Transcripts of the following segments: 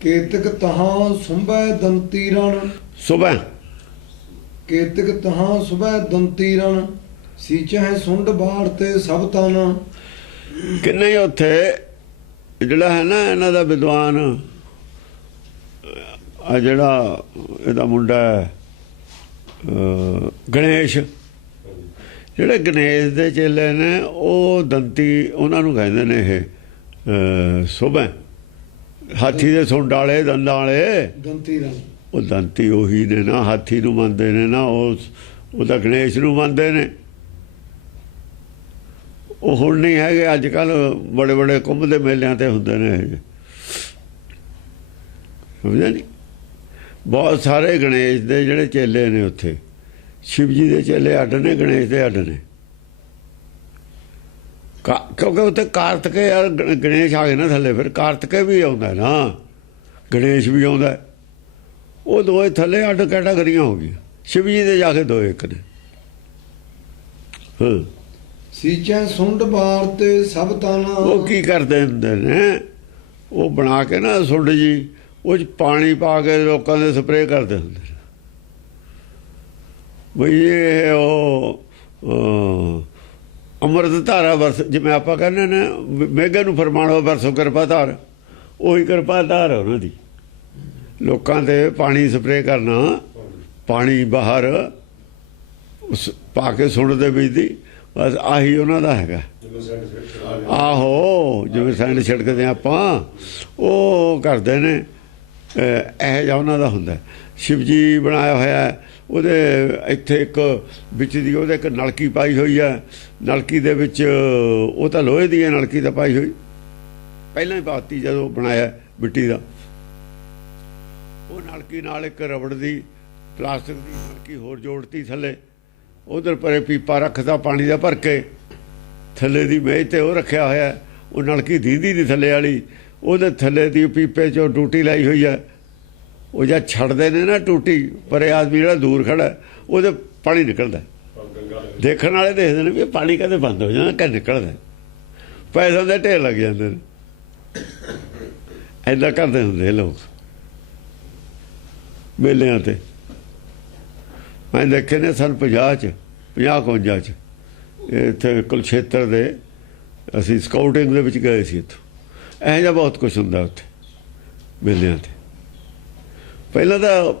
केतक तहाँ सुबह दंती रण ਸੁਬਹ केतक तहाँ सुबह दंती रण सींचे है सुंड बाढ़ ते सब ताना। ਕਿੰਨੇ ਉੱਥੇ ਜਿਹੜਾ ਹੈ ਨਾ ਇਹਨਾਂ ਦਾ ਵਿਦਵਾਨ ਆ ਜਿਹੜਾ ਇਹਦਾ ਮੁੰਡਾ ਹੈ ਗਣੇਸ਼, ਜਿਹੜੇ ਗਣੇਸ਼ ਦੇ ਚੇਲੇ ਨੇ ਉਹ ਦੰਤੀ ਉਹਨਾਂ ਨੂੰ ਕਹਿੰਦੇ ਨੇ ਇਹ ਸੁਬਹ ਹਾਥੀ ਦੇ ਸੁੰਡ ਵਾਲੇ ਦੰਦਾਂ ਵਾਲੇ दंती रण ਉਹ ਦੰਤੀ ਉਹੀ ਨੇ ਨਾ, ਹਾਥੀ ਨੂੰ ਮੰਨਦੇ ਨੇ ਨਾ, ਉਹਦਾ ਗਣੇਸ਼ ਨੂੰ ਮੰਨਦੇ ਨੇ। ਉਹ ਹੁਣ ਨਹੀਂ ਹੈਗੇ, ਅੱਜ ਕੱਲ ਬੜੇ ਬੜੇ ਕੁੰਭ ਦੇ ਮੇਲਿਆਂ ਤੇ ਹੁੰਦੇ ਨੇ ਇਹ, ਸਮਝਿਆ ਨਹੀਂ। ਬਹੁਤ ਸਾਰੇ ਗਣੇਸ਼ ਦੇ ਜਿਹੜੇ ਚੇਲੇ ਨੇ ਉੱਥੇ, ਸ਼ਿਵ ਜੀ ਦੇ ਚੇਲੇ ਅੱਡ ਨੇ, ਗਣੇਸ਼ ਦੇ ਅੱਡ ਨੇ, ਕਿਉਂਕਿ ਉੱਥੇ ਕਾਰਤਕੇ ਯਾਰ ਗਣੇਸ਼ ਆ ਗਏ ਨਾ ਥੱਲੇ, ਫਿਰ ਕਾਰਤਕੇ ਵੀ ਆਉਂਦਾ ਨਾ, ਗਣੇਸ਼ ਵੀ ਆਉਂਦਾ, ਉਹ ਦੋਏ ਥੱਲੇ ਅੱਡ ਕੈਟਾਗਰੀਆਂ ਹੋ ਗਈਆਂ। ਸ਼ਿਵ ਜੀ ਦੇ ਜਾ ਕੇ ਦੋ ਇੱਕ ਨੇ। ਹਾਂ, सींचे सुंड बाढ़ ते सब ताना। ਉਹ ਕੀ ਕਰਦੇ ਹੁੰਦੇ ਨੇ, ਉਹ ਬਣਾ ਕੇ ਨਾ ਸੁੰਡ ਜੀ, ਉਹ 'ਚ ਪਾਣੀ ਪਾ ਕੇ ਲੋਕਾਂ ਦੇ ਸਪਰੇਅ ਕਰਦੇ ਹੁੰਦੇ ਨੇ ਬਈ ਇਹ ਉਹ ਅੰਮ੍ਰਿਤ ਧਾਰਾ ਵਰਸ, ਜਿਵੇਂ ਆਪਾਂ ਕਹਿੰਦੇ ਨੇ ਮੇਘੇ ਨੂੰ ਫਰਮਾਣੋ ਵਰਸੋ ਕਿਰਪਾ ਧਾਰ, ਉਹੀ ਕਿਰਪਾ ਧਾਰ ਉਹਨਾਂ ਦੀ, ਲੋਕਾਂ ਤੇ ਪਾਣੀ ਸਪਰੇਅ ਕਰਨਾ, ਪਾਣੀ ਬਾਹਰ ਉਸ ਪਾ ਕੇ ਸੁੰਡ ਦੇ ਵਿੱਚ ਦੀ, ਬਸ ਆਹੀ ਉਹਨਾਂ ਦਾ ਹੈਗਾ। ਆਹੋ, ਜਿਵੇਂ ਸੈਂਡ ਛਿੜਕਦੇ ਆਪਾਂ, ਉਹ ਕਰਦੇ ਨੇ, ਇਹੋ ਜਿਹਾ ਉਹਨਾਂ ਦਾ ਹੁੰਦਾ। ਸ਼ਿਵ ਜੀ ਬਣਾਇਆ ਹੋਇਆ, ਉਹਦੇ ਇੱਥੇ ਇੱਕ ਵਿੱਚ ਦੀ ਉਹਦੇ ਇੱਕ ਨਲਕੀ ਪਾਈ ਹੋਈ ਹੈ, ਨਲਕੀ ਦੇ ਵਿੱਚ ਉਹ ਤਾਂ ਲੋਹੇ ਦੀ ਹੈ ਨਲਕੀ ਤਾਂ ਪਾਈ ਹੋਈ, ਪਹਿਲਾਂ ਹੀ ਪਾਤੀ ਜਦੋਂ ਬਣਾਇਆ ਮਿੱਟੀ ਦਾ। ਉਹ ਨਲਕੀ ਨਾਲ ਇੱਕ ਰਬੜ ਦੀ ਪਲਾਸਟਿਕ ਦੀ ਨਲਕੀ ਹੋਰ ਜੋੜਤੀ ਥੱਲੇ, ਉਧਰ ਪਰੇ ਪੀਪਾ ਰੱਖਦਾ ਪਾਣੀ ਦਾ ਭਰ ਕੇ, ਥੱਲੇ ਦੀ ਮੇਜ਼ ਤੇ ਉਹ ਰੱਖਿਆ ਹੋਇਆ, ਉਹ ਨਲਕੀ ਦੀਦੀ ਦੀ ਥੱਲੇ ਵਾਲੀ, ਉਹਦੇ ਥੱਲੇ ਦੀ ਪੀਪੇ 'ਚੋਂ ਟੂਟੀ ਲਾਈ ਹੋਈ ਹੈ। ਉਹ ਜਦ ਛੱਡਦੇ ਨੇ ਨਾ ਟੂਟੀ, ਪਰੇ ਆਦਮੀ ਜਿਹੜਾ ਦੂਰ ਖੜਾ, ਉਹਦੇ ਪਾਣੀ ਨਿਕਲਦਾ, ਦੇਖਣ ਵਾਲੇ ਦੇਖਦੇ ਨੇ ਵੀ ਇਹ ਪਾਣੀ ਕਦੇ ਬੰਦ ਹੋ ਜਾਂਦਾ, ਕਦੇ ਨਿਕਲਦਾ, ਪੈਸਿਆਂ ਦੇ ਢੇਰ ਲੱਗ ਜਾਂਦੇ ਨੇ। ਇੱਦਾਂ ਕਰਦੇ ਹੁੰਦੇ ਲੋਕ ਮੇਲਿਆਂ ਤੇ। ਮੈਂ ਦੇਖੇ ਨੇ ਸਨ 50-51 'ਚ ਇੱਥੇ ਕੁਲਛੇਤਰ ਦੇ, ਅਸੀਂ ਸਕਾਊਟਿੰਗ ਦੇ ਵਿੱਚ ਗਏ ਸੀ ਇੱਥੋਂ। ਇਹੋ ਜਿਹਾ ਬਹੁਤ ਕੁਛ ਹੁੰਦਾ ਉੱਥੇ ਮੇਲਿਆਂ 'ਤੇ। ਪਹਿਲਾਂ ਤਾਂ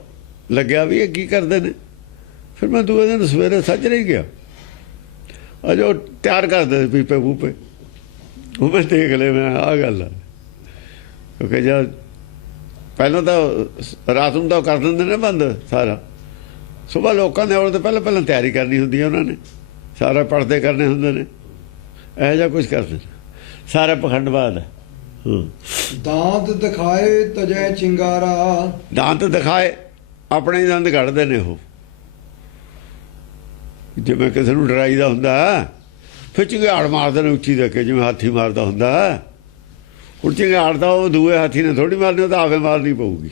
ਲੱਗਿਆ ਵੀ ਇਹ ਕੀ ਕਰਦੇ ਨੇ, ਫਿਰ ਮੈਂ ਦੂਏ ਦਿਨ ਸਵੇਰੇ ਸੱਜ ਰਹੀ ਗਿਆ, ਅਜੇ ਉਹ ਤਿਆਰ ਕਰਦੇ ਪੀਪੇ ਪੂਪੇ, ਉਹ ਮੈਂ ਦੇਖ ਲਏ, ਮੈਂ ਆਹ ਗੱਲ ਆ। ਕਿਉਂਕਿ ਜਦ ਪਹਿਲਾਂ ਤਾਂ ਰਾਤ ਨੂੰ ਤਾਂ ਕਰ ਦਿੰਦੇ ਨੇ ਬੰਦ ਸਾਰਾ, ਸੁਬਾਹ ਲੋਕਾਂ ਦੇ ਆਉਣ ਤੋਂ ਪਹਿਲਾਂ ਪਹਿਲਾਂ ਤਿਆਰੀ ਕਰਨੀ ਹੁੰਦੀ ਹੈ ਉਹਨਾਂ ਨੇ, ਸਾਰਾ ਪਰਦੇ ਕਰਨੇ ਹੁੰਦੇ ਨੇ, ਇਹੋ ਜਿਹਾ ਕੁਛ ਕਰਦੇ ਨੇ, ਸਾਰਾ ਪਖੰਡਵਾਦ ਹੈ। दांत दिखाए तजय चिंगारा। दांत दिखाए, ਆਪਣੇ ਦੰਦ ਕੱਢਦੇ ਨੇ ਉਹ, ਜਿਵੇਂ ਕਿਸੇ ਨੂੰ ਡਰਾਈਦਾ ਹੁੰਦਾ, ਫਿਰ ਚੰਗਿਆੜ ਮਾਰਦੇ ਨੇ ਉੱਚੀ ਦੇ ਕੇ, ਜਿਵੇਂ ਹਾਥੀ ਮਾਰਦਾ ਹੁੰਦਾ। ਹੁਣ ਚੰਗਿਆੜ ਦਾ ਉਹ ਦੂਏ ਹਾਥੀ ਨੇ ਥੋੜ੍ਹੀ ਮਾਰਨੀ, ਉਹ ਤਾਂ ਆਵੇ ਮਾਰਨੀ ਪਊਗੀ।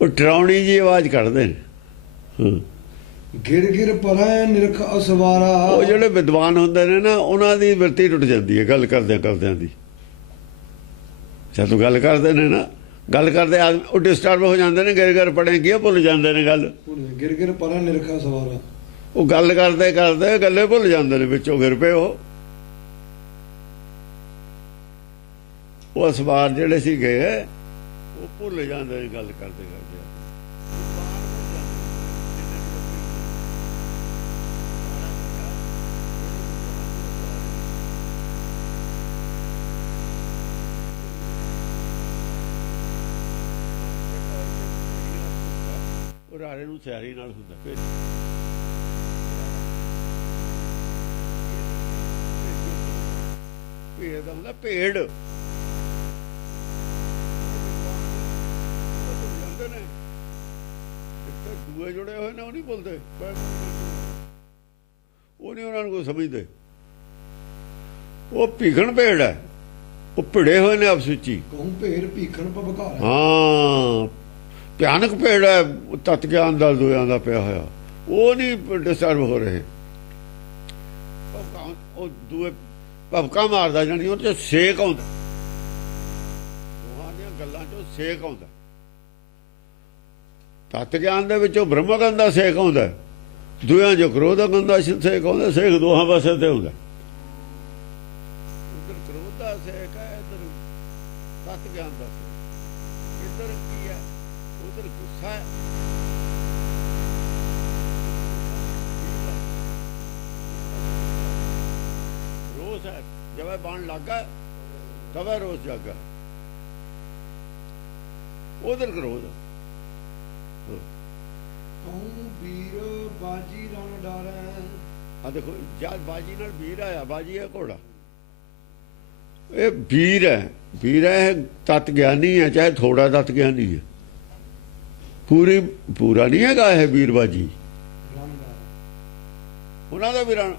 ਉਹ ਡਰਾਉਣੀ ਜੀ ਆਵਾਜ਼ ਕੱਢਦੇ ਨੇ। ਗਿਰ ਗਿਰ ਪਰੈ ਨਿਰਖ ਅਸਵਾਰਾ। ਉਹ ਜਿਹੜੇ ਵਿਦਵਾਨ ਹੁੰਦੇ ਨੇ ਨਾ, ਉਹਨਾਂ ਦੀ ਬਿਰਤੀ ਟੁੱਟ ਜਾਂਦੀ ਹੈ ਗੱਲ ਕਰਦਿਆਂ ਕਰਦਿਆਂ ਦੀ। ਜਦੋਂ ਗੱਲ ਕਰਦੇ ਨੇ ਨਾ, ਗੱਲ ਕਰਦੇ ਆਦਮੀ ਉਹ ਡਿਸਟਰਬ ਹੋ ਜਾਂਦੇ ਨੇ, ਗਿਰ ਗਿਰ ਪੜ੍ਹੇ ਕੀ ਭੁੱਲ ਜਾਂਦੇ ਨੇ ਗੱਲ। ਗਿਰ ਗਿਰ ਪਰੈ ਨਿਰਖ ਅਸਵਾਰਾ, ਉਹ ਗੱਲ ਕਰਦੇ ਕਰਦੇ ਗੱਲੇ ਭੁੱਲ ਜਾਂਦੇ ਨੇ, ਵਿੱਚੋਂ ਗਿਰ ਪਏ ਉਹ ਅਸਵਾਰ ਜਿਹੜੇ ਸੀਗੇ, ਉਹ ਭੁੱਲ ਜਾਂਦੇ ਨੇ ਗੱਲ ਕਰਦੇ ਕਰਦੇ। ਰਾਰੇ ਨੂੰ ਸਿਆਰੀ ਨਾਲ ਹੁੰਦਾ, ਫਿਰ ਭੇੜ ਦਾ ਹੁੰਦਾ, ਭੇੜ ਦੂਏ ਜੁੜੇ ਹੋਏ ਨੇ, ਉਹ ਨਹੀਂ ਬੋਲਦੇ, ਉਹ ਨਹੀਂ ਉਹਨਾਂ ਨੂੰ ਕੋਈ ਸਮਝਦੇ। ਉਹ ਭੀਖਣ ਭੇੜ ਹੈ, ਉਹ ਭਿੜੇ ਹੋਏ ਨੇ ਆਪਸ ਵਿੱਚ ਹੀ। ਭੇੜ ਭੀਖਣ ਭਬਕਾਰ। ਹਾਂ, ਭਿਆਨਕ ਭੇੜ ਹੈ, ਤਤ ਗਿਆਨ ਦਾ ਦੋਆਂ ਦਾ ਪਿਆ ਹੋਇਆ, ਉਹ ਨਹੀਂ ਡਿਸਟਰਬ ਹੋ ਰਹੇ। ਉਹ ਦੂਏ ਭਬਕਾ ਮਾਰਦਾ, ਜਾਣੀ ਉਹ 'ਚ ਸੇਕ ਆਉਂਦਾ, ਸੇਕ ਆਉਂਦਾ। ਤਤ ਗਿਆਨ ਦੇ ਵਿੱਚੋਂ ਬ੍ਰਹਮ ਗਿਆਨ ਦਾ ਸੇਕ ਆਉਂਦਾ, ਦੂਆਂ ਜੋ ਕ੍ਰੋਧ ਗਿਆਨ ਦਾ ਸੇਕ ਆਉਂਦਾ। ਸੇਕ ਦੋਹਾਂ ਪਾਸੇ ਤੇ ਆਉਂਦਾ। ਉਧਰ ਕ੍ਰੋਧ ਦਾ ਸੇਕ ਹੈ, ਇੱਧਰ ਤਤ ਗਿਆਨ ਦਾ ਸੇਕ। ਇੱਧਰ ਕੀ ਹੈ? ਉਧਰ ਗੁੱਸਾ ਹੈ, रोष है। जब वह बाण लगा तब वह रोष जागा। उधर क्रोध। कहूं वीर बाजी रण डारै। आ देखो जब बाजी नाल वीर आया, बाजी है घोड़ा, ये वीर है। वीर है, तत् ज्ञानी है, चाहे थोड़ा तत् ज्ञानी है, पूरा नहीं है ये वीरबाजी। उन्होंने भी रण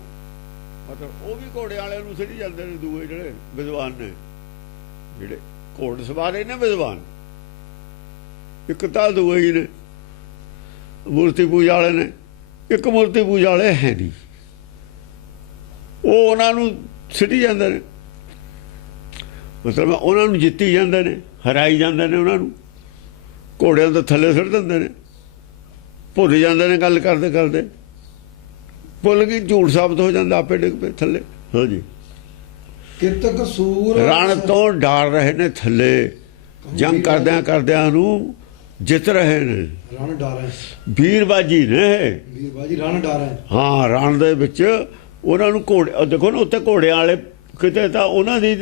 मतलब वो भी घोड़े वाले सड़ी जाते हैं। दूए ਜਿਹੜੇ ਵਿਦਵਾਨ ਨੇ, ਜਿਹੜੇ ਘੋੜ ਸਵਾਰੇ ਨੇ ਵਿਦਵਾਨ, ਇੱਕ ਤਾਂ ਦੂਏ ਹੀ ਨੇ ਮੂਰਤੀ ਪੂਜਾ ਵਾਲੇ ਨੇ, ਇੱਕ ਮੂਰਤੀ ਪੂਜਾ ਵਾਲੇ ਹੈ ਨਹੀਂ। ਉਹ ਉਹਨਾਂ ਨੂੰ ਸੜੀ ਜਾਂਦੇ ਨੇ, ਮਤਲਬ ਉਹਨਾਂ ਨੂੰ ਜਿੱਤੀ ਜਾਂਦੇ ਨੇ, ਹਰਾਈ ਜਾਂਦੇ ਨੇ, ਉਹਨਾਂ ਨੂੰ ਘੋੜਿਆਂ ਤੋਂ ਥੱਲੇ ਸੁੱਟ ਦਿੰਦੇ ਨੇ, ਭੁੱਲ ਜਾਂਦੇ ਨੇ ਗੱਲ ਕਰਦੇ ਕਰਦੇ, ਭੁੱਲ ਗਈ, ਝੂਠ ਸਾਬਤ ਹੋ ਜਾਂਦਾ, ਆਪੇ ਡਿੱਗ ਪਏ ਥੱਲੇ। ਹਾਂਜੀ, ਕਿਤਕ ਸੂਰ ਰਣ ਤੋਂ ਡਰ ਰਹੇ ਨੇ ਥੱਲੇ, ਜੰਗ ਕਰਦਿਆਂ ਕਰਦਿਆਂ ਨੂੰ ਜਿੱਤ ਰਹੇ ਨੇ। ਰਣ ਡਾਰੈ, ਵੀਰਬਾਜੀ ਨੇ, ਵੀਰਬਾਜੀ ਰਣ ਡਾਰੈ। ਹਾਂ, ਰਣ ਦੇ ਵਿੱਚ ਉਹਨਾਂ ਨੂੰ ਘੋੜੇ, ਦੇਖੋ ਨਾ ਉੱਤੇ ਘੋੜਿਆਂ ਵਾਲੇ, ਕਿਤੇ ਤਾਂ ਉਹਨਾਂ ਦੀ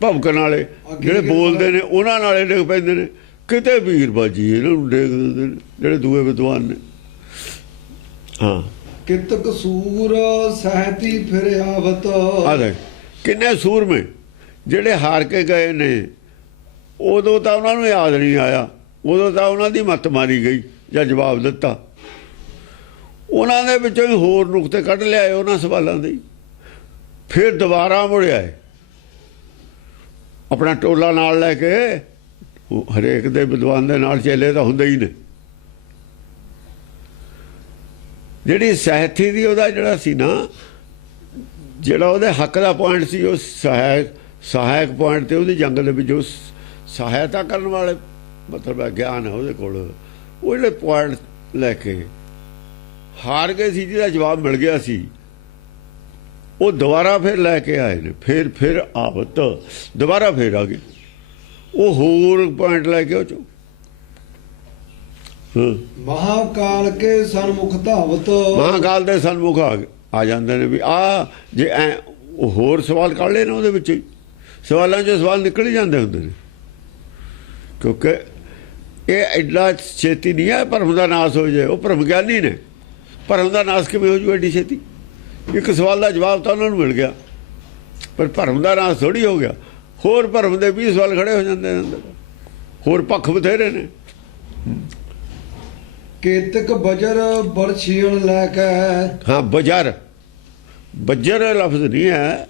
ਭਵਕਣ ਵਾਲੇ ਜਿਹੜੇ ਬੋਲਦੇ ਨੇ ਉਹਨਾਂ ਨਾਲੇ ਡਿੱਗ ਪੈਂਦੇ ਨੇ, ਕਿਤੇ ਵੀਰਬਾਜੀ ਇਹਨਾਂ ਨੂੰ ਡੇਗ ਦਿੰਦੇ ਨੇ ਜਿਹੜੇ ਦੂਏ ਵਿਦਵਾਨ ਨੇ। ਹਾਂ, ਕਿਤਕ ਸੂਰ ਸਹਿਤੀ ਫਿਰ ਆਵਤ। ਆ ਦੇਖ ਕਿੰਨੇ ਸੂਰਮੇ ਜਿਹੜੇ ਹਾਰ ਕੇ ਗਏ ਨੇ, ਉਦੋਂ ਤਾਂ ਉਹਨਾਂ ਨੂੰ ਯਾਦ ਨਹੀਂ ਆਇਆ, ਉਦੋਂ ਤਾਂ ਉਹਨਾਂ ਦੀ ਮੱਤ ਮਾਰੀ ਗਈ ਜਾਂ ਜਵਾਬ ਦਿੱਤਾ। ਉਹਨਾਂ ਦੇ ਵਿੱਚੋਂ ਹੀ ਹੋਰ ਨੁਕਤੇ ਕੱਢ ਲਿਆਏ ਉਹਨਾਂ ਸਵਾਲਾਂ ਦੇ, ਫਿਰ ਦੁਬਾਰਾ ਮੁੜਿਆ ਆਪਣਾ ਟੋਲਾ ਨਾਲ ਲੈ ਕੇ। ਹਰੇਕ ਦੇ ਵਿਦਵਾਨ ਦੇ ਨਾਲ ਚੇਲੇ ਤਾਂ ਹੁੰਦੇ ਹੀ ਨੇ। ਜਿਹੜੀ ਸਹਿਤੀ ਦੀ ਉਹਦਾ ਜਿਹੜਾ ਸੀ ਨਾ, ਜਿਹੜਾ ਉਹਦੇ ਹੱਕ ਦਾ ਪੁਆਇੰਟ ਸੀ, ਉਹ ਸਹਾਇਕ ਪੁਆਇੰਟ ਤੇ ਉਹਦੀ ਜੰਗ ਦੇ ਵਿੱਚ ਉਹ ਸਹਾਇਤਾ ਕਰਨ ਵਾਲੇ, ਮਤਲਬ ਗਿਆਨ ਹੈ ਉਹਦੇ ਕੋਲ, ਉਹ ਜਿਹੜੇ ਪੁਆਇੰਟ ਲੈ ਕੇ ਹਾਰ ਗਏ ਸੀ, ਜਿਹਦਾ ਜਵਾਬ ਮਿਲ ਗਿਆ ਸੀ, ਉਹ ਦੁਬਾਰਾ ਫਿਰ ਲੈ ਕੇ ਆਏ ਨੇ। ਫਿਰ ਆਵਤ ਦੁਬਾਰਾ ਫਿਰ ਆ ਗਏ, ਉਹ ਹੋਰ ਪੁਆਇੰਟ ਲੈ ਕੇ ਉਹ ਚੋਂ ਮਹਾਕਾਲ ਕੇ ਸਨਮੁਖ ਧਾਵਤ। ਮਹਾਕਾਲ ਦੇ ਸਨਮੁਖ ਆ ਜਾਂਦੇ ਨੇ। ਵੀ ਆ ਜੇ ਐ ਹੋਰ ਸਵਾਲ ਕੱਢ ਲਏ ਨਾ, ਉਹਦੇ ਵਿੱਚ ਹੀ ਸਵਾਲਾਂ 'ਚੋਂ ਸਵਾਲ ਨਿਕਲ ਹੀ ਜਾਂਦੇ ਹੁੰਦੇ ਨੇ, ਕਿਉਂਕਿ ਇਹ ਐਡਾ ਛੇਤੀ ਨਹੀਂ ਹੈ ਭਰਮ ਦਾ ਨਾਸ ਹੋ ਜਾਏ। ਉਹ ਭਰਮ ਗਿਆਨੀ ਨੇ, ਭਰਮ ਦਾ ਨਾਸ ਕਿਵੇਂ ਹੋ ਜੂ ਐਡੀ ਛੇਤੀ? ਇੱਕ ਸਵਾਲ ਦਾ ਜਵਾਬ ਤਾਂ ਉਹਨਾਂ ਨੂੰ ਮਿਲ ਗਿਆ, ਪਰ ਭਰਮ ਦਾ ਨਾਸ ਥੋੜ੍ਹੀ ਹੋ ਗਿਆ। ਹੋਰ ਭਰਮ ਦੇ 20 ਸਵਾਲ ਖੜੇ ਹੋ ਜਾਂਦੇ ਨੇ ਅੰਦਰ, ਹੋਰ ਪੱਖ ਬਥੇਰੇ ਨੇ। ਕੇਤਕ ਬਜਰ ਬਰਛੀਣ ਲੈ ਕੇ। ਹਾਂ, ਬਜਰ, ਬਜਰ ਲਫ਼ਜ਼ ਨਹੀਂ ਹੈ,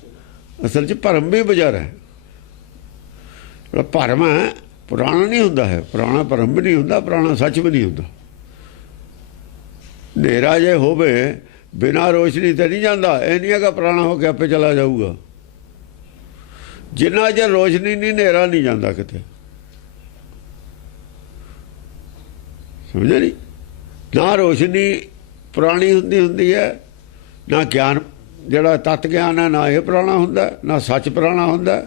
ਅਸਲ 'ਚ ਭਰਮ ਵੀ ਬਜਰ ਹੈ। ਜਿਹੜਾ ਭਰਮ ਹੈ ਪੁਰਾਣਾ ਨਹੀਂ ਹੁੰਦਾ ਹੈ, ਪੁਰਾਣਾ ਭਰਮ ਵੀ ਨਹੀਂ ਹੁੰਦਾ, ਪੁਰਾਣਾ ਸੱਚ ਵੀ ਨਹੀਂ ਹੁੰਦਾ। ਹਨੇਰਾ ਜੇ ਹੋਵੇ ਬਿਨਾਂ ਰੋਸ਼ਨੀ ਤੇ ਨਹੀਂ ਜਾਂਦਾ, ਇਹ ਨਹੀਂ ਹੈਗਾ ਪੁਰਾਣਾ ਹੋ ਕੇ ਆਪੇ ਚਲਾ ਜਾਊਗਾ। ਜਿੰਨਾ ਚਿਰ ਰੋਸ਼ਨੀ ਨਹੀਂ, ਹਨੇਰਾ ਨਹੀਂ ਜਾਂਦਾ ਕਿਤੇ। ਸਮਝੇ ਨਹੀਂ? ਨਾ ਰੋਸ਼ਨੀ ਪੁਰਾਣੀ ਹੁੰਦੀ ਹੈ, ਨਾ ਗਿਆਨ ਜਿਹੜਾ ਤਤ ਗਿਆਨ ਹੈ, ਨਾ ਇਹ ਪੁਰਾਣਾ ਹੁੰਦਾ, ਨਾ ਸੱਚ ਪੁਰਾਣਾ ਹੁੰਦਾ।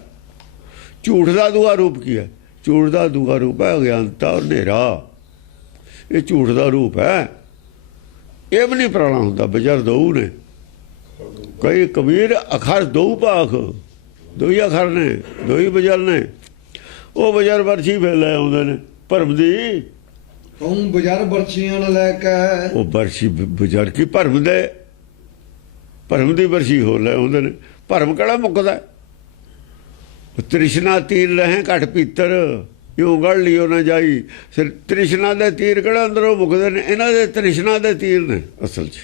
ਝੂਠ ਦਾ ਦੂਆ ਰੂਪ ਕੀ ਹੈ? ਝੂਠ ਦਾ ਦੂਆ ਰੂਪ ਹੈ ਅਗਿਆਨਤਾ ਔਰ ਹਨੇਰਾ। ਇਹ ਝੂਠ ਦਾ ਰੂਪ ਹੈ, ਇਹ ਵੀ ਨਹੀਂ ਪੁਰਾਣਾ ਹੁੰਦਾ। ਬਜਰ ਦੋ ਨੇ, ਕਈ ਕਬੀਰ ਅਖਰ ਦੋ ਭਾਖ, ਦੋ ਹੀ ਅਖਰ ਨੇ, ਦੋ ਹੀ ਬਜਰ ਨੇ। ਉਹ ਬਜਰ ਵਰਛੀ ਫਿਰ ਲੈ ਆਉਂਦੇ ਨੇ ਭਰਮ ਦੀ। ਹੂੰ ਬਜਰ ਬਰਛੀਆਂ ਲੈ ਕੇ। ਉਹ ਬਰਛੀ ਬਜਰ ਕੀ ਭਰਮ ਦੇ, ਭਰਮ ਦੀ ਬਰਛੀ ਹੋ ਲੈ ਆਉਂਦੇ ਨੇ। ਭਰਮ ਕਿਹੜਾ ਮੁੱਕਦਾ? ਤ੍ਰਿਸ਼ਨਾ ਤੀਰ ਰਹੇ ਘਟ ਪੀਤਰ, ਇਉਂ ਗੜ ਲਿਓ ਨਾ ਜਾਈ। ਸਿਰ ਤ੍ਰਿਸ਼ਨਾ ਦੇ ਤੀਰ ਕਿਹੜਾ ਅੰਦਰੋਂ ਮੁੱਕਦੇ ਨੇ? ਇਹਨਾਂ ਦੇ ਤ੍ਰਿਸ਼ਨਾ ਦੇ ਤੀਰ ਨੇ ਅਸਲ 'ਚ।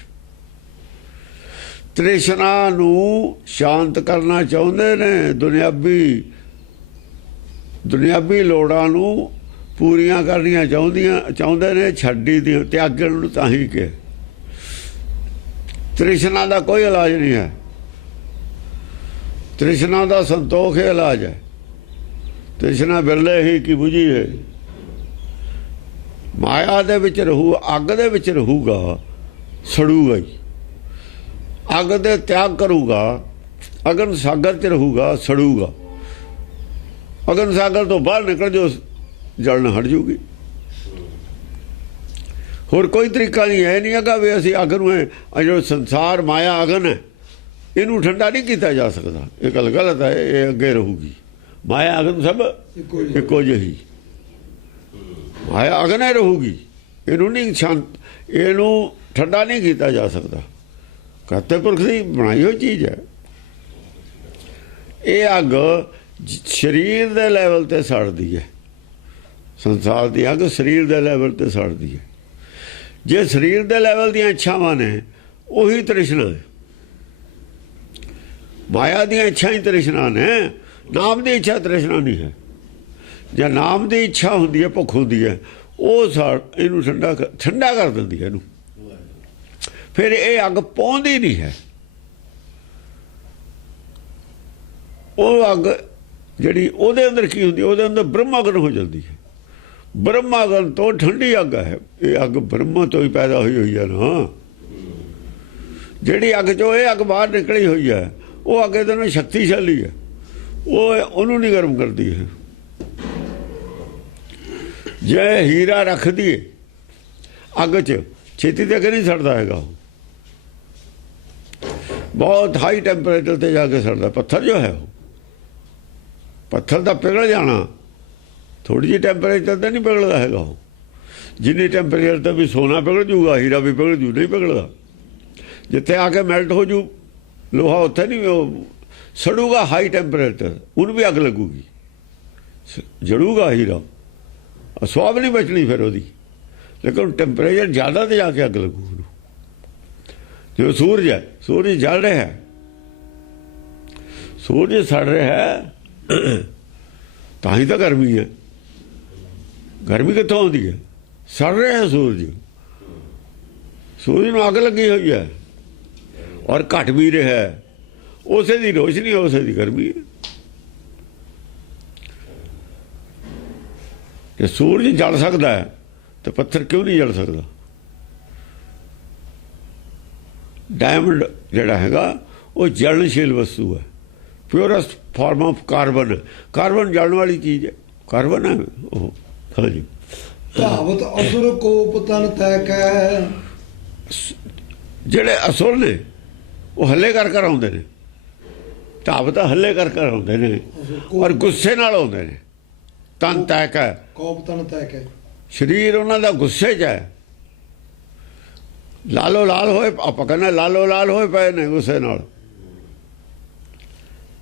ਤ੍ਰਿਸ਼ਨਾ ਨੂੰ ਸ਼ਾਂਤ ਕਰਨਾ ਚਾਹੁੰਦੇ ਨੇ, ਦੁਨਿਆਵੀ ਲੋੜਾਂ ਨੂੰ ਪੂਰੀਆਂ ਕਰਨੀਆਂ ਚਾਹੁੰਦੇ ਨੇ, ਛੱਡੀ ਦੀ ਤਿਆਗਣ ਨੂੰ ਤਾਂ ਹੀ ਕਿ ਤ੍ਰਿਸ਼ਨਾ ਦਾ ਕੋਈ ਇਲਾਜ ਨਹੀਂ ਹੈ। ਤ੍ਰਿਸ਼ਨਾ ਦਾ ਸੰਤੋਖ ਹੀ ਇਲਾਜ ਹੈ। ਤ੍ਰਿਸ਼ਨਾ ਬਿਰਲੇ ਹੀ ਕੀ ਬੁਝੀ ਹੈ। ਮਾਇਆ ਦੇ ਵਿੱਚ ਰਹੂ, ਅੱਗ ਦੇ ਵਿੱਚ ਰਹੂਗਾ, ਸੜੂਗਾ ਹੀ। ਅੱਗ ਦੇ ਤਿਆਗ ਕਰੂਗਾ, ਅਗਨ ਸਾਗਰ 'ਚ ਰਹੂਗਾ, ਸੜੂਗਾ। ਅਗਨ ਸਾਗਰ ਤੋਂ ਬਾਹਰ ਨਿਕਲ ਜੋ ਜਲਣ ਹਟ ਜੂਗੀ। ਹੋਰ ਕੋਈ ਤਰੀਕਾ ਨਹੀਂ ਹੈ। ਨਹੀਂ ਹੈਗਾ ਵੀ ਅਸੀਂ ਅੱਗ ਨੂੰ ਜੋ ਸੰਸਾਰ ਮਾਇਆ ਅਗਨ ਹੈ ਇਹਨੂੰ ਠੰਡਾ ਨਹੀਂ ਕੀਤਾ ਜਾ ਸਕਦਾ। ਇਹ ਗੱਲ ਗਲਤ ਹੈ। ਇਹ ਅੱਗੇ ਰਹੂਗੀ। ਮਾਇਆ ਅਗਨ ਸਭ ਇੱਕੋ ਜਿਹੀ। ਮਾਇਆ ਅਗਨ ਹੀ ਰਹੂਗੀ। ਇਹਨੂੰ ਨਹੀਂ ਸ਼ਾਂਤ, ਇਹਨੂੰ ਠੰਡਾ ਨਹੀਂ ਕੀਤਾ ਜਾ ਸਕਦਾ। ਕਰਤੇ ਪੁਰਖ ਦੀ ਬਣਾਈ ਹੋਈ ਚੀਜ਼ ਹੈ। ਇਹ ਅੱਗ ਸਰੀਰ ਦੇ ਲੈਵਲ ਤੇ ਸੜਦੀ ਹੈ। ਸੰਸਾਰ ਦੀ ਅੱਗ ਸਰੀਰ ਦੇ ਲੈਵਲ ਤੇ ਸੜਦੀ ਹੈ। ਜੇ ਸਰੀਰ ਦੇ ਲੈਵਲ ਦੀਆਂ ਇੱਛਾਵਾਂ ਨੇ ਉਹੀ ਤ੍ਰਿਸ਼ਨਾ ਹੈ। ਮਾਇਆ ਦੀਆਂ ਇੱਛਾ ਹੀ ਤ੍ਰਿਸ਼ਨਾ ਨੇ। ਨਾਮ ਦੀ ਇੱਛਾ ਤ੍ਰਿਸ਼ਨਾ ਨਹੀਂ ਹੈ। ਜੇ ਨਾਮ ਦੀ ਇੱਛਾ ਹੁੰਦੀ ਹੈ, ਭੁੱਖ ਹੁੰਦੀ ਹੈ, ਉਹ ਇਹਨੂੰ ਠੰਡਾ ਕਰ ਦਿੰਦੀ ਹੈ ਇਹਨੂੰ। ਫਿਰ ਇਹ ਅੱਗ ਪਹੁੰਚਦੀ ਨਹੀਂ ਹੈ। ਉਹ ਅੱਗ ਜਿਹੜੀ ਉਹਦੇ ਅੰਦਰ ਕੀ ਹੁੰਦੀ, ਉਹਦੇ ਅੰਦਰ ਬ੍ਰਹਮਾਗਨ ਹੋ ਜਾਂਦੀ ਹੈ। ਬ੍ਰਹਮਾਗਨ ਤੋਂ ਠੰਡੀ ਅੱਗ ਹੈ। ਇਹ ਅੱਗ ਬ੍ਰਹਮਾ ਤੋਂ ਹੀ ਪੈਦਾ ਹੋਈ ਹੈ ਨਾ। ਜਿਹੜੀ ਅੱਗ ਚੋਂ ਇਹ ਅੱਗ ਬਾਹਰ ਨਿਕਲੀ ਹੋਈ ਹੈ, ਉਹ ਅੱਗ ਇਹਦੇ ਨਾਲ ਸ਼ਕਤੀਸ਼ਾਲੀ ਹੈ। ਉਹਨੂੰ ਨਹੀਂ ਗਰਮ ਕਰਦੀ ਹੈ। ਜੇ ਹੀਰਾ ਰੱਖ ਦੀਏ ਅੱਗ 'ਚ, ਛੇਤੀ ਤੇ ਅੱਗੇ ਨਹੀਂ ਸੜਦਾ ਹੈਗਾ। ਉਹ ਬਹੁਤ ਹਾਈ ਟੈਂਪਰੇਚਰ ਤੇ ਜਾ ਕੇ ਸੜਦਾ। ਪੱਥਰ ਜੋ ਹੈ, ਉਹ ਪੱਥਰ ਦਾ ਪਿਘਲ ਜਾਣਾ ਥੋੜੀ ਜਿਹੀ ਟੈਂਪਰੇਚਰ ਤੇ ਨਹੀਂ ਪਿਘਲਦਾ ਹੈਗਾ। ਉਹ ਜਿੰਨੀ ਟੈਂਪਰੇਚਰ ਤੇ ਵੀ ਸੋਨਾ ਪਿਘਲ ਜੂਗਾ, ਹੀਰਾ ਵੀ ਪਿਘਲ ਜੂ, ਨਹੀਂ ਪਿਘਲਦਾ। ਜਿੱਥੇ ਆ ਕੇ ਮੈਲਟ ਹੋ ਜੂ ਲੋਹਾ, ਉੱਥੇ ਨਹੀਂ ਉਹ ਸੜੂਗਾ। ਹਾਈ ਟੈਂਪਰੇਚਰ, ਉਹਨੂੰ ਵੀ ਅੱਗ ਲੱਗੂਗੀ, ਜੜੂਗਾ ਹੀਰਾ। ਸਵਾਬ ਨਹੀਂ ਬਚਣੀ ਫਿਰ ਉਹਦੀ। ਲੇਕਿਨ ਟੈਂਪਰੇਚਰ ਜ਼ਿਆਦਾ ਤੇ ਜਾ ਕੇ ਅੱਗ ਲੱਗੂ ਉਹਨੂੰ। ਜਿਵੇਂ ਸੂਰਜ ਹੈ, ਸੂਰਜ ਜਲ ਰਿਹਾ ਹੈ, ਸੂਰਜ ਸੜ ਰਿਹਾ ਹੈ, ਤਾਂ ਹੀ ਤਾਂ ਗਰਮੀ ਹੈ। ਗਰਮੀ ਕਿੱਥੋਂ ਆਉਂਦੀ ਹੈ? ਸੜ ਰਿਹਾ ਸੂਰਜ। ਸੂਰਜ ਨੂੰ ਅੱਗ ਲੱਗੀ ਹੋਈ ਹੈ ਔਰ ਘਟ ਵੀ ਰਿਹਾ ਹੈ। ਉਸੇ ਦੀ ਰੋਸ਼ਨੀ, ਉਸੇ ਦੀ ਗਰਮੀ ਹੈ। ਜੇ ਸੂਰਜ ਜਲ ਸਕਦਾ ਹੈ ਤਾਂ ਪੱਥਰ ਕਿਉਂ ਨਹੀਂ ਜਲ ਸਕਦਾ? ਡਾਇਮੰਡ ਜਿਹੜਾ ਹੈਗਾ ਉਹ ਜਲਨਸ਼ੀਲ ਵਸਤੂ ਹੈ। ਪਿਓਰੈਸਟ ਫਾਰਮ ਆਫ ਕਾਰਬਨ। ਕਾਰਬਨ ਜਲਣ ਵਾਲੀ ਚੀਜ਼ ਹੈ। ਕਾਰਬਨ ਹੈ ਉਹ। ਹਾਂਜੀ। ਧਾਵਤ ਅਸੁਰ ਕੋਪ ਤਨ ਤੈ ਕੈ। ਜਿਹੜੇ ਅਸੁਰ ਨੇ ਉਹ ਹੱਲੇ ਕਰ ਆਉਂਦੇ ਨੇ। ਧਾਵਤ ਹੱਲੇ ਕਰ ਆਉਂਦੇ ਨੇ ਔਰ ਗੁੱਸੇ ਨਾਲ ਆਉਂਦੇ ਨੇ। ਤਨ ਤੈ ਕੈ, ਕੋਪ ਤਨ ਤੈ ਕੈ। ਸਰੀਰ ਉਹਨਾਂ ਦਾ ਗੁੱਸੇ 'ਚ ਹੈ। ਲਾਲੋ ਲਾਲ ਹੋਏ, ਆਪਾਂ ਕਹਿੰਦੇ ਲਾਲੋ ਲਾਲ ਹੋਏ ਪਏ ਨੇ ਗੁੱਸੇ ਨਾਲ।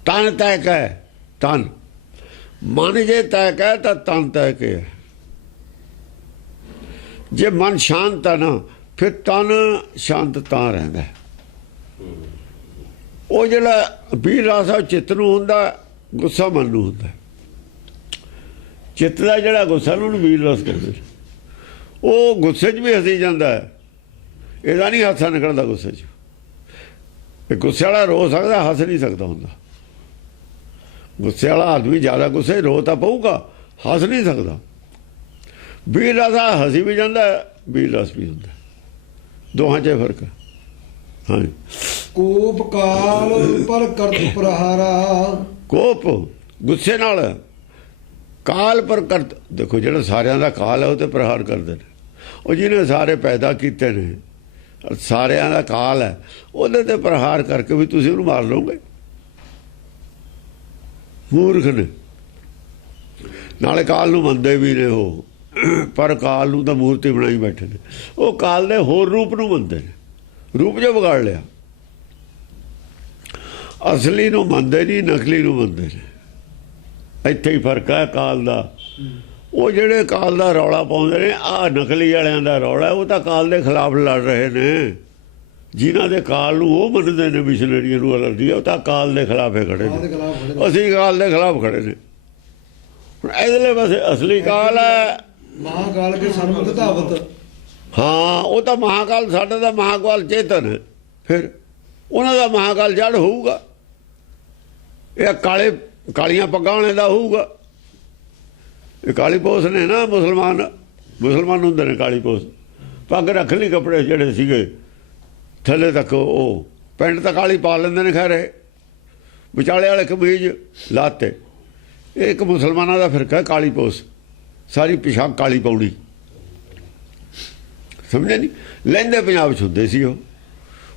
ਤਨ ਤੈ ਕੈ, ਤਨ ਮਨ ਜੇ ਤੈ ਕੈ ਤਾਂ ਤਨ ਤੈ ਕੇ। ਜੇ ਮਨ ਸ਼ਾਂਤ ਹੈ ਨਾ, ਫਿਰ ਤਨ ਸ਼ਾਂਤ ਤਾਂ ਰਹਿੰਦਾ। ਉਹ ਜਿਹੜਾ ਵੀਰ ਰਾਸਾ ਚਿੱਤ ਨੂੰ ਹੁੰਦਾ, ਗੁੱਸਾ ਮਨ ਨੂੰ ਹੁੰਦਾ। ਚਿੱਤ ਦਾ ਜਿਹੜਾ ਗੁੱਸਾ ਉਹਨੂੰ ਵੀਰ ਰਸ ਕਹਿੰਦੇ। ਉਹ ਗੁੱਸੇ 'ਚ ਵੀ ਹੱਸੀ ਜਾਂਦਾ ਹੈ। ਇਹਦਾ ਨਹੀਂ ਹਾਸਾ ਨਿਕਲਦਾ ਗੁੱਸੇ 'ਚ। ਇਹ ਗੁੱਸੇ ਵਾਲਾ ਰੋ ਸਕਦਾ, ਹੱਸ ਨਹੀਂ ਸਕਦਾ ਹੁੰਦਾ। ਗੁੱਸੇ ਵਾਲਾ ਆਦਮੀ ਜ਼ਿਆਦਾ ਗੁੱਸੇ ਰੋ ਤਾਂ ਪਊਗਾ, ਹੱਸ ਨਹੀਂ ਸਕਦਾ। ਵੀਰ ਰਸ ਹੱਸੀ ਵੀ ਜਾਂਦਾ, ਵੀਰ ਰਸ ਵੀ ਹੁੰਦਾ। ਦੋਹਾਂ 'ਚ ਫਰਕ ਹੈ। ਹਾਂਜੀ। ਕੋਪ ਕਾਲ ਪਰ ਕਰਤ ਪ੍ਰਹਾਰਾ। ਕੋਪ ਗੁੱਸੇ ਨਾਲ, ਕਾਲ ਪਰ ਕਰਤ। ਦੇਖੋ ਜਿਹੜਾ ਸਾਰਿਆਂ ਦਾ ਕਾਲ ਹੈ ਉਹ ਤੇ ਪ੍ਰਹਾਰ ਕਰਦੇ ਨੇ। ਉਹ ਜਿਹਨੇ ਸਾਰੇ ਪੈਦਾ ਕੀਤੇ ਨੇ, ਸਾਰਿਆਂ ਦਾ ਕਾਲ ਹੈ, ਉਹਦੇ ਤੇ ਪ੍ਰਹਾਰ ਕਰਕੇ ਵੀ ਤੁਸੀਂ ਉਹਨੂੰ ਮਾਰ ਲਓਗੇ। ਮੂਰਖ ਨੇ। ਨਾਲੇ ਕਾਲ ਨੂੰ ਮੰਨਦੇ ਵੀ ਨੇ ਉਹ, ਪਰ ਕਾਲ ਨੂੰ ਤਾਂ ਮੂਰਤੀ ਬਣਾਈ ਬੈਠੇ ਨੇ। ਉਹ ਕਾਲ ਦੇ ਹੋਰ ਰੂਪ ਨੂੰ ਮੰਨਦੇ ਨੇ। ਰੂਪ ਜੋ ਵਿਗਾੜ ਲਿਆ। ਅਸਲੀ ਨੂੰ ਮੰਨਦੇ ਨਹੀਂ, ਨਕਲੀ ਨੂੰ ਮੰਨਦੇ ਨੇ। ਇੱਥੇ ਹੀ ਫਰਕ ਹੈ ਕਾਲ ਦਾ। ਉਹ ਜਿਹੜੇ ਕਾਲ ਦਾ ਰੌਲਾ ਪਾਉਂਦੇ ਨੇ, ਆਹ ਨਕਲੀ ਵਾਲਿਆਂ ਦਾ ਰੌਲਾ। ਉਹ ਤਾਂ ਕਾਲ ਦੇ ਖਿਲਾਫ ਲੜ ਰਹੇ ਨੇ। ਜਿਨ੍ਹਾਂ ਦੇ ਕਾਲ ਨੂੰ ਉਹ ਮੰਨਦੇ ਨੇ, ਮਿਸ਼ਨਰੀਆਂ ਨੂੰ ਅਲਰਜੀ, ਉਹ ਤਾਂ ਕਾਲ ਦੇ ਖਿਲਾਫ ਖੜੇ ਨੇ। ਅਸੀਂ ਕਾਲ ਦੇ ਖਿਲਾਫ ਖੜੇ ਨੇ। ਹੁਣ ਇਹਦੇ ਪਾਸੇ ਅਸਲੀ ਕਾਲ ਹੈ ਮਹਾਕਾਲ ਕੇ ਸਨਮੁਖ ਧਾਵਤ। ਹਾਂ, ਉਹ ਤਾਂ ਮਹਾਕਾਲ, ਸਾਡਾ ਤਾਂ ਮਹਾਕਾਲ ਚੇਤਨ ਹੈ। ਫਿਰ ਉਹਨਾਂ ਦਾ ਮਹਾਕਾਲ ਜੜ ਹੋਊਗਾ। ਇਹ ਕਾਲੀਆਂ ਪੱਗਾਂ ਵਾਲੇ ਦਾ ਹੋਊਗਾ। ਇਹ ਕਾਲੀ ਪੋਸ ਨੇ ਨਾ ਮੁਸਲਮਾਨ, ਮੁਸਲਮਾਨ ਹੁੰਦੇ ਨੇ ਕਾਲੀ ਪੋਸ, ਪੱਗ ਰੱਖ ਲਈ, ਕੱਪੜੇ ਜਿਹੜੇ ਸੀਗੇ ਥੱਲੇ ਤੱਕ ਉਹ ਪੈਂਟ ਤਾਂ ਕਾਲੀ ਪਾ ਲੈਂਦੇ ਨੇ, ਖੈਰ ਵਿਚਾਲੇ ਵਾਲੇ ਕਮੀਜ਼ ਲਾਤੇ। ਇਹ ਇੱਕ ਮੁਸਲਮਾਨਾਂ ਦਾ ਫਿਰਕਾ, ਕਾਲੀ ਪੋਸ, ਸਾਰੀ ਪਿਸ਼ਾਕ ਕਾਲੀ ਪਾਉਣੀ, ਸਮਝੇ ਨਹੀਂ। ਲਹਿੰਦੇ ਪੰਜਾਬ 'ਚ ਹੁੰਦੇ ਸੀ ਉਹ,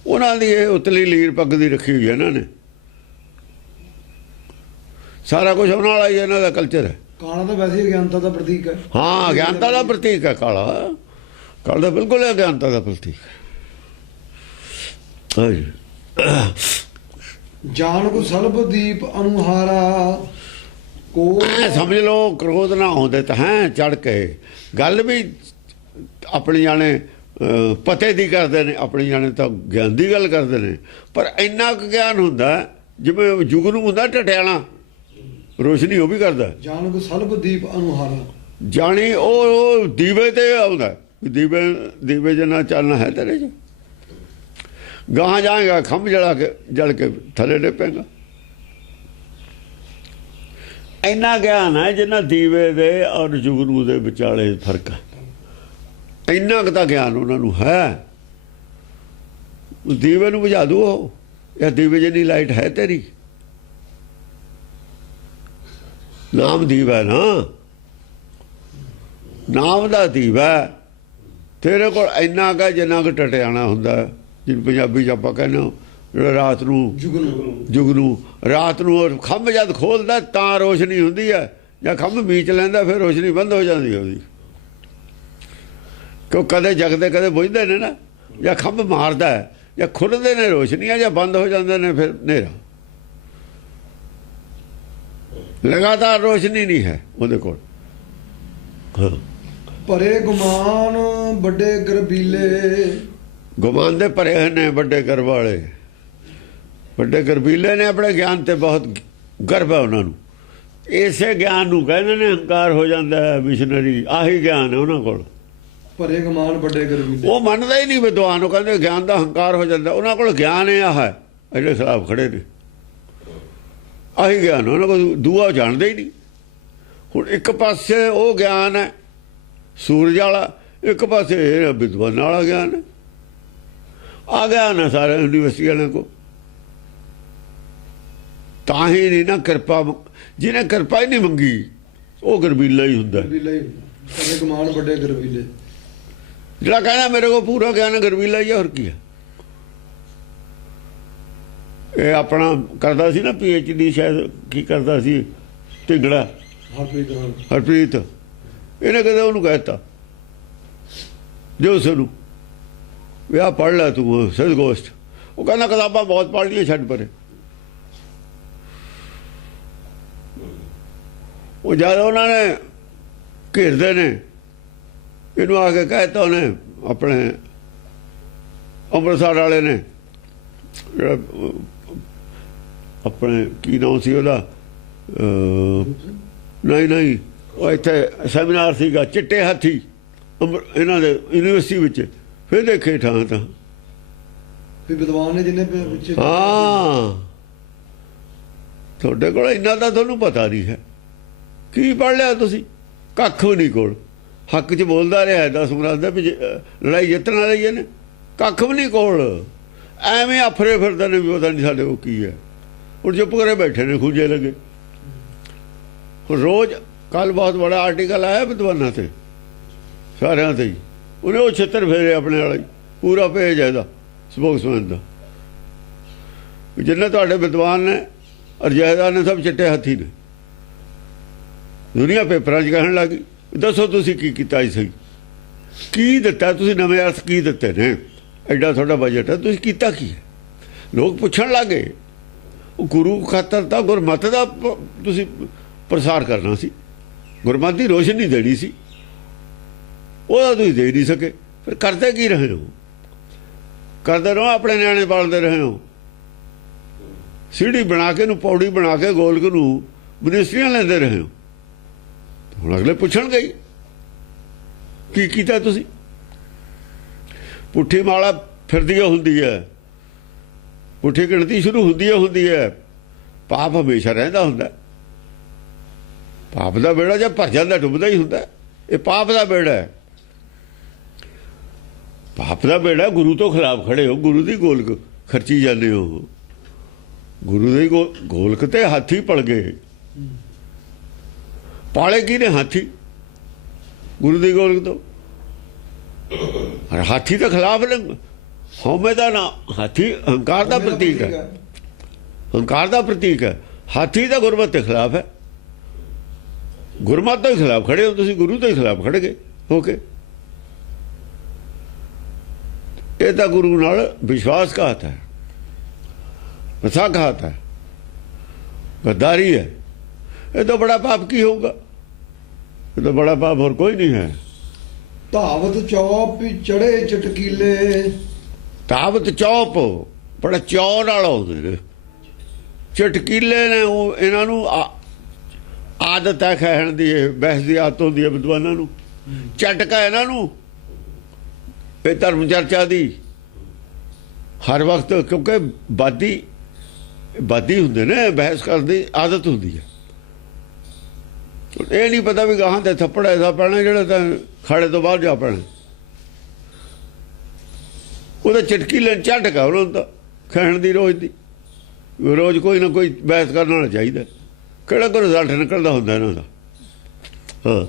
ਉਹਨਾਂ ਦੀ ਇਹ ਉਤਲੀ ਲੀਰ ਪੱਗ ਦੀ ਰੱਖੀ ਹੋਈ ਹੈ ਇਹਨਾਂ ਨੇ, ਸਾਰਾ ਕੁਝ ਉਹਨਾਂ ਵਾਲਾ ਹੀ ਇਹਨਾਂ ਦਾ ਕਲਚਰ ਹੈ। ਕਾਲਾ ਤਾਂ ਵੈਸੇ ਅਗਿਆਨਤਾ ਦਾ ਪ੍ਰਤੀਕ ਹੈ। ਹਾਂ, ਅਗਿਆਨਤਾ ਦਾ ਪ੍ਰਤੀਕ ਹੈ ਕਾਲਾ, ਕਾਲਾ ਤਾਂ ਬਿਲਕੁਲ ਅਗਿਆਨਤਾ ਦਾ ਪ੍ਰਤੀਕ ਹੈ। ਜਾਨ ਕੋ ਸਲਬ ਦੀਪ ਅਨੁਹਾਰਾ ਕੋ, ਸਮਝ ਲਓ ਕ੍ਰੋਧ ਨਾ ਆਉਂਦੇ ਤਾਂ ਹੈ ਚੜ ਕੇ ਗੱਲ ਵੀ ਆਪਣੀ ਜਾਣੇ ਪਤੇ ਦੀ ਕਰਦੇ ਨੇ, ਆਪਣੀ ਜਾਣੇ ਤਾਂ ਗਿਆਨ ਦੀ ਗੱਲ ਕਰਦੇ ਨੇ, ਪਰ ਇੰਨਾ ਕੁ ਗਿਆਨ ਹੁੰਦਾ ਜਿਵੇਂ ਜੁਗ ਨੂੰ ਹੁੰਦਾ ਟਟਿਆਣਾ, ਰੋਸ਼ਨੀ ਉਹ ਵੀ ਕਰਦਾ। ਜਾਨ ਕੋ ਸਲਬ ਦੀਪ ਅਨੁਹਾਰਾ, ਜਾਣੀ ਉਹ ਦੀਵੇ ਤੇ ਆਉਂਦਾ, ਦੀਵੇ ਜਿੰਨਾ ਚਾਨਣਾ ਹੈ ਤੇਰੇ 'ਚ, ਗਾਹਾਂ ਜਾਏਗਾ ਖੰਭ ਜਲ ਕੇ ਥੱਲੇ ਡਿੱਪੇਗਾ। ਇੰਨਾ ਗਿਆਨ ਹੈ ਜਿੰਨਾ ਦੀਵੇ ਦੇ ਔਰ ਜੁਗਨੂ ਦੇ ਵਿਚਾਲੇ ਫਰਕ ਹੈ, ਇੰਨਾ ਕੁ ਤਾਂ ਗਿਆਨ ਉਹਨਾਂ ਨੂੰ ਹੈ। ਦੀਵੇ ਨੂੰ ਬੁਝਾ ਦੂ ਉਹ, ਇਹ ਦੀਵੇ ਜਿੰਨੀ ਲਾਈਟ ਹੈ ਤੇਰੀ, ਨਾਮ ਦੀਵਾ ਨਾ, ਨਾਮ ਦਾ ਦੀਵਾ ਤੇਰੇ ਕੋਲ ਇੰਨਾ ਕੁ ਜਿੰਨਾ ਕੁ ਟਟਿਆਣਾ ਹੁੰਦਾ, ਜਿਹਨੂੰ ਪੰਜਾਬੀ 'ਚ ਆਪਾਂ ਕਹਿੰਦੇ ਜਿਹੜਾ ਰਾਤ ਨੂੰ ਜੁਗਨੂ, ਰਾਤ ਨੂੰ ਖੰਭ ਜਦ ਖੋਲਦਾ ਤਾਂ ਰੋਸ਼ਨੀ ਹੁੰਦੀ ਹੈ, ਜਾਂ ਖੰਭ ਮੀਚ ਲੈਂਦਾ ਫਿਰ ਰੋਸ਼ਨੀ ਬੰਦ ਹੋ ਜਾਂਦੀ ਉਹਦੀ, ਕਿਉਂ ਕਦੇ ਜਗਦੇ ਕਦੇ ਬੁਝਦੇ ਨੇ ਨਾ, ਜਾਂ ਖੰਭ ਮਾਰਦਾ ਜਾਂ ਖੁੱਲ੍ਹਦੇ ਨੇ ਰੋਸ਼ਨੀਆਂ, ਜਾਂ ਬੰਦ ਹੋ ਜਾਂਦੇ ਨੇ ਫਿਰ ਹਨੇਰਾ, ਲਗਾਤਾਰ ਰੋਸ਼ਨੀ ਨਹੀਂ ਹੈ ਉਹਦੇ ਕੋਲ। ਭਰੇ ਗੁਮਾਨ ਵੱਡੇ ਗਰਬੀਲੇ, ਗੁਮਾਨ ਦੇ ਭਰੇ ਹੋਏ ਨੇ ਵੱਡੇ ਗਰਬ ਵਾਲੇ, ਵੱਡੇ ਗਰਬੀਲੇ ਨੇ, ਆਪਣੇ ਗਿਆਨ ਤੇ ਬਹੁਤ ਗਰਬ ਹੈ ਉਹਨਾਂ ਨੂੰ, ਇਸੇ ਗਿਆਨ ਨੂੰ ਕਹਿੰਦੇ ਨੇ ਹੰਕਾਰ ਹੋ ਜਾਂਦਾ ਹੈ, ਮਿਸ਼ਨਰੀ, ਆਹੀ ਗਿਆਨ ਹੈ ਉਹਨਾਂ ਕੋਲ। ਭਰੇ ਗੁਮਾਨ ਵੱਡੇ ਗਰਬੀਲੇ, ਉਹ ਮੰਨਦਾ ਹੀ ਨਹੀਂ ਵਿਦਵਾਨ, ਉਹ ਕਹਿੰਦੇ ਗਿਆਨ ਦਾ ਹੰਕਾਰ ਹੋ ਜਾਂਦਾ, ਉਹਨਾਂ ਕੋਲ ਗਿਆਨ ਇਹ ਹੈ, ਇਹਦੇ ਖਿਲਾਫ ਖੜੇ ਨੇ, ਆਹੀ ਗਿਆਨ ਉਹਨਾਂ ਕੋਲ, ਦੂਆ ਜਾਣਦੇ ਹੀ ਨਹੀਂ। ਹੁਣ ਇੱਕ ਪਾਸੇ ਉਹ ਗਿਆਨ ਹੈ ਸੂਰਜ ਵਾਲਾ, ਇੱਕ ਪਾਸੇ ਇਹ ਵਿਦਵਾਨਾਂ ਵਾਲਾ ਗਿਆਨ ਹੈ, ਆ ਗਿਆਨ ਹੈ ਸਾਰੇ ਯੂਨੀਵਰਸਿਟੀ ਵਾਲਿਆਂ ਕੋਲ। ਤਾਂ ਹੀ ਨਹੀਂ ਨਾ ਕਿਰਪਾ, ਜਿਹਨੇ ਕਿਰਪਾ ਹੀ ਨਹੀਂ ਮੰਗੀ ਉਹ ਗਰਬੀਲਾ ਹੀ ਹੁੰਦਾ। ਭਰੇ ਗੁਮਾਨ ਵੱਡੇ ਗਰਬੀਲੇ, ਜਿਹੜਾ ਕਹਿੰਦਾ ਮੇਰੇ ਕੋਲ ਪੂਰਾ ਗਿਆਨ ਗਰਬੀਲਾ ਹੀ ਹੈ, ਹੋਰ ਕੀ ਹੈ। ਇਹ ਆਪਣਾ ਕਰਦਾ ਸੀ ਨਾ PhD, ਸ਼ਾਇਦ ਕੀ ਕਰਦਾ ਸੀ ਢਿੰਗੜਾ, ਹਰਪ੍ਰੀਤ, ਇਹਨੇ ਕਦੇ ਉਹਨੂੰ ਕਹਿ ਦਿੱਤਾ ਜੋ ਉਸਨੂੰ ਵੀ ਆਹ ਪੜ੍ਹ ਲੈ ਤੂੰ ਸਿੱਧ ਗੋਸ਼ਟ, ਉਹ ਕਹਿੰਦਾ ਕਿਤਾਬਾਂ ਬਹੁਤ ਪੜ੍ਹ ਲਈਆਂ, ਛੱਡ ਪਰੇ। ਉਹ ਜਦ ਉਹਨਾਂ ਨੇ ਘੇਰਦੇ ਨੇ ਇਹਨੂੰ, ਆ ਕੇ ਕਹਿ ਦਿੱਤਾ ਉਹਨੇ ਆਪਣੇ ਅੰਮ੍ਰਿਤਸਰ ਵਾਲੇ ਨੇ, ਜਿਹੜਾ ਆਪਣੇ ਕੀ ਨਾਮ ਸੀ ਉਹਦਾ, ਨਹੀਂ ਉਹ ਇੱਥੇ ਸੈਮੀਨਾਰ ਸੀਗਾ ਚਿੱਟੇ ਹਾਥੀ ਇਹਨਾਂ ਦੇ ਯੂਨੀਵਰਸਿਟੀ ਵਿੱਚ, ਫਿਰ ਦੇਖੇ ਥਾਂ ਤਾਂ ਵਿਦਵਾਨ ਨੇ ਜਿਹਨੇ ਵਿੱਚ, ਹਾਂ ਤੁਹਾਡੇ ਕੋਲ ਇੰਨਾ ਤਾਂ ਤੁਹਾਨੂੰ ਪਤਾ ਨਹੀਂ ਹੈ, ਕੀ ਪੜ੍ਹ ਲਿਆ ਤੁਸੀਂ, ਕੱਖ ਵੀ ਨਹੀਂ ਕੋਲ, ਹੱਕ 'ਚ ਬੋਲਦਾ ਰਿਹਾ 10 ਮਰਾਦ ਦਾ ਵੀ ਲੜਾਈ ਜਿੱਤਣ ਵਾਲੀ ਇਹਨੇ, ਕੱਖ ਵੀ ਨਹੀਂ ਕੋਲ, ਐਵੇਂ ਆਫਰੇ ਫਿਰਦੇ ਨੇ ਵੀ ਪਤਾ ਨਹੀਂ ਸਾਡੇ ਕੋਲ ਕੀ ਹੈ। ਹੁਣ ਚੁੱਪ ਕਰੇ ਬੈਠੇ ਨੇ, ਖੂੰਜੇ ਲੱਗੇ। ਹੁਣ ਰੋਜ਼ ਕੱਲ ਬਹੁਤ ਬੜਾ ਆਰਟੀਕਲ ਆਇਆ ਵਿਦਵਾਨਾਂ ਤੇ, ਸਾਰਿਆਂ ਤੇ ਹੀ, ਉਹਨੇ ਉਹ ਛਿੱਤਰ ਫੇਰੇ ਆਪਣੇ ਵਾਲਾ ਹੀ, ਪੂਰਾ ਪੇਜ ਹੈ ਇਹਦਾ ਸਪੋਕਸਮੈਨ ਦਾ, ਜਿੰਨੇ ਤੁਹਾਡੇ ਵਿਦਵਾਨ ਨੇ ਔਰ ਜਾਇਦਾਦ ਨੇ ਸਭ ਚਿੱਟੇ ਹਾਥੀ ਨੇ। ਦੁਨੀਆ ਪੇਪਰਾਂ 'ਚ ਕਹਿਣ ਲੱਗ ਗਈ, ਦੱਸੋ ਤੁਸੀਂ ਕੀ ਕੀਤਾ ਸੀ, ਕੀ ਦਿੱਤਾ ਤੁਸੀਂ, ਨਵੇਂ ਅਰਥ ਕੀ ਦਿੱਤੇ ਨੇ, ਐਡਾ ਤੁਹਾਡਾ ਬਜਟ ਹੈ, ਤੁਸੀਂ ਕੀਤਾ ਕੀ ਹੈ। ਲੋਕ ਪੁੱਛਣ ਲੱਗ ਗਏ। ਉਹ ਗੁਰੂ ਖਾਤਰ ਤਾਂ ਗੁਰਮਤਿ ਦਾ ਤੁਸੀਂ ਪ੍ਰਸਾਰ ਕਰਨਾ ਸੀ, ਗੁਰਮਤਿ ਦੀ ਰੋਸ਼ਨੀ ਦੇਣੀ ਸੀ, ਉਹਦਾ ਤੁਸੀਂ ਦੇ ਨਹੀਂ ਸਕੇ, ਫਿਰ ਕਰਦੇ ਕੀ ਰਹੇ ਹੋ, ਕਰਦੇ ਰਹੋ ਆਪਣੇ ਨਿਆਣੇ ਪਾਲਦੇ ਰਹੇ ਹੋ, ਸੀੜੀ ਬਣਾ ਕੇ ਨੂੰ ਪੌੜੀ ਬਣਾ ਕੇ ਗੋਲਕ ਨੂੰ ਮਿਨਿਸਟਰੀਆਂ ਲੈਂਦੇ ਰਹੇ ਹੋ। ਹੁਣ ਅਗਲੇ ਪੁੱਛਣਗੇ ਕੀ ਕੀਤਾ ਤੁਸੀਂ। ਪੁੱਠੀ ਮਾਲਾ ਫਿਰਦੀ ਹੁੰਦੀ ਹੈ, ਪੁੱਠੀ ਗਿਣਤੀ ਸ਼ੁਰੂ ਹੁੰਦੀ ਹੈ, ਪਾਪ ਹਮੇਸ਼ਾ ਰਹਿੰਦਾ ਹੁੰਦਾ। ਪਾਪ ਦਾ ਬੇੜਾ ਜਦ ਭਰ ਜਾਂਦਾ ਡੁੱਬਦਾ ਹੀ ਹੁੰਦਾ। ਇਹ ਪਾਪ ਦਾ ਬੇੜਾ ਹੈ, ਪਾਪ ਦਾ ਬੇੜਾ, ਗੁਰੂ ਤੋਂ ਖਿਲਾਫ ਖੜੇ ਹੋ, ਗੁਰੂ ਦੀ ਗੋਲਕ ਖਰਚੀ ਜਾਂਦੇ ਹੋ। ਗੁਰੂ ਦੀ ਗੋਲਕ ਤੇ ਹਾਥੀ ਪਲ ਗਏ, ਪਾਲੇ ਕੀ ਨੇ ਹਾਥੀ ਗੁਰੂ ਦੀ ਗੋਲਕ ਤੋਂ। ਹਾਥੀ ਦੇ ਖਿਲਾਫ ਨੇ, ਹਉਮੈ ਦਾ ਨਾ, ਹਾਥੀ ਹੰਕਾਰ ਦਾ ਪ੍ਰਤੀਕ ਹੈ, ਹੰਕਾਰ ਦਾ ਪ੍ਰਤੀਕ ਹੈ। ਹਾਥੀ ਦਾ ਗੁਰਮਤਿ ਦੇ ਖਿਲਾਫ ਹੈ, ਗੁਰਮਤਿ ਦੇ ਖਿਲਾਫ ਖੜੇ ਹੋ ਤੁਸੀਂ, ਗੁਰੂ ਦੇ ਖਿਲਾਫ ਖੜ ਗਏ ਹੋ ਕੇ। ਇਹ ਤਾਂ ਗੁਰੂ ਨਾਲ ਵਿਸ਼ਵਾਸਘਾਤ ਹੈ, ਵਿਸ਼ਵਾਸਘਾਤ ਹੈ, ਗੱਦਾਰੀ ਹੈ। ਇਹ ਤੋਂ ਬੜਾ ਪਾਪ ਕੀ ਹੋਊਗਾ? ਇਹ ਤੋਂ ਬੜਾ ਪਾਪ ਹੋਰ ਕੋਈ ਨਹੀਂ ਹੈ। ਧਾਵਤ ਚੌਪ ਚੜੇ ਚਟਕੀਲੇ, ਧਾਵਤ ਚੌਪ ਬੜਾ ਚੌ ਨਾਲ ਆਉਂਦੇ ਨੇ, ਚਟਕੀਲੇ ਨੇ। ਉਹ ਇਹਨਾਂ ਨੂੰ ਆਦਤ ਹੈ ਕਹਿਣ ਦੀ, ਬਹਿਸ ਦੀ ਆਦਤ ਹੁੰਦੀ ਹੈ ਵਿਦਵਾਨਾਂ ਨੂੰ। ਝਟਕਾ ਇਹਨਾਂ ਨੂੰ ਇਹ ਧਰਮ ਚਰਚਾ ਦੀ ਹਰ ਵਕਤ, ਕਿਉਂਕਿ ਬਾਦੀ ਹੁੰਦੇ ਨੇ, ਬਹਿਸ ਕਰਨ ਦੀ ਆਦਤ ਹੁੰਦੀ ਹੈ। ਇਹ ਨਹੀਂ ਪਤਾ ਵੀ ਗਾਹਾਂ ਤੇ ਥੱਪੜ ਐਸਾ ਪੈਣਾ ਜਿਹੜਾ ਤਾਂ ਖਾੜੇ ਤੋਂ ਬਾਹਰ ਜਾ ਪੈਣਾ। ਉਹਦਾ ਚਟਕੀਲੇ ਝਟਕਾ ਉਹਨਾਂ ਨੂੰ ਤਾਂ ਕਹਿਣ ਦੀ, ਰੋਜ਼ ਕੋਈ ਨਾ ਕੋਈ ਬਹਿਸ ਕਰਨ ਵਾਲਾ ਚਾਹੀਦਾ। ਕਿਹੜਾ ਕੋਈ ਰਿਜ਼ਲਟ ਨਿਕਲਦਾ ਹੁੰਦਾ ਇਹਨਾਂ ਦਾ। ਹਾਂ,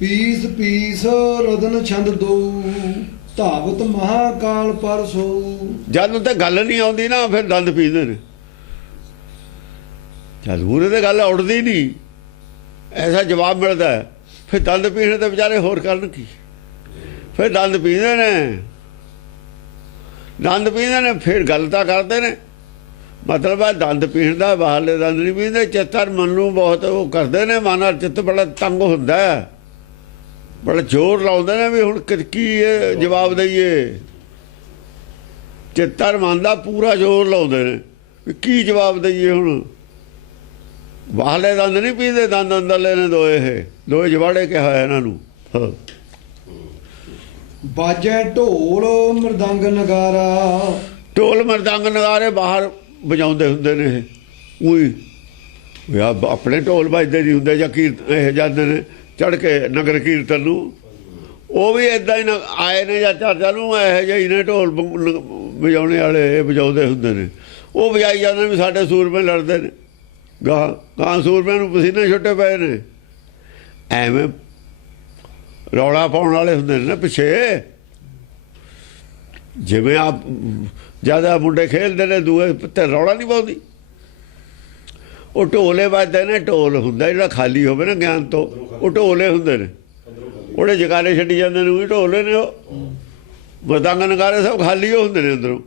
ਪੀਸ ਪੀਸ ਰਦਨ ਛੰਦ ਦੋ, ਧਾਵਤ ਮਹਾਕਾਲ ਪਰ ਸੋ। ਜਦ ਤੇ ਗੱਲ ਨਹੀਂ ਆਉਂਦੀ ਨਾ, ਫਿਰ ਦੰਦ ਪੀਂਦੇ ਨੇ। ਜਦ ਮੂਹਰੇ ਤੇ ਗੱਲ ਉੱਡਦੀ ਨਹੀਂ, ਐਸਾ ਜਵਾਬ ਮਿਲਦਾ ਹੈ, ਫਿਰ ਦੰਦ ਪੀਣੇ ਤੇ ਵਿਚਾਰੇ ਹੋਰ ਕਰਨ ਕੀ। ਫਿਰ ਦੰਦ ਪੀਂਦੇ ਨੇ, ਦੰਦ ਪੀਂਦੇ ਨੇ, ਫਿਰ ਗੱਲ ਤਾਂ ਕਰਦੇ ਨੇ। ਮਤਲਬ ਹੈ ਦੰਦ ਪੀਣ ਦਾ, ਬਾਹਰਲੇ ਦੰਦ ਨਹੀਂ ਪੀਂਦੇ। ਚਿੱਤਰ ਮਨ ਨੂੰ ਬਹੁਤ ਉਹ ਕਰਦੇ ਨੇ, ਮਨ ਦਾ ਚਿੱਤ ਬੜਾ ਤੰਗ ਹੁੰਦਾ ਹੈ, ਬੜਾ ਜ਼ੋਰ ਲਾਉਂਦੇ ਨੇ ਵੀ ਹੁਣ ਕੀ ਜਵਾਬ ਦਈਏ। ਚਿੱਤਰ ਮਨ ਦਾ ਪੂਰਾ ਜ਼ੋਰ ਲਾਉਂਦੇ ਨੇ ਵੀ ਕੀ ਜਵਾਬ ਦਈਏ ਹੁਣ। ਬਾਹਰਲੇ ਦੰਦ ਨਹੀਂ ਪੀਂਦੇ, ਦੰਦ ਅੰਦਰਲੇ ਨੇ ਦੋਏ, ਇਹ ਦੋਏ ਜਵਾੜੇ ਕਿਹਾ ਹੋਇਆ ਇਹਨਾਂ ਨੂੰ। ਹਾਂ, ਬਾਜੇ ਢੋਲ ਮਰਦੰਗ ਨਗਾਰਾ, ਢੋਲ ਮਰਦੰਗ ਨਗਾਰੇ ਬਾਹਰ ਵਜਾਉਂਦੇ ਹੁੰਦੇ ਨੇ। ਉਹੀ ਆਪਣੇ ਢੋਲ ਵੱਜਦੇ ਨਹੀਂ ਹੁੰਦੇ, ਜਾਂ ਕੀਰਤਨ ਇਹ ਜਾਂਦੇ ਨੇ ਚੜ੍ਹ ਕੇ ਨਗਰ ਕੀਰਤਨ ਨੂੰ, ਉਹ ਵੀ ਇੱਦਾਂ ਹੀ ਆਏ ਨੇ, ਜਾਂ ਚਾਚਾ ਨੂੰ ਇਹੋ ਜਿਹੇ ਹੀ ਨੇ ਢੋਲ ਵਜਾਉਣੇ ਵਾਲੇ, ਇਹ ਵਜਾਉਂਦੇ ਹੁੰਦੇ ਨੇ। ਉਹ ਵਜਾਈ ਜਾਂਦੇ ਵੀ ਸਾਡੇ ਸੂਰਮੇ ਲੜਦੇ ਨੇ, ਗਾਂ ਸੂਰਮਿਆਂ ਨੂੰ ਪਸੀਨੇ ਛੁੱਟੇ ਪਏ ਨੇ। ਐਵੇਂ ਰੌਲਾ ਪਾਉਣ ਵਾਲੇ ਹੁੰਦੇ ਨੇ ਨਾ ਪਿੱਛੇ। ਜਿਵੇਂ ਆਪ ਜਿਆਦਾ ਮੁੰਡੇ ਖੇਲਦੇ ਨੇ, ਦੂਏ ਤੇ ਰੌਲਾ ਨਹੀਂ ਪਾਉਂਦੀ। ਉਹ ਢੋਲੇ ਵੱਜਦੇ ਨੇ, ਢੋਲ ਹੁੰਦਾ ਜਿਹੜਾ ਖਾਲੀ ਹੋਵੇ ਨਾ ਗਿਆਨ ਤੋਂ, ਉਹ ਢੋਲੇ ਹੁੰਦੇ ਨੇ। ਉਹਦੇ ਜਕਾਰੇ ਛੱਡੀ ਜਾਂਦੇ ਨੇ, ਉਹੀ ਢੋਲੇ ਨੇ। ਉਹ ਮਰਦੰਗ ਨਗਾਰੇ ਸਭ ਖਾਲੀ ਹੋ ਹੁੰਦੇ ਨੇ ਅੰਦਰੋਂ,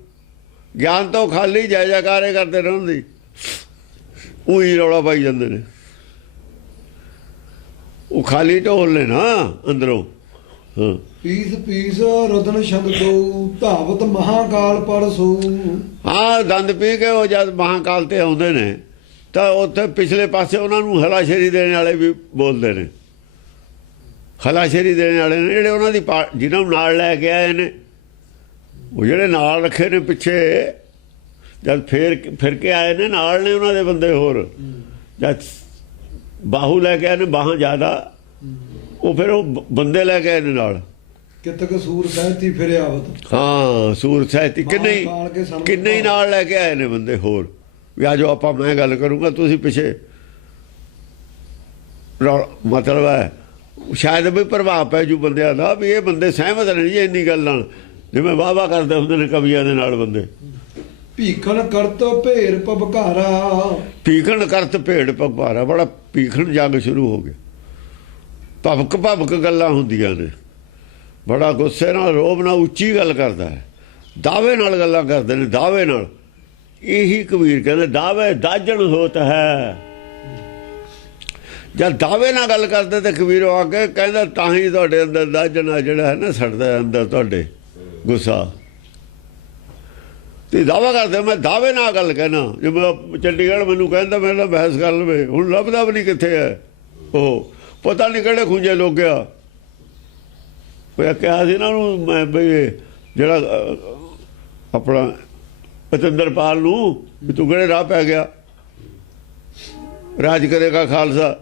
ਗਿਆਨ ਤੋਂ ਖਾਲੀ, ਜੈ ਜੈਕਾਰੇ ਕਰਦੇ ਰਹਿੰਦੀ, ਉਹੀ ਰੌਲਾ ਪਾਈ ਜਾਂਦੇ ਨੇ। ਉਹ ਖਾਲੀ ਢੋਲ ਨੇ ਨਾ ਅੰਦਰੋਂ। ਹਾਂ, ਪੀਸ ਪੀਸ ਰਦਨ ਛੰਦ ਦੋ, ਧਾਵਤ ਮਹਾਕਾਲ ਪਰ ਸੋ। ਹਾਂ, ਦੰਦ ਪੀ ਕੇ ਉਹ ਜਦ ਮਹਾਕਾਲ ਤੇ ਆਉਂਦੇ ਨੇ ਤਾਂ ਉੱਥੇ ਪਿਛਲੇ ਪਾਸੇ ਉਹਨਾਂ ਨੂੰ ਹਲਾਸ਼ੇਰੀ ਦੇਣ ਵਾਲੇ ਵੀ ਬੋਲਦੇ ਨੇ। ਹਲਾਸ਼ੇਰੀ ਦੇਣ ਵਾਲੇ ਨੇ ਜਿਹੜੇ ਉਹਨਾਂ ਦੀ ਜਿਹਨਾਂ ਨੂੰ ਨਾਲ ਲੈ ਕੇ ਆਏ ਨੇ, ਉਹ ਜਿਹੜੇ ਨਾਲ ਰੱਖੇ ਨੇ ਪਿੱਛੇ, ਜਦ ਫਿਰ ਕੇ ਆਏ ਨੇ, ਨਾਲ ਨੇ ਉਹਨਾਂ ਦੇ ਬੰਦੇ ਹੋਰ। ਜਦ ਬਾਹੂ ਲੈ ਕੇ ਆਏ ਨੇ, ਬਾਹਾਂ ਜ਼ਿਆਦਾ, ਉਹ ਫਿਰ ਉਹ ਬੰਦੇ ਲੈ ਕੇ ਆਏ ਨੇ ਨਾਲ। ਕਿਤਕ ਸੂਰ ਸਹਿਤੀ ਫਿਰ ਆਵਤ। ਹਾਂ, ਸੂਰ ਸਹਿਤੀ ਕਿੰਨੇ ਹੀ ਨਾਲ ਲੈ ਕੇ ਆਏ ਨੇ ਬੰਦੇ ਹੋਰ ਵੀ। ਆ ਜਾਓ, ਆਪਾਂ ਮੈਂ ਗੱਲ ਕਰੂੰਗਾ, ਤੁਸੀਂ ਪਿੱਛੇ। ਮਤਲਬ ਹੈ ਸ਼ਾਇਦ ਵੀ ਪ੍ਰਭਾਵ ਪੈ ਜੂ ਬੰਦਿਆਂ ਦਾ ਵੀ ਇਹ ਬੰਦੇ ਸਹਿਮਤ ਨੇ ਜੀ ਇੰਨੀ ਗੱਲ ਨਾਲ, ਜਿਵੇਂ ਵਾਹ ਕਰਦੇ ਹੁੰਦੇ ਨੇ ਕਵੀਆਂ ਦੇ ਨਾਲ ਬੰਦੇ। ਭੀਖਣ ਕਰਤ ਭੇਰ ਭਬਕਾਰਾ, ਭੀਖਣ ਕਰਤ ਭੇੜ ਭਬਕਾਰਾ, ਬੜਾ ਭੀਖਣ ਜੰਗ ਸ਼ੁਰੂ ਹੋ ਗਿਆ। ਭਬਕ ਗੱਲਾਂ ਹੁੰਦੀਆਂ ਨੇ, ਬੜਾ ਗੁੱਸੇ ਨਾਲ, ਰੋਬ ਨਾਲ, ਉੱਚੀ ਗੱਲ ਕਰਦਾ ਹੈ, ਦਾਅਵੇ ਨਾਲ ਗੱਲਾਂ ਕਰਦੇ ਨੇ, ਦਾਅਵੇ ਨਾਲ। ਇਹੀ ਕਬੀਰ ਕਹਿੰਦੇ ਦਾਅਵੇ ਦਾਜਣ ਹੋਤ ਹੈ। ਜਦ ਦਾਅਵੇ ਨਾਲ ਗੱਲ ਕਰਦੇ ਤੇ ਕਬੀਰ ਆ ਕੇ ਕਹਿੰਦਾ ਤਾਂ ਹੀ ਤੁਹਾਡੇ ਅੰਦਰ ਦਾਜਣਾ ਜਿਹੜਾ ਹੈ ਨਾ ਸੜਦਾ ਅੰਦਰ ਤੁਹਾਡੇ ਗੁੱਸਾ। ਤੇ ਦਾਅਵਾ ਕਰਦੇ, ਮੈਂ ਦਾਅਵੇ ਨਾਲ ਗੱਲ ਕਹਿਣਾ। ਜਿਵੇਂ ਚੰਡੀਗੜ੍ਹ ਮੈਨੂੰ ਕਹਿੰਦਾ ਮੇਰੇ ਨਾਲ ਬਹਿਸ ਕਰ ਲਵੇ, ਹੁਣ ਲੱਭਦਾ ਵੀ ਨਹੀਂ ਕਿੱਥੇ ਹੈ ਉਹ, ਪਤਾ ਨਹੀਂ ਕਿਹੜੇ ਖੂੰਜੇ ਲੋਕ ਗਿਆ। ਮੈਂ ਕਿਹਾ ਸੀ ਇਹਨਾਂ ਨੂੰ, ਮੈਂ ਬਈ ਜਿਹੜਾ ਆਪਣਾ ਪਤੰਦਰਪਾਲ ਨੂੰ, ਵੀ ਤੂੰ ਕਿਹੜੇ ਰਾਹ ਪੈ ਗਿਆ, ਰਾਜ ਕਰੇਗਾ ਖਾਲਸਾ।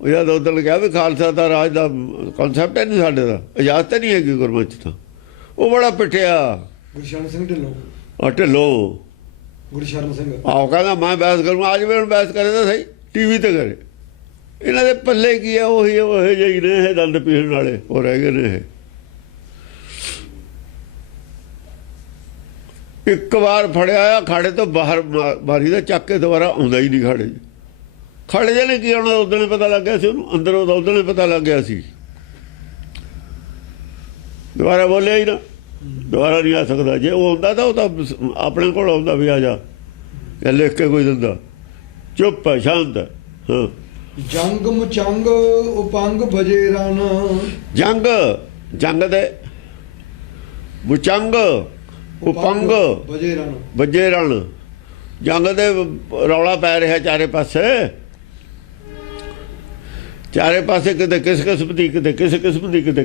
ਉਹ ਜਦ ਉੱਧਰ ਕਿਹਾ ਵੀ ਖਾਲਸਾ ਦਾ ਰਾਜ ਦਾ ਕਨਸੈਪਟ ਹੈ ਨਹੀਂ ਸਾਡੇ ਦਾ, ਇਜਾਜ਼ਤ ਨਹੀਂ ਹੈਗੀ ਗੁਰਮਤਿ 'ਚ। ਤਾਂ ਉਹ ਬੜਾ ਪਿੱਟਿਆ ਗੁਰਸ਼ਰਨ ਸਿੰਘ ਢਿੱਲੋਂ, ਢਿੱਲੋਂ। ਗੁਰਸ਼ਰਨ ਸਿੰਘ ਆਹ ਕਹਿੰਦਾ ਮੈਂ ਬਹਿਸ ਕਰੂੰ, ਅੱਜ ਵੀ ਹੁਣ ਬਹਿਸ ਕਰੇ ਤਾਂ ਸਹੀ, ਟੀਵੀ ਤੇ ਕਰੇ। ਇਹਨਾਂ ਦੇ ਪੱਲੇ ਕੀ ਆ, ਉਹੀ ਜਿਹੇ ਨੇ ਇਹ ਦੰਦ ਪੀਣ ਵਾਲੇ, ਉਹ ਰਹਿ ਗਏ ਨੇ ਇਹ। ਇੱਕ ਵਾਰ ਫੜਿਆ ਆ ਖਾੜੇ ਤੋਂ ਬਾਹਰ ਮਾਰੀ ਦਾ ਚੱਕ ਕੇ, ਦੁਬਾਰਾ ਆਉਂਦਾ ਹੀ ਨਹੀਂ ਖਾੜੇ 'ਚ। ਖਾੜੇ ਜਿਹੇ ਨੇ ਕੀ ਆਉਣਾ, ਉਦੋਂ ਹੀ ਪਤਾ ਲੱਗ ਗਿਆ ਸੀ ਉਹਨੂੰ, ਅੰਦਰੋਂ ਤਾਂ ਉਦੋਂ ਹੀ ਪਤਾ ਲੱਗ ਗਿਆ ਸੀ। ਦੁਬਾਰਾ ਬੋਲਿਆ ਹੀ ਨਾ, ਦੁਬਾਰਾ ਨਹੀਂ ਆ ਸਕਦਾ। ਜੇ ਉਹ ਆਉਂਦਾ ਤਾਂ ਉਹ ਤਾਂ ਆਪਣੇ ਕੋਲ ਆਉਂਦਾ ਵੀ ਆ ਜਾ, ਇਹ ਲਿਖ ਕੇ ਕੋਈ ਦਿੰਦਾ। ਚੁੱਪ ਹੈ, ਸ਼ਾਂਤ ਹੈ। ਹਾਂ, ਜੰਗ ਮੁਚੰਗ ਉਪੰਗ ਬਜੇ ਰਨ, ਜੰਗ ਦੇ ਮੁਚੰਗ ਉਪੰਗ ਵਜੇ ਰਣ। ਜੰਗ ਦੇ ਰੌਲਾ ਪੈ ਰਿਹਾ ਚਾਰੇ ਪਾਸੇ, ਚਾਰੇ ਪਾਸੇ ਕਿਤੇ ਕਿਸ ਕਿਸਮ ਦੀ, ਕਿਤੇ ਕਿਸ ਕਿਸਮ ਦੀ, ਕਿਤੇ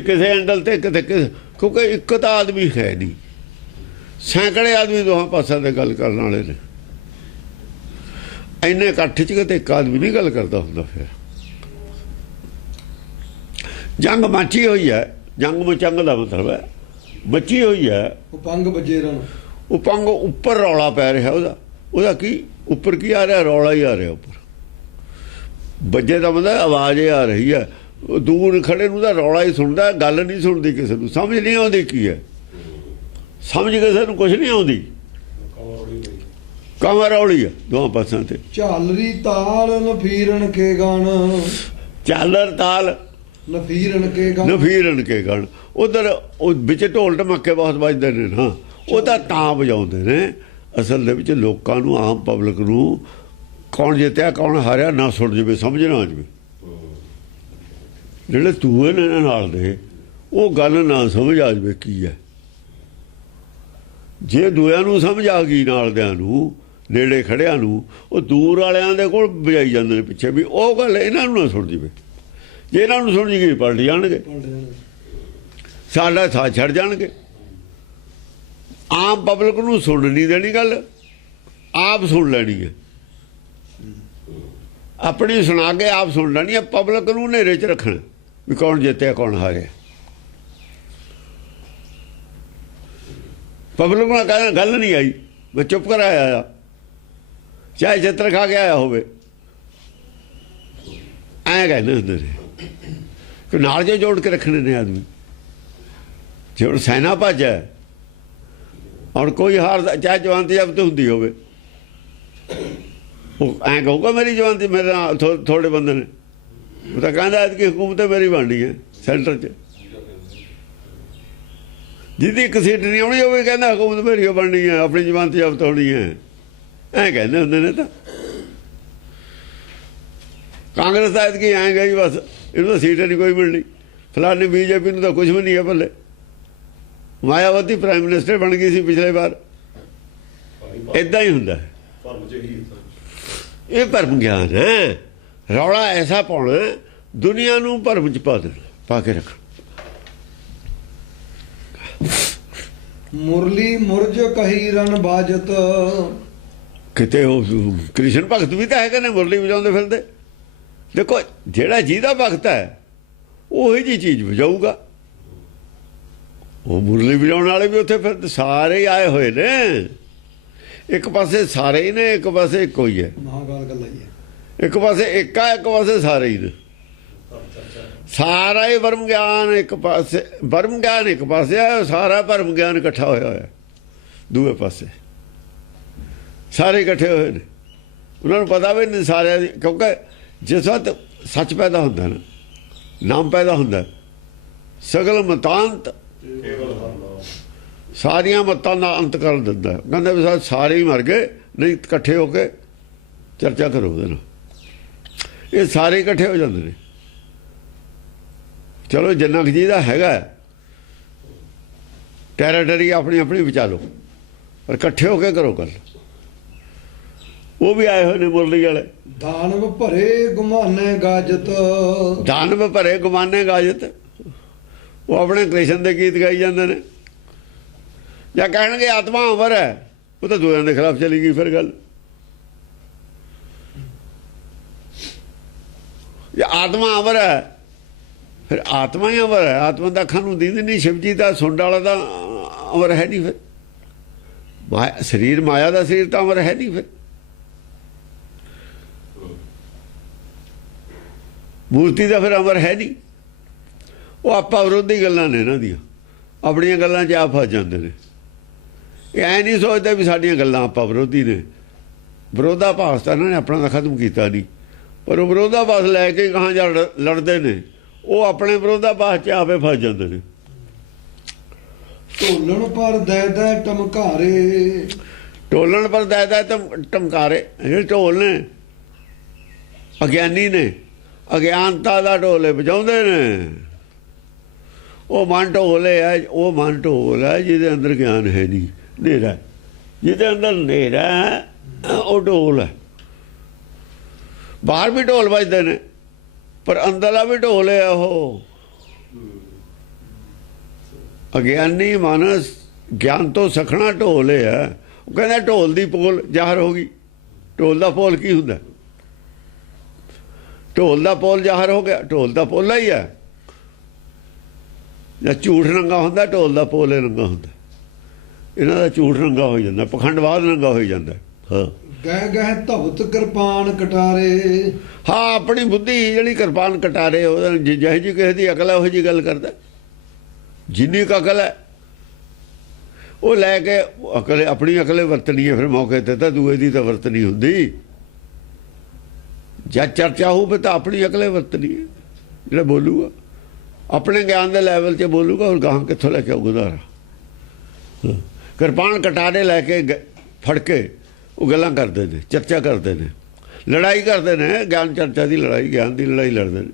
ਕਿਸੇ ਐਂਗਲ ਤੇ, ਕਿਤੇ ਕਿਉਂਕਿ ਇੱਕ ਤਾਂ ਆਦਮੀ ਹੈ ਨਹੀਂ, ਸੈਂਕੜੇ ਆਦਮੀ ਦੋਹਾਂ ਪਾਸਿਆਂ ਤੇ ਗੱਲ ਕਰਨ ਵਾਲੇ ਨੇ। ਇੰਨੇ ਇਕੱਠ 'ਚ ਕਿਤੇ ਇੱਕ ਆਦਮੀ ਨਹੀਂ ਗੱਲ ਕਰਦਾ ਹੁੰਦਾ। ਫਿਰ ਜੰਗ ਮੱਚੀ ਹੋਈ ਹੈ, ਜੰਗ ਮੁਚੰਗ ਦਾ ਮਤਲਬ ਹੈ ਮੱਚੀ ਹੋਈ ਹੈ। ਉਪੰਗ ਬਜੇ ਰਨ, ਉਪੰਗ ਉੱਪਰ ਰੌਲਾ ਪੈ ਰਿਹਾ ਉਹਦਾ ਕੀ ਉੱਪਰ ਕੀ ਆ ਰਿਹਾ, ਰੌਲਾ ਹੀ ਆ ਰਿਹਾ ਉੱਪਰ। ਬੱਜੇ ਦਾ ਮਤਲਬ ਆਵਾਜ਼ ਹੀ ਆ ਰਹੀ ਹੈ। ਦੂਰ ਖੜੇ ਨੂੰ ਤਾਂ ਰੌਲਾ ਹੀ ਸੁਣਦਾ, ਗੱਲ ਨਹੀਂ ਸੁਣਦੀ ਕਿਸੇ ਨੂੰ, ਸਮਝ ਨਹੀਂ ਆਉਂਦੀ ਕੀ ਹੈ, ਸਮਝ ਕਿਸੇ ਨੂੰ ਕੁਝ ਨਹੀਂ ਆਉਂਦੀ। ਕਮਰ ਰੌਲੀ ਹੈ ਦੋਹਾਂ ਪਾਸਿਆਂ ਤੇ। ਝਾਲਰੀ ਤਾਲ ਨਫੀਰਨ ਕੇ ਗਣ, ਝਾਲਰ ਤਾਲ ਨਫੀਰਨ ਕੇ ਗਣ। ਉਧਰ ਉਹ ਵਿੱਚ ਢੋਲ ਢਮੱਕੇ ਬਹੁਤ ਵੱਜਦੇ ਨੇ ਨਾ, ਉਹ ਤਾਂ ਵਜਾਉਂਦੇ ਨੇ। ਅਸਲ ਦੇ ਵਿੱਚ ਲੋਕਾਂ ਨੂੰ, ਆਮ ਪਬਲਿਕ ਨੂੰ ਕੌਣ ਜਿੱਤਿਆ ਕੌਣ ਹਾਰਿਆ ਨਾ ਸੁਣ ਜਾਵੇ, ਸਮਝ ਨਾ ਆ ਜਾਵੇ। ਜਿਹੜੇ ਦੂਏ ਨੇ ਇਹਨਾਂ ਨਾਲ ਦੇ, ਉਹ ਗੱਲ ਨਾ ਸਮਝ ਆ ਜਾਵੇ ਕੀ ਹੈ। ਜੇ ਦੂਆਂ ਨੂੰ ਸਮਝ ਆ ਗਈ, ਨਾਲ ਦਿਆਂ ਨੂੰ, ਨੇੜੇ ਖੜਿਆਂ ਨੂੰ, ਉਹ ਦੂਰ ਵਾਲਿਆਂ ਦੇ ਕੋਲ ਵਜਾਈ ਜਾਂਦੇ ਨੇ ਪਿੱਛੇ ਵੀ ਉਹ ਗੱਲ ਇਹਨਾਂ ਨੂੰ ਨਾ ਸੁਣ ਜਾਵੇ। ਜੇ ਇਹਨਾਂ ਨੂੰ ਸੁਣ ਜੀਗੀ ਪਲਟ ਜਾਣਗੇ, ਸਾਡਾ ਸਾਥ ਛੱਡ ਜਾਣਗੇ। ਆਮ ਪਬਲਿਕ ਨੂੰ ਸੁਣ ਨਹੀਂ ਦੇਣੀ ਗੱਲ, ਆਪ ਸੁਣ ਲੈਣੀ ਹੈ। ਆਪਣੀ ਸੁਣਾ ਕੇ ਆਪ ਸੁਣ ਲੈਣੀ ਹੈ। ਪਬਲਿਕ ਨੂੰ ਹਨੇਰੇ 'ਚ ਰੱਖਣਾ ਵੀ ਕੌਣ ਜਿੱਤਿਆ ਕੌਣ ਹਾਰਿਆ। ਪਬਲਿਕ ਨੂੰ ਕਹਿੰਦਾ ਗੱਲ ਨਹੀਂ ਆਈ, ਮੈਂ ਚੁੱਪ ਕਰਾਇਆ ਆ, ਚਾਹੇ ਛਿੱਤਰ ਖਾ ਕੇ ਆਇਆ ਹੋਵੇ, ਐਂ ਕਹਿੰਦੇ ਹੁੰਦੇ ਨੇ ਕਿ ਨਾਲ ਜੋ ਜੋੜ ਕੇ ਰੱਖਣੇ ਨੇ ਆਦਮੀ। ਜੇ ਹੁਣ ਸੈਨਾ ਭੱਜ ਹੈ, ਹੁਣ ਕੋਈ ਹਾਰ, ਚਾਹੇ ਜਵਾਨ ਜ਼ਬਤ ਹੁੰਦੀ ਹੋਵੇ, ਉਹ ਐਂ ਕਹੂਗਾ ਮੇਰੀ ਜਵਾਨ ਦੀ, ਮੇਰੇ ਨਾਲ ਥੋੜੇ ਬੰਦੇ ਨੇ। ਉਹ ਤਾਂ ਕਹਿੰਦਾ ਐਤਕੀ ਹਕੂਮਤ ਮੇਰੀ ਬਣਨੀ ਹੈ ਸੈਂਟਰ 'ਚ, ਜਿਹਦੀ ਇੱਕ ਸੀਟ ਨਹੀਂ ਆਉਣੀ ਹੋਵੇ ਕਹਿੰਦਾ ਹਕੂਮਤ ਮੇਰੀ ਬਣਨੀ ਹੈ, ਆਪਣੀ ਜਵਾਨ ਜ਼ਬਤ ਹੋਣੀ ਹੈ, ਐਂ ਕਹਿੰਦੇ ਹੁੰਦੇ ਨੇ। ਤਾਂ ਕਾਂਗਰਸ ਦਾ ਐਤਕੀ ਐਂ ਗਈ ਬਸ, ਇਹਨੂੰ ਤਾਂ ਸੀਟ ਨਹੀਂ ਕੋਈ ਮਿਲਣੀ। ਫਲਾਨੀ ਬੀਜੇਪੀ ਨੂੰ ਤਾਂ ਕੁਝ ਵੀ ਨਹੀਂ ਹੈ ਪੱਲੇ। ਮਾਇਆਵਤੀ ਪ੍ਰਾਈਮ ਮਿਨਿਸਟਰ ਬਣ ਗਈ ਸੀ ਪਿਛਲੇ ਵਾਰ। ਇੱਦਾਂ ਹੀ ਹੁੰਦਾ। ਇਹ ਭਰਮ ਗਿਆਨ ਹੈ। ਰੌਲਾ ਐਸਾ ਪਾਉਣਾ, ਦੁਨੀਆ ਨੂੰ ਭਰਮ 'ਚ ਪਾ ਦੇਣਾ, ਪਾ ਕੇ ਰੱਖਣਾ। ਮੁਰਲੀ ਮੁਰਜ ਕਹੀ ਰਨ ਬਾਜਤ, ਕਿਤੇ ਉਹ ਕ੍ਰਿਸ਼ਨ ਭਗਤ ਵੀ ਤਾਂ ਹੈਗੇ ਨੇ ਮੁਰਲੀ ਵਜਾਉਂਦੇ ਫਿਰਦੇ। ਦੇਖੋ ਜਿਹੜਾ ਜਿਹਦਾ ਭਗਤ ਹੈ ਉਹੀ ਜੀ ਚੀਜ਼ ਵਜਾਊਗਾ। ਉਹ ਮੁਰਲੀ ਵਜਾਉਣ ਵਾਲੇ ਵੀ ਉੱਥੇ ਫਿਰ ਸਾਰੇ ਹੀ ਆਏ ਹੋਏ ਨੇ। ਇੱਕ ਪਾਸੇ ਸਾਰੇ ਹੀ ਨੇ, ਇੱਕ ਪਾਸੇ ਇੱਕੋ ਹੀ ਹੈ। ਇੱਕ ਪਾਸੇ ਇੱਕ ਆ, ਇੱਕ ਪਾਸੇ ਸਾਰੇ ਹੀ ਨੇ। ਸਾਰਾ ਹੀ ਵਰਮ ਗਿਆਨ ਇੱਕ ਪਾਸੇ, ਵਰਮ ਗਿਆਨ ਇੱਕ ਪਾਸੇ ਆ, ਸਾਰਾ ਭਰਮ ਗਿਆਨ ਇਕੱਠਾ ਹੋਇਆ ਹੋਇਆ ਦੂਏ ਪਾਸੇ। ਸਾਰੇ ਇਕੱਠੇ ਹੋਏ ਨੇ। ਉਹਨਾਂ ਨੂੰ ਪਤਾ ਵੀ ਨਹੀਂ ਸਾਰਿਆਂ ਦੀ, ਕਿਉਂਕਿ ਜਿਸ ਵਕਤ ਸੱਚ ਪੈਦਾ ਹੁੰਦਾ ਨਾ, ਨਾਮ ਪੈਦਾ ਹੁੰਦਾ, ਸਗਲ ਮਤਾਂਤ ਸਾਰੀਆਂ ਮਤਾਂ ਦਾ ਅੰਤ ਕਰ ਦਿੰਦਾ। ਕਹਿੰਦੇ ਵੀ ਸਾਰੇ ਹੀ ਮਰ ਗਏ, ਨਹੀਂ ਇਕੱਠੇ ਹੋ ਕੇ ਚਰਚਾ ਕਰੋ ਉਹਦੇ ਨਾਲ। ਇਹ ਸਾਰੇ ਇਕੱਠੇ ਹੋ ਜਾਂਦੇ ਨੇ। ਚਲੋ ਜਿੰਨਾ ਕੁ ਜਿਹਦਾ ਹੈਗਾ ਟੈਰੀਟਰੀ ਆਪਣੀ ਆਪਣੀ ਬਚਾ ਲਓ, ਪਰ ਇਕੱਠੇ ਹੋ ਕੇ ਕਰੋ ਗੱਲ। ਉਹ ਵੀ ਆਏ ਹੋਏ ਨੇ ਮੁਰਲੀ ਵਾਲੇ। ਦਾਨਵ ਭਰੇ ਗੁਮਾਨੇ ਗਾਜਤ, ਦਾਨਵ ਭਰੇ ਗੁਮਾਨੇ ਗਾਜਤ। ਉਹ ਆਪਣੇ ਕ੍ਰਿਸ਼ਨ ਦੇ ਗੀਤ ਗਾਈ ਜਾਂਦੇ ਨੇ। ਜਾਂ ਕਹਿਣਗੇ ਆਤਮਾ ਅਮਰ ਹੈ, ਉਹ ਤਾਂ ਦੂਜਿਆਂ ਦੇ ਖਿਲਾਫ ਚਲੀ ਗਈ ਫਿਰ ਗੱਲ। ਜੇ ਆਤਮਾ ਅਮਰ ਹੈ ਫਿਰ ਆਤਮਾ ਹੀ ਅਮਰ ਹੈ। ਆਤਮਾ ਦਾ ਅੱਖਾਂ ਨੂੰ ਦੀਦੀ ਨਹੀਂ। ਸ਼ਿਵ ਜੀ ਦਾ ਸੁੰਡ ਵਾਲਾ ਦਾ ਅਮਰ ਹੈ ਨਹੀਂ। ਫਿਰ ਮਾਇਆ ਸਰੀਰ, ਮਾਇਆ ਦਾ ਸਰੀਰ ਤਾਂ ਅਮਰ ਹੈ ਨਹੀਂ। ਫਿਰ ਮੂਰਤੀ ਦਾ ਫਿਰ ਅਮਰ ਹੈ ਨਹੀਂ। ਉਹ ਆਪਾਂ ਵਿਰੋਧੀ ਗੱਲਾਂ ਨੇ ਇਹਨਾਂ ਦੀਆਂ, ਆਪਣੀਆਂ ਗੱਲਾਂ 'ਚ ਆਪ ਫਸ ਜਾਂਦੇ ਨੇ। ਇਹ ਐਂ ਨਹੀਂ ਸੋਚਦੇ ਵੀ ਸਾਡੀਆਂ ਗੱਲਾਂ ਆਪਾਂ ਵਿਰੋਧੀ ਨੇ। ਵਿਰੋਧਾਭਾਸ ਤਾਂ ਇਹਨਾਂ ਨੇ ਆਪਣਾ ਤਾਂ ਖਤਮ ਕੀਤਾ ਨਹੀਂ, ਪਰ ਉਹ ਵਿਰੋਧਾਭਾਸ ਲੈ ਕੇ ਕਹਾਂ ਜਾ ਲੜਦੇ ਨੇ। ਉਹ ਆਪਣੇ ਵਿਰੋਧਾਭਾਸ 'ਚ ਆਪੇ ਫਸ ਜਾਂਦੇ ਨੇ। ਢੋਲਣ ਪਰ ਦੈ ਟਮਕਾਰੇ, ਢੋਲਣ ਪਰ ਦੈ ਟਮਕਾਰੇ। ਜਿਹੜੇ ਢੋਲ ਨੇ ਅਗਿਆਨੀ ਨੇ, ਅਗਿਆਨਤਾ ਦਾ ਢੋਲੇ ਵਜਾਉਂਦੇ ਨੇ। ਉਹ ਮਨ ਢੋਲੇ ਹੈ, ਉਹ ਮਨ ਢੋਲ ਹੈ ਜਿਹਦੇ ਅੰਦਰ ਗਿਆਨ ਹੈ ਨਹੀਂ, ਹਨੇਰਾ। ਜਿਹਦੇ ਅੰਦਰ ਹਨੇਰਾ ਹੈ ਉਹ ਢੋਲ ਹੈ। ਬਾਹਰ ਵੀ ਢੋਲ ਵੱਜਦੇ ਨੇ, ਪਰ ਅੰਦਰਲਾ ਵੀ ਢੋਲ ਹੈ। ਉਹ ਅਗਿਆਨੀ ਮਾਨਸ ਗਿਆਨ ਤੋਂ ਸਖਣਾ ਢੋਲ ਹੈ। ਉਹ ਕਹਿੰਦਾ ਢੋਲ ਦੀ ਪੋਲ ਜ਼ਾਹਰ ਹੋ ਗਈ। ਢੋਲ ਦਾ ਪੋਲ ਕੀ ਹੁੰਦਾ? ਢੋਲ ਦਾ ਪੋਲ ਜ਼ਾਹਰ ਹੋ ਗਿਆ। ਢੋਲ ਦਾ ਪੋਲਾ ਹੀ ਹੈ। ਜਾਂ ਝੂਠ ਰੰਗਾ ਹੁੰਦਾ, ਢੋਲ ਦਾ ਪੋਲ ਰੰਗਾ ਹੁੰਦਾ। ਇਹਨਾਂ ਦਾ ਝੂਠ ਰੰਗਾ ਹੋ ਜਾਂਦਾ, ਪਖੰਡਵਾਦ ਰੰਗਾ ਹੋ ਜਾਂਦਾ। ਹਾਂ, ਗਹਿ ਗਹਿ ਧਵਤ ਕਿਰਪਾਨ ਕਟਾਰੇ। ਹਾਂ, ਆਪਣੀ ਬੁੱਧੀ ਜਿਹੜੀ ਕਿਰਪਾਨ ਕਟਾਰੇ, ਉਹਦਾ ਜਿਹੋ ਜਿਹੀ ਕਿਸੇ ਦੀ ਅਕਲ ਹੈ ਉਹੋ ਜਿਹੀ ਗੱਲ ਕਰਦਾ। ਜਿੰਨੀ ਕੁ ਅਕਲ ਹੈ ਉਹ ਲੈ ਕੇ ਅਕਲ, ਆਪਣੀ ਅਕਲੇ ਵਰਤਣੀ ਹੈ। ਫਿਰ ਮੌਕੇ ਤੇ ਤਾਂ ਦੂਏ ਦੀ ਤਾਂ ਵਰਤਣੀ ਹੁੰਦੀ। ਜਦ ਚਰਚਾ ਹੋਵੇ ਤਾਂ ਆਪਣੀ ਅਕਲੇ ਵਰਤਣੀ ਹੈ। ਜਿਹੜਾ ਬੋਲੂਗਾ ਆਪਣੇ ਗਿਆਨ ਦੇ ਲੈਵਲ 'ਤੇ ਬੋਲੂਗਾ। ਹੋਰ ਗਾਹਾਂ ਕਿੱਥੋਂ ਲੈ ਕੇ ਆਊ ਗੁਜ਼ਾਰਾ? ਕਿਰਪਾਨ ਕਟਾਰੇ ਲੈ ਕੇ ਫੜ ਕੇ ਉਹ ਗੱਲਾਂ ਕਰਦੇ ਨੇ, ਚਰਚਾ ਕਰਦੇ ਨੇ, ਲੜਾਈ ਕਰਦੇ ਨੇ। ਗਿਆਨ ਚਰਚਾ ਦੀ ਲੜਾਈ, ਗਿਆਨ ਦੀ ਲੜਾਈ ਲੜਦੇ ਨੇ।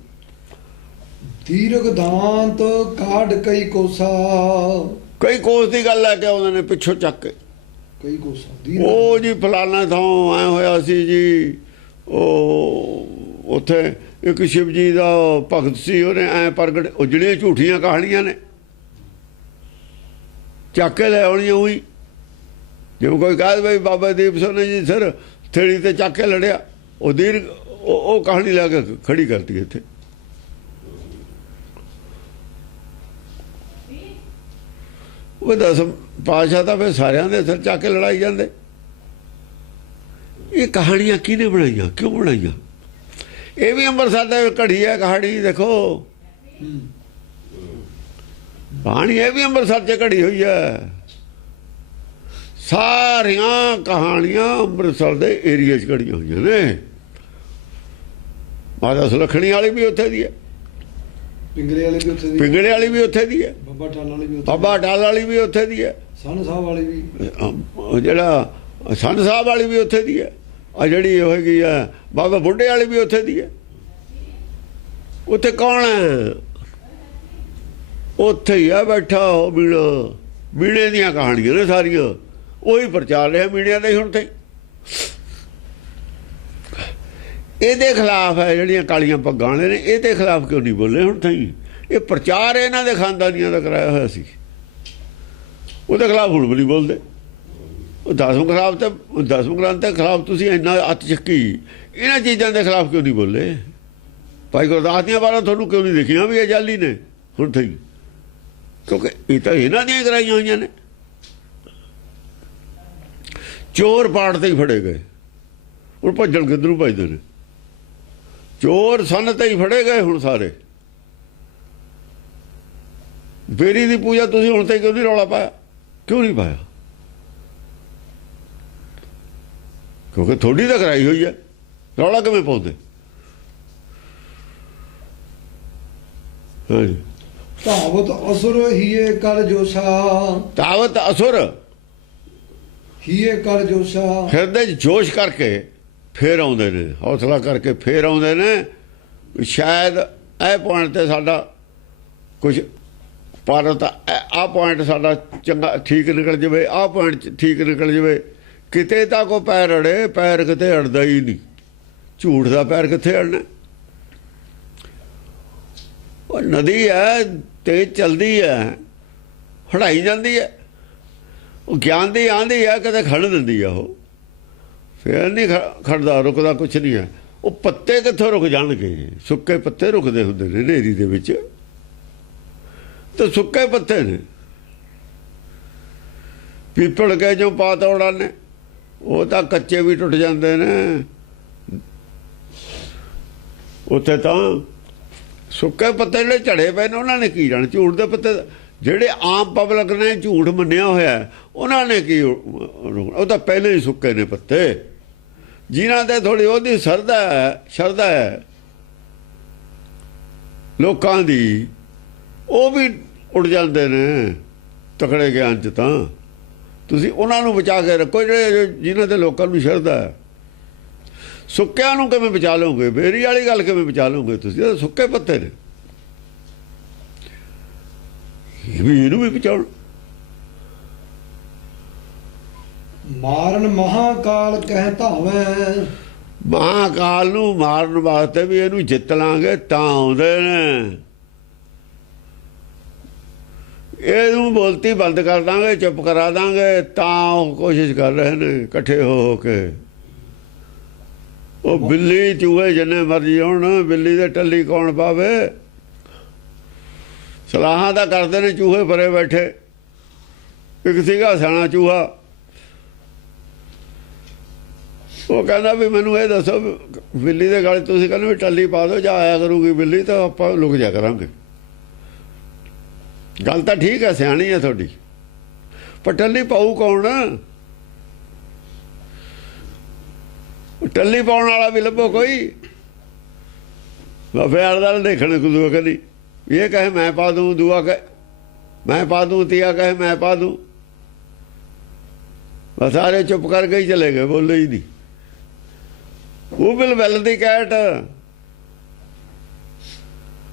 ਤੀਰਗ ਦਾਂਤ ਕਾਢ ਕਈ ਕੋਸਾ, ਕਈ ਕੋਸ ਦੀ ਗੱਲ ਲੈ ਕੇ ਆਉਂਦੇ ਨੇ ਪਿੱਛੋਂ ਚੱਕ ਕੇ। ਕਈ ਕੋਸਾ ਉਹ ਜੀ ਫਲਾਣਾ ਥਾਂ ਐ ਹੋਇਆ ਸੀ ਜੀ। ਉਹ ਉੱਥੇ ਇੱਕ ਸ਼ਿਵ ਜੀ ਦਾ ਭਗਤ ਸੀ, ਉਹਨੇ ਐ ਪ੍ਰਗਟ। ਉਹ ਜਿਹੜੀਆਂ ਝੂਠੀਆਂ ਕਹਾਣੀਆਂ ਨੇ ਚੱਕ ਕੇ ਲੈ ਆਉਣੀਆਂ। ਉਹੀ ਜਿਵੇਂ ਕੋਈ ਕਹੇ ਬਈ ਬਾਬਾ ਦੀਪ ਸਿੰਘ ਨੇ ਜੀ ਸਰ ਥੇੜੀ ਤੇ ਚੱਕ ਕੇ ਲੜਿਆ, ਉਹ ਦੀਰ ਉਹ ਕਹਾਣੀ ਲੈ ਕੇ ਖੜੀ ਕਰਤੀ ਇੱਥੇ। ਉਹ 10 ਪਾਤਸ਼ਾਹ ਤਾਂ ਫਿਰ ਸਾਰਿਆਂ ਦੇ ਸਿਰ ਚੱਕ ਕੇ ਲੜਾਈ ਜਾਂਦੇ। ਇਹ ਕਹਾਣੀਆਂ ਕਿਹਨੇ ਬਣਾਈਆਂ, ਕਿਉਂ ਬਣਾਈਆਂ? ਇਹ ਵੀ ਅੰਮ੍ਰਿਤਸਰ ਦੀ ਘੜੀ ਹੈ ਕਹਾਣੀ। ਦੇਖੋ ਕਹਾਣੀ ਇਹ ਵੀ ਅੰਮ੍ਰਿਤਸਰ 'ਚ ਘੜੀ ਹੋਈ ਹੈ। ਸਾਰੀਆਂ ਕਹਾਣੀਆਂ ਅੰਮ੍ਰਿਤਸਰ ਦੇ ਏਰੀਏ 'ਚ ਘੜੀਆਂ ਹੋਈਆਂ ਨੇ। ਮਾਤਾ ਸੁਲੱਖਣੀ ਵਾਲੀ ਵੀ ਉੱਥੇ ਦੀ ਹੈ, ਪਿੰਗਲੇ ਵਾਲੀ ਵੀ ਉੱਥੇ ਦੀ, ਪਿੰਗਲੇ ਵਾਲੀ ਵੀ ਉੱਥੇ ਦੀ ਹੈ, ਬਾਬਾ ਟਾਲ ਵਾਲੀ ਵੀ, ਬਾਬਾ ਟਾਲ ਵਾਲੀ ਵੀ ਉੱਥੇ ਦੀ ਹੈ, ਸਨ ਸਾਹਿਬ ਵਾਲੀ ਵੀ, ਜਿਹੜਾ ਸੰਨ ਸਾਹਿਬ ਵਾਲੀ ਵੀ ਉੱਥੇ ਦੀ ਹੈ। ਆ ਜਿਹੜੀ ਉਹ ਹੈਗੀ ਆ ਬਾਬਾ ਬੁੱਢੇ ਵਾਲੀ ਵੀ ਉੱਥੇ ਦੀ ਹੈ। ਉੱਥੇ ਕੌਣ ਹੈ? ਉੱਥੇ ਹੀ ਆ ਬੈਠਾ ਉਹ ਮੀਣਾ। ਮੀਣੇ ਦੀਆਂ ਕਹਾਣੀਆਂ ਨੇ ਸਾਰੀਆਂ। ਉਹੀ ਪ੍ਰਚਾਰ ਰਿਹਾ ਮੀਣਿਆਂ ਦਾ ਹੀ ਹੁਣ ਤਾਈਂ। ਇਹਦੇ ਖਿਲਾਫ ਹੈ ਜਿਹੜੀਆਂ ਕਾਲੀਆਂ ਪੱਗਾਂ ਵਾਲੇ ਨੇ। ਇਹਦੇ ਖਿਲਾਫ ਕਿਉਂ ਨਹੀਂ ਬੋਲੇ ਹੁਣ ਤਾਈਂ? ਇਹ ਪ੍ਰਚਾਰ ਇਹਨਾਂ ਦੇ ਖਾਨਦਾਨੀਆਂ ਦਾ ਕਰਾਇਆ ਹੋਇਆ ਸੀ। ਉਹਦੇ ਖਿਲਾਫ ਹੁਣ ਵੀ ਨਹੀਂ ਬੋਲਦੇ। ਉਹ ਦਸਮ ਖਿਲਾਫ ਤੇ ਦਸਮ ਗ੍ਰੰਥ ਦੇ ਖਿਲਾਫ ਤੁਸੀਂ ਇੰਨਾ ਅੱਤ ਚੱਕੀ, ਇਹਨਾਂ ਚੀਜ਼ਾਂ ਦੇ ਖਿਲਾਫ ਕਿਉਂ ਨਹੀਂ ਬੋਲੇ? ਭਾਈ ਗੁਰਦਾਸ ਦੀਆਂ ਵਾਰਾਂ ਤੁਹਾਨੂੰ ਕਿਉਂ ਨਹੀਂ ਦੇਖੀਆਂ ਵੀ ਇਹ ਜਾਲੀ ਨੇ ਹੁਣ ਤਾਈਂ? ਕਿਉਂਕਿ ਇਹ ਤਾਂ ਇਹਨਾਂ ਦੀਆਂ ਕਰਾਈਆਂ ਹੋਈਆਂ ਨੇ। ਚੋਰ ਪਾੜ ਤੇ ਹੀ ਫੜੇ ਗਏ, ਹੁਣ ਭੱਜਣ ਕਿੱਧਰੋਂ ਭੱਜਦੇ ਨੇ? ਚੋਰ ਸੰਨ ਤੇ ਹੀ ਫੜੇ ਗਏ ਹੁਣ ਸਾਰੇ। ਬੇਰੀ ਦੀ ਪੂਜਾ ਤੁਸੀਂ ਹੁਣ ਤੇ ਕਿਉਂ ਨਹੀਂ ਰੌਲਾ ਪਾਇਆ? ਕਿਉਂ ਨਹੀਂ ਪਾਇਆ? ਕਿਉਂਕਿ ਥੋੜੀ ਤਾਂ ਕਰਾਈ ਹੋਈ ਹੈ। ਰੌਲਾ ਕਿਵੇਂ ਪਾਉਂਦੇ? ਹਾਂਜੀ, ਧਾਵਤ ਅਸੁਰ ਹੀਏ ਕਰ ਜੋਸ਼ਾ। ਤਾਵਤ ਅਸੁਰ ਹੀਏ ਕਰ ਜੋਸ਼ਾ। ਹਿਰਦੇ 'ਚ ਜੋਸ਼ ਕਰਕੇ ਫੇਰ ਆਉਂਦੇ ਨੇ, ਹੌਸਲਾ ਕਰਕੇ ਫੇਰ ਆਉਂਦੇ ਨੇ। ਸ਼ਾਇਦ ਇਹ ਪੁਆਇੰਟ ਤੇ ਸਾਡਾ ਕੁਝ ਭਾਰਤ ਆਹ ਪੁਆਇੰਟ ਸਾਡਾ ਚੰਗਾ ਠੀਕ ਨਿਕਲ ਜਾਵੇ, ਆਹ ਪੁਆਇੰਟ ਠੀਕ ਨਿਕਲ ਜਾਵੇ। ਕਿਤੇ ਤਾਂ ਕੋ ਪੈਰ ਅੜੇ, ਪੈਰ ਕਿਤੇ ਅੜਦਾ ਹੀ ਨਹੀਂ। ਝੂਠ ਦਾ ਪੈਰ ਕਿੱਥੇ ਅੜਨਾ? ਉਹ ਨਦੀ ਹੈ, ਤੇਜ਼ ਚਲਦੀ ਹੈ, ਹੜਾਈ ਜਾਂਦੀ ਹੈ। ਉਹ ਗਿਆਨ ਦੀ ਆਂਦੀ ਹੈ, ਕਦੇ ਖੜ ਦਿੰਦੀ ਆ। ਉਹ ਫਿਰ ਨਹੀਂ ਖੜਦਾ, ਰੁਕਦਾ ਕੁਛ ਨਹੀਂ ਹੈ। ਉਹ ਪੱਤੇ ਕਿੱਥੋਂ ਰੁਕ ਜਾਣਗੇ? ਸੁੱਕੇ ਪੱਤੇ ਰੁਕਦੇ ਹੁੰਦੇ ਨੇ ਹਨੇਰੀ ਦੇ ਵਿੱਚ। ਤੇ ਸੁੱਕੇ ਪੱਤੇ ਨੇ। ਪੀਪਲ ਕੇ ਜੋ ਪਾਤੌੜਾ ਨੇ ਉਹ ਤਾਂ ਕੱਚੇ ਵੀ ਟੁੱਟ ਜਾਂਦੇ ਨੇ। ਉੱਥੇ ਤਾਂ ਸੁੱਕੇ ਪੱਤੇ ਜਿਹੜੇ ਝੜੇ ਪਏ ਨੇ ਉਹਨਾਂ ਨੇ ਕੀ ਜਾਣ। ਝੂਠ ਦੇ ਪੱਤੇ ਜਿਹੜੇ ਆਮ ਪਬਲਿਕ ਨੇ ਝੂਠ ਮੰਨਿਆ ਹੋਇਆ ਉਹਨਾਂ ਨੇ ਕੀ, ਉਹ ਤਾਂ ਪਹਿਲੇ ਹੀ ਸੁੱਕੇ ਨੇ ਪੱਤੇ। ਜਿਨ੍ਹਾਂ ਦੇ ਥੋੜੀ ਉਹਦੀ ਸ਼ਰਧਾ ਹੈ ਲੋਕਾਂ ਦੀ, ਉਹ ਵੀ ਉੱਡ ਜਾਂਦੇ ਨੇ ਤਕੜੇ ਗਿਆਨ 'ਚ। ਤਾਂ ਤੁਸੀਂ ਉਹਨਾਂ ਨੂੰ ਬਚਾ ਕੇ ਰੱਖੋ ਜਿਹੜੇ ਜਿਨ੍ਹਾਂ ਦੇ ਲੋਕਾਂ ਨੂੰ ਸ਼ਰਧਾ ਹੈ। ਸੁੱਕਿਆਂ ਨੂੰ ਕਿਵੇਂ ਬਚਾ ਲਓਗੇ? ਬੇਰੀ ਵਾਲੀ ਗੱਲ ਕਿਵੇਂ ਬਚਾ ਲਓਗੇ ਤੁਸੀਂ? ਇਹ ਸੁੱਕੇ ਪੱਤੇ ਨੇ, ਇਹਨੂੰ ਵੀ ਬਚਾਉਣ। ਮਾਰਨ ਮਹਾਕਾਲ ਕਹਿ ਧਾਵੈ। ਮਹਾਕਾਲ ਨੂੰ ਮਾਰਨ ਵਾਸਤੇ ਵੀ ਇਹਨੂੰ ਜਿੱਤ ਲਾਂਗੇ ਤਾਂ ਆਉਂਦੇ ਨੇ। ਇਹਨੂੰ ਬੋਲਤੀ ਬੰਦ ਕਰ ਦਾਂਗੇ, ਚੁੱਪ ਕਰਾ ਦਾਂਗੇ ਤਾਂ ਉਹ ਕੋਸ਼ਿਸ਼ ਕਰ ਰਹੇ ਨੇ ਇਕੱਠੇ ਹੋ ਕੇ। ਉਹ ਬਿੱਲੀ ਚੂਹੇ ਜਿੰਨੇ ਮਰਜੀ ਹੋਣ, ਬਿੱਲੀ ਦੇ ਟੱਲੀ ਕੌਣ ਪਾਵੇ? ਸਲਾਹਾਂ ਤਾਂ ਕਰਦੇ ਨੇ ਚੂਹੇ ਭਰੇ ਬੈਠੇ। ਇੱਕ ਸੀਗਾ ਸਿਆਣਾ ਚੂਹਾ, ਉਹ ਕਹਿੰਦਾ ਵੀ ਮੈਨੂੰ ਇਹ ਦੱਸੋ ਬਿੱਲੀ ਦੇ ਗਲ ਤੁਸੀਂ ਕਹਿੰਦੇ ਵੀ ਟੱਲੀ ਪਾ ਦਿਓ, ਜਾਂ ਆਇਆ ਕਰੂਗੀ ਬਿੱਲੀ ਤਾਂ ਆਪਾਂ ਲੁਕ ਜਾ ਕਰਾਂਗੇ। ਗੱਲ ਤਾਂ ਠੀਕ ਹੈ, ਸਿਆਣੀ ਹੈ ਤੁਹਾਡੀ, ਪਰ ਟੱਲੀ ਪਾਊ ਕੌਣ? ਟੱਲੀ ਪਾਉਣ ਵਾਲਾ ਵੀ ਲੱਭੋ ਕੋਈ। ਬਾਬੇ ਆਲੇ ਦੇਖਣ ਦੂਆ ਕਦੀ ਇਹ ਕਹੇ ਮੈਂ ਪਾ ਦੂੰ, ਦੂਆ ਕਹੇ ਮੈਂ ਪਾ ਦੂੰ, ਤੀਆ ਕਹੇ ਮੈਂ ਪਾ ਦੂੰ। ਬਸ ਸਾਰੇ ਚੁੱਪ ਕਰਕੇ ਹੀ ਚਲੇ ਗਏ, ਬੋਲੇ ਹੀ ਨਹੀਂ। ਉਹ ਬਿਲ ਦੀ ਕੈਟ,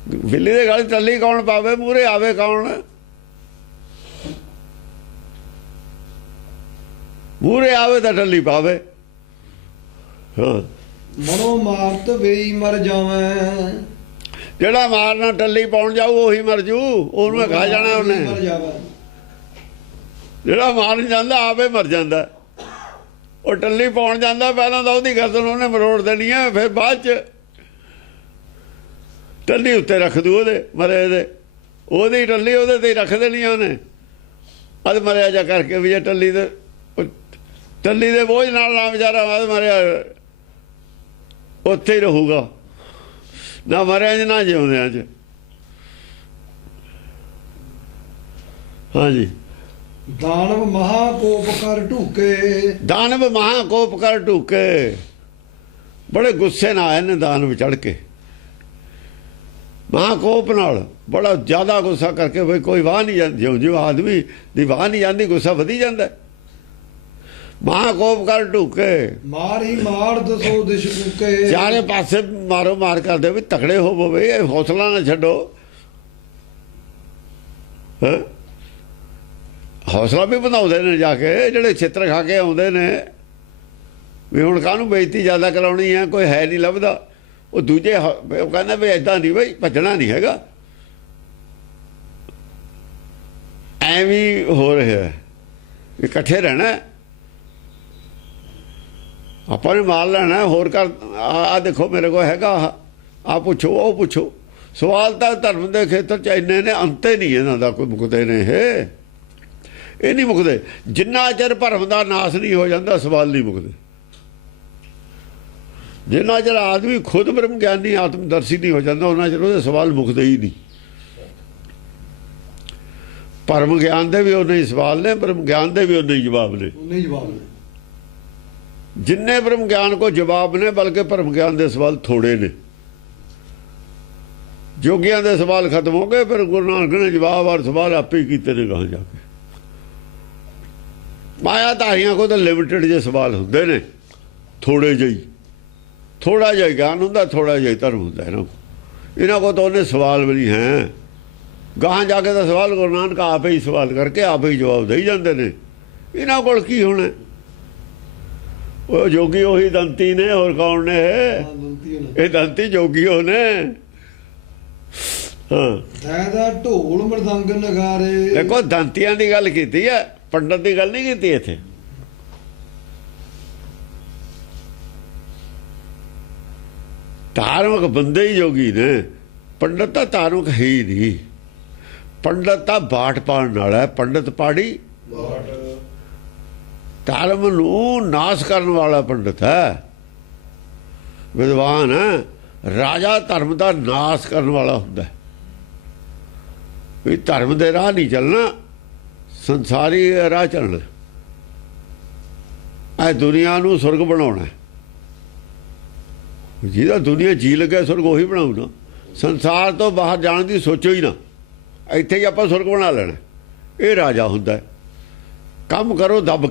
ਬਿੱਲੀ ਦੇ ਗਲ ਟੱਲੀ ਕੌਣ ਪਾਵੇ? ਮੂਹਰੇ ਆਵੇ ਕੌਣ? ਮੂਹਰੇ ਆਵੇ ਤਾਂ ਟੱਲੀ ਪਾਵੇ। ਹਾਂ, ਮਨੋ ਮਾਰਤ ਵੇਈ ਮਰ ਜਾਵੇਂ। ਜਿਹੜਾ ਮਾਰਨਾ ਟੱਲੀ ਪਾਉਣ ਜਾਊ ਉਹੀ ਮਰ ਜੂ, ਉਹਨੂੰ ਖਾ ਜਾਣਾ ਉਹਨੇ। ਜਿਹੜਾ ਮਾਰਨ ਜਾਂਦਾ ਆਪੇ ਮਰ ਜਾਂਦਾ। ਉਹ ਟੱਲੀ ਪਾਉਣ ਜਾਂਦਾ ਪਹਿਲਾਂ ਤਾਂ ਉਹਦੀ ਗਰਦਨ ਉਹਨੇ ਮਰੋੜ ਦੇਣੀ ਹੈ, ਫਿਰ ਬਾਅਦ 'ਚ ਟੱਲੀ ਉੱਤੇ ਰੱਖ ਦੂ ਉਹਦੇ ਮਰੇ ਦੇ। ਉਹਦੀ ਟੱਲੀ ਉਹਦੇ ਤੇ ਹੀ ਰੱਖ ਦੇਣੀ ਆ ਉਹਨੇ। ਅੱਜ ਮਰਿਆ ਜਾ ਕਰਕੇ ਵੀ ਜੇ ਟੱਲੀ ਦੇ ਬੋਝ ਨਾਲ ਨਾ ਵਿਚਾਰਾ ਮਰਿਆ, ਉੱਥੇ ਹੀ ਰਹੂਗਾ, ਨਾ ਮਰਿਆਂ 'ਚ ਨਾ ਜਿਉਂਦਿਆਂ 'ਚ। ਹਾਂਜੀ, ਦਾਨਵ ਮਹਾਕੋਪ ਕਰ ਢੂਕੇ। ਦਾਨਵ ਮਹਾਕੋਪ ਕਰ ਢੂਕੇ, ਬੜੇ ਗੁੱਸੇ ਨਾਲ ਆਏ ਨੇ ਦਾਨਵ ਚੜ੍ਹ ਕੇ। ਮਹਾਕੋਪ ਨਾਲ ਬੜਾ ਜ਼ਿਆਦਾ ਗੁੱਸਾ ਕਰਕੇ ਬਈ ਕੋਈ ਵਾਹ ਨਹੀਂ ਜਾਂਦੀ, ਜਿਉਂ ਆਦਮੀ ਦੀ ਵਾਹ ਨਹੀਂ ਜਾਂਦੀ ਗੁੱਸਾ ਵਧੀ ਜਾਂਦਾ। ਮਹਾਕੋਪ ਕਰ ਢੂਕੇ, ਮਾਰ ਹੀ ਮਾਰ ਦਸੋ ਦਿਸ਼ ਕੂਕੇ। ਚਾਰੇ ਪਾਸੇ ਮਾਰੋ ਮਾਰ ਕਰਦੇ ਵੀ ਤਕੜੇ ਹੋਵੋ ਬਈ, ਇਹ ਹੌਸਲਾ ਨਾ ਛੱਡੋ। ਹਾਂ, ਹੌਸਲਾ ਵੀ ਵਧਾਉਂਦੇ ਨੇ ਜਾ ਕੇ ਜਿਹੜੇ ਛਿੱਤਰ ਖਾ ਕੇ ਆਉਂਦੇ ਨੇ ਵੀ ਹੁਣ ਕਾਹਨੂੰ ਬੇਇੱਜ਼ਤੀ ਜ਼ਿਆਦਾ ਕਰਾਉਣੀ ਹੈ, ਕੋਈ ਹੈ ਨਹੀਂ ਲੱਭਦਾ। ਉਹ ਦੂਜੇ ਉਹ ਕਹਿੰਦਾ ਵੀ ਏਦਾਂ ਨਹੀਂ ਬਈ, ਭੱਜਣਾ ਨਹੀਂ ਹੈਗਾ, ਐਵੇਂ ਹੋ ਰਿਹਾ, ਇਕੱਠੇ ਰਹਿਣਾ, ਆਪਾਂ ਨੇ ਮਾਰ ਲੈਣਾ। ਹੋਰ ਕਰ ਆ ਦੇਖੋ ਮੇਰੇ ਕੋਲ ਹੈਗਾ, ਆ ਪੁੱਛੋ ਉਹ ਪੁੱਛੋ। ਸਵਾਲ ਤਾਂ ਧਰਮ ਦੇ ਖੇਤਰ 'ਚ ਇੰਨੇ ਨੇ, ਅੰਤੇ ਨਹੀਂ ਇਹਨਾਂ ਦਾ ਕੋਈ ਮੁੱਕਦੇ ਨੇ। ਇਹ ਨਹੀਂ ਮੁੱਕਦੇ ਜਿੰਨਾ ਚਿਰ ਭਰਮ ਦਾ ਨਾਸ ਨਹੀਂ ਹੋ ਜਾਂਦਾ, ਸਵਾਲ ਨਹੀਂ ਮੁੱਕਦੇ। ਜਿੰਨਾ ਚਿਰ ਆਦਮੀ ਖੁਦ ਬ੍ਰਹਮ ਗਿਆਨੀ ਆਤਮਦਰਸ਼ੀ ਨਹੀਂ ਹੋ ਜਾਂਦਾ, ਉਹਨਾਂ ਚਿਰ ਉਹਦੇ ਸਵਾਲ ਮੁੱਕਦੇ ਹੀ ਨਹੀਂ। ਭਰਮ ਗਿਆਨ ਦੇ ਵੀ ਉਹਨੇ ਹੀ ਸਵਾਲ ਨੇ, ਬ੍ਰਹਮ ਗਿਆਨ ਦੇ ਵੀ ਉਹਨੇ ਹੀ ਜਵਾਬ ਨੇ। ਜਿੰਨੇ ਬ੍ਰਹਮ ਗਿਆਨ ਕੋ ਜਵਾਬ ਨੇ, ਬਲਕਿ ਭਰਮ ਗਿਆਨ ਦੇ ਸਵਾਲ ਥੋੜੇ ਨੇ। ਜੋਗੀਆਂ ਦੇ ਸਵਾਲ ਖਤਮ ਹੋ ਗਏ, ਫਿਰ ਗੁਰੂ ਨਾਨਕ ਨੇ ਜਵਾਬ ਔਰ ਸਵਾਲ ਆਪੇ ਹੀ ਕੀਤੇ ਨੇ ਗਾਹਾਂ ਜਾ ਕੇ। ਮਾਇਆਧਾਰੀਆਂ ਕੋਲ ਤਾਂ ਲਿਮਿਟਡ ਜਿਹੇ ਸਵਾਲ ਹੁੰਦੇ ਨੇ, ਥੋੜੇ ਜਿਹੇ, ਥੋੜਾ ਜਿਹਾ ਗਿਆਨ ਹੁੰਦਾ, ਥੋੜਾ ਜਿਹਾ ਧਰਮ ਹੁੰਦਾ ਇਹਨਾਂ ਕੋਲ ਤਾਂ ਉਹਨੇ ਸਵਾਲ ਵੀ ਨਹੀਂ ਹੈ। ਗਾਹਾਂ ਜਾ ਕੇ ਤਾਂ ਸਵਾਲ ਗੁਰੂ ਨਾਨਕ ਆਪੇ ਹੀ ਸਵਾਲ ਕਰਕੇ ਆਪੇ ਹੀ ਜਵਾਬ ਦੇਈ ਜਾਂਦੇ ਨੇ। ਇਹਨਾਂ ਕੋਲ ਕੀ ਹੋਣਾ? ਉਹ ਜੋਗੀ ਉਹੀ ਦੰਤੀ ਨੇ, ਹੋਰ ਕੌਣ ਨੇ? ਇਹ ਦੰਤੀ ਜੋਗੀ ਉਹ ਨੇ। ਹਾਂ, ਢੋਲ ਮਰਦੰਗ ਨਗਾਰੇ। ਦੇਖੋ ਦੰਤੀਆਂ ਦੀ ਗੱਲ ਕੀਤੀ ਹੈ, ਪੰਡਤ ਦੀ ਗੱਲ ਨਹੀਂ ਕੀਤੀ ਇੱਥੇ। ਧਾਰਮਿਕ ਬੰਦੇ ਹੀ ਜੋਗੀ ਨੇ, ਪੰਡਤ ਤਾਂ ਧਾਰਮਿਕ ਹੈ ਹੀ ਨਹੀਂ। ਪੰਡਤ ਤਾਂ ਬਾਟ ਪਾਉਣ ਵਾਲਾ ਹੈ, ਪੰਡਤ ਪਾੜੀ ਧਰਮ ਨੂੰ ਨਾਸ਼ ਕਰਨ ਵਾਲਾ ਪੰਡਤ ਹੈ, ਵਿਦਵਾਨ ਹੈ। ਰਾਜਾ ਧਰਮ ਦਾ ਨਾਸ਼ ਕਰਨ ਵਾਲਾ ਹੁੰਦਾ, ਵੀ ਧਰਮ ਦੇ ਰਾਹ ਨਹੀਂ ਚੱਲਣਾ, ਸੰਸਾਰੀ ਰਾਹ ਚੱਲਣਾ, ਇਹ ਦੁਨੀਆ ਨੂੰ ਸੁਰਗ ਬਣਾਉਣਾ। ਜਿਹਦਾ ਦੁਨੀਆ ਜੀ ਲੱਗਿਆ ਸੁਰਗ ਉਹੀ ਬਣਾਉ ਨਾ, ਸੰਸਾਰ ਤੋਂ ਬਾਹਰ ਜਾਣ ਦੀ ਸੋਚੋ ਹੀ ਨਾ, ਇੱਥੇ ਹੀ ਆਪਾਂ ਸੁਰਗ ਬਣਾ ਲੈਣਾ। ਇਹ ਰਾਜਾ ਹੁੰਦਾ, ਕੰਮ ਕਰੋ ਦੱਬ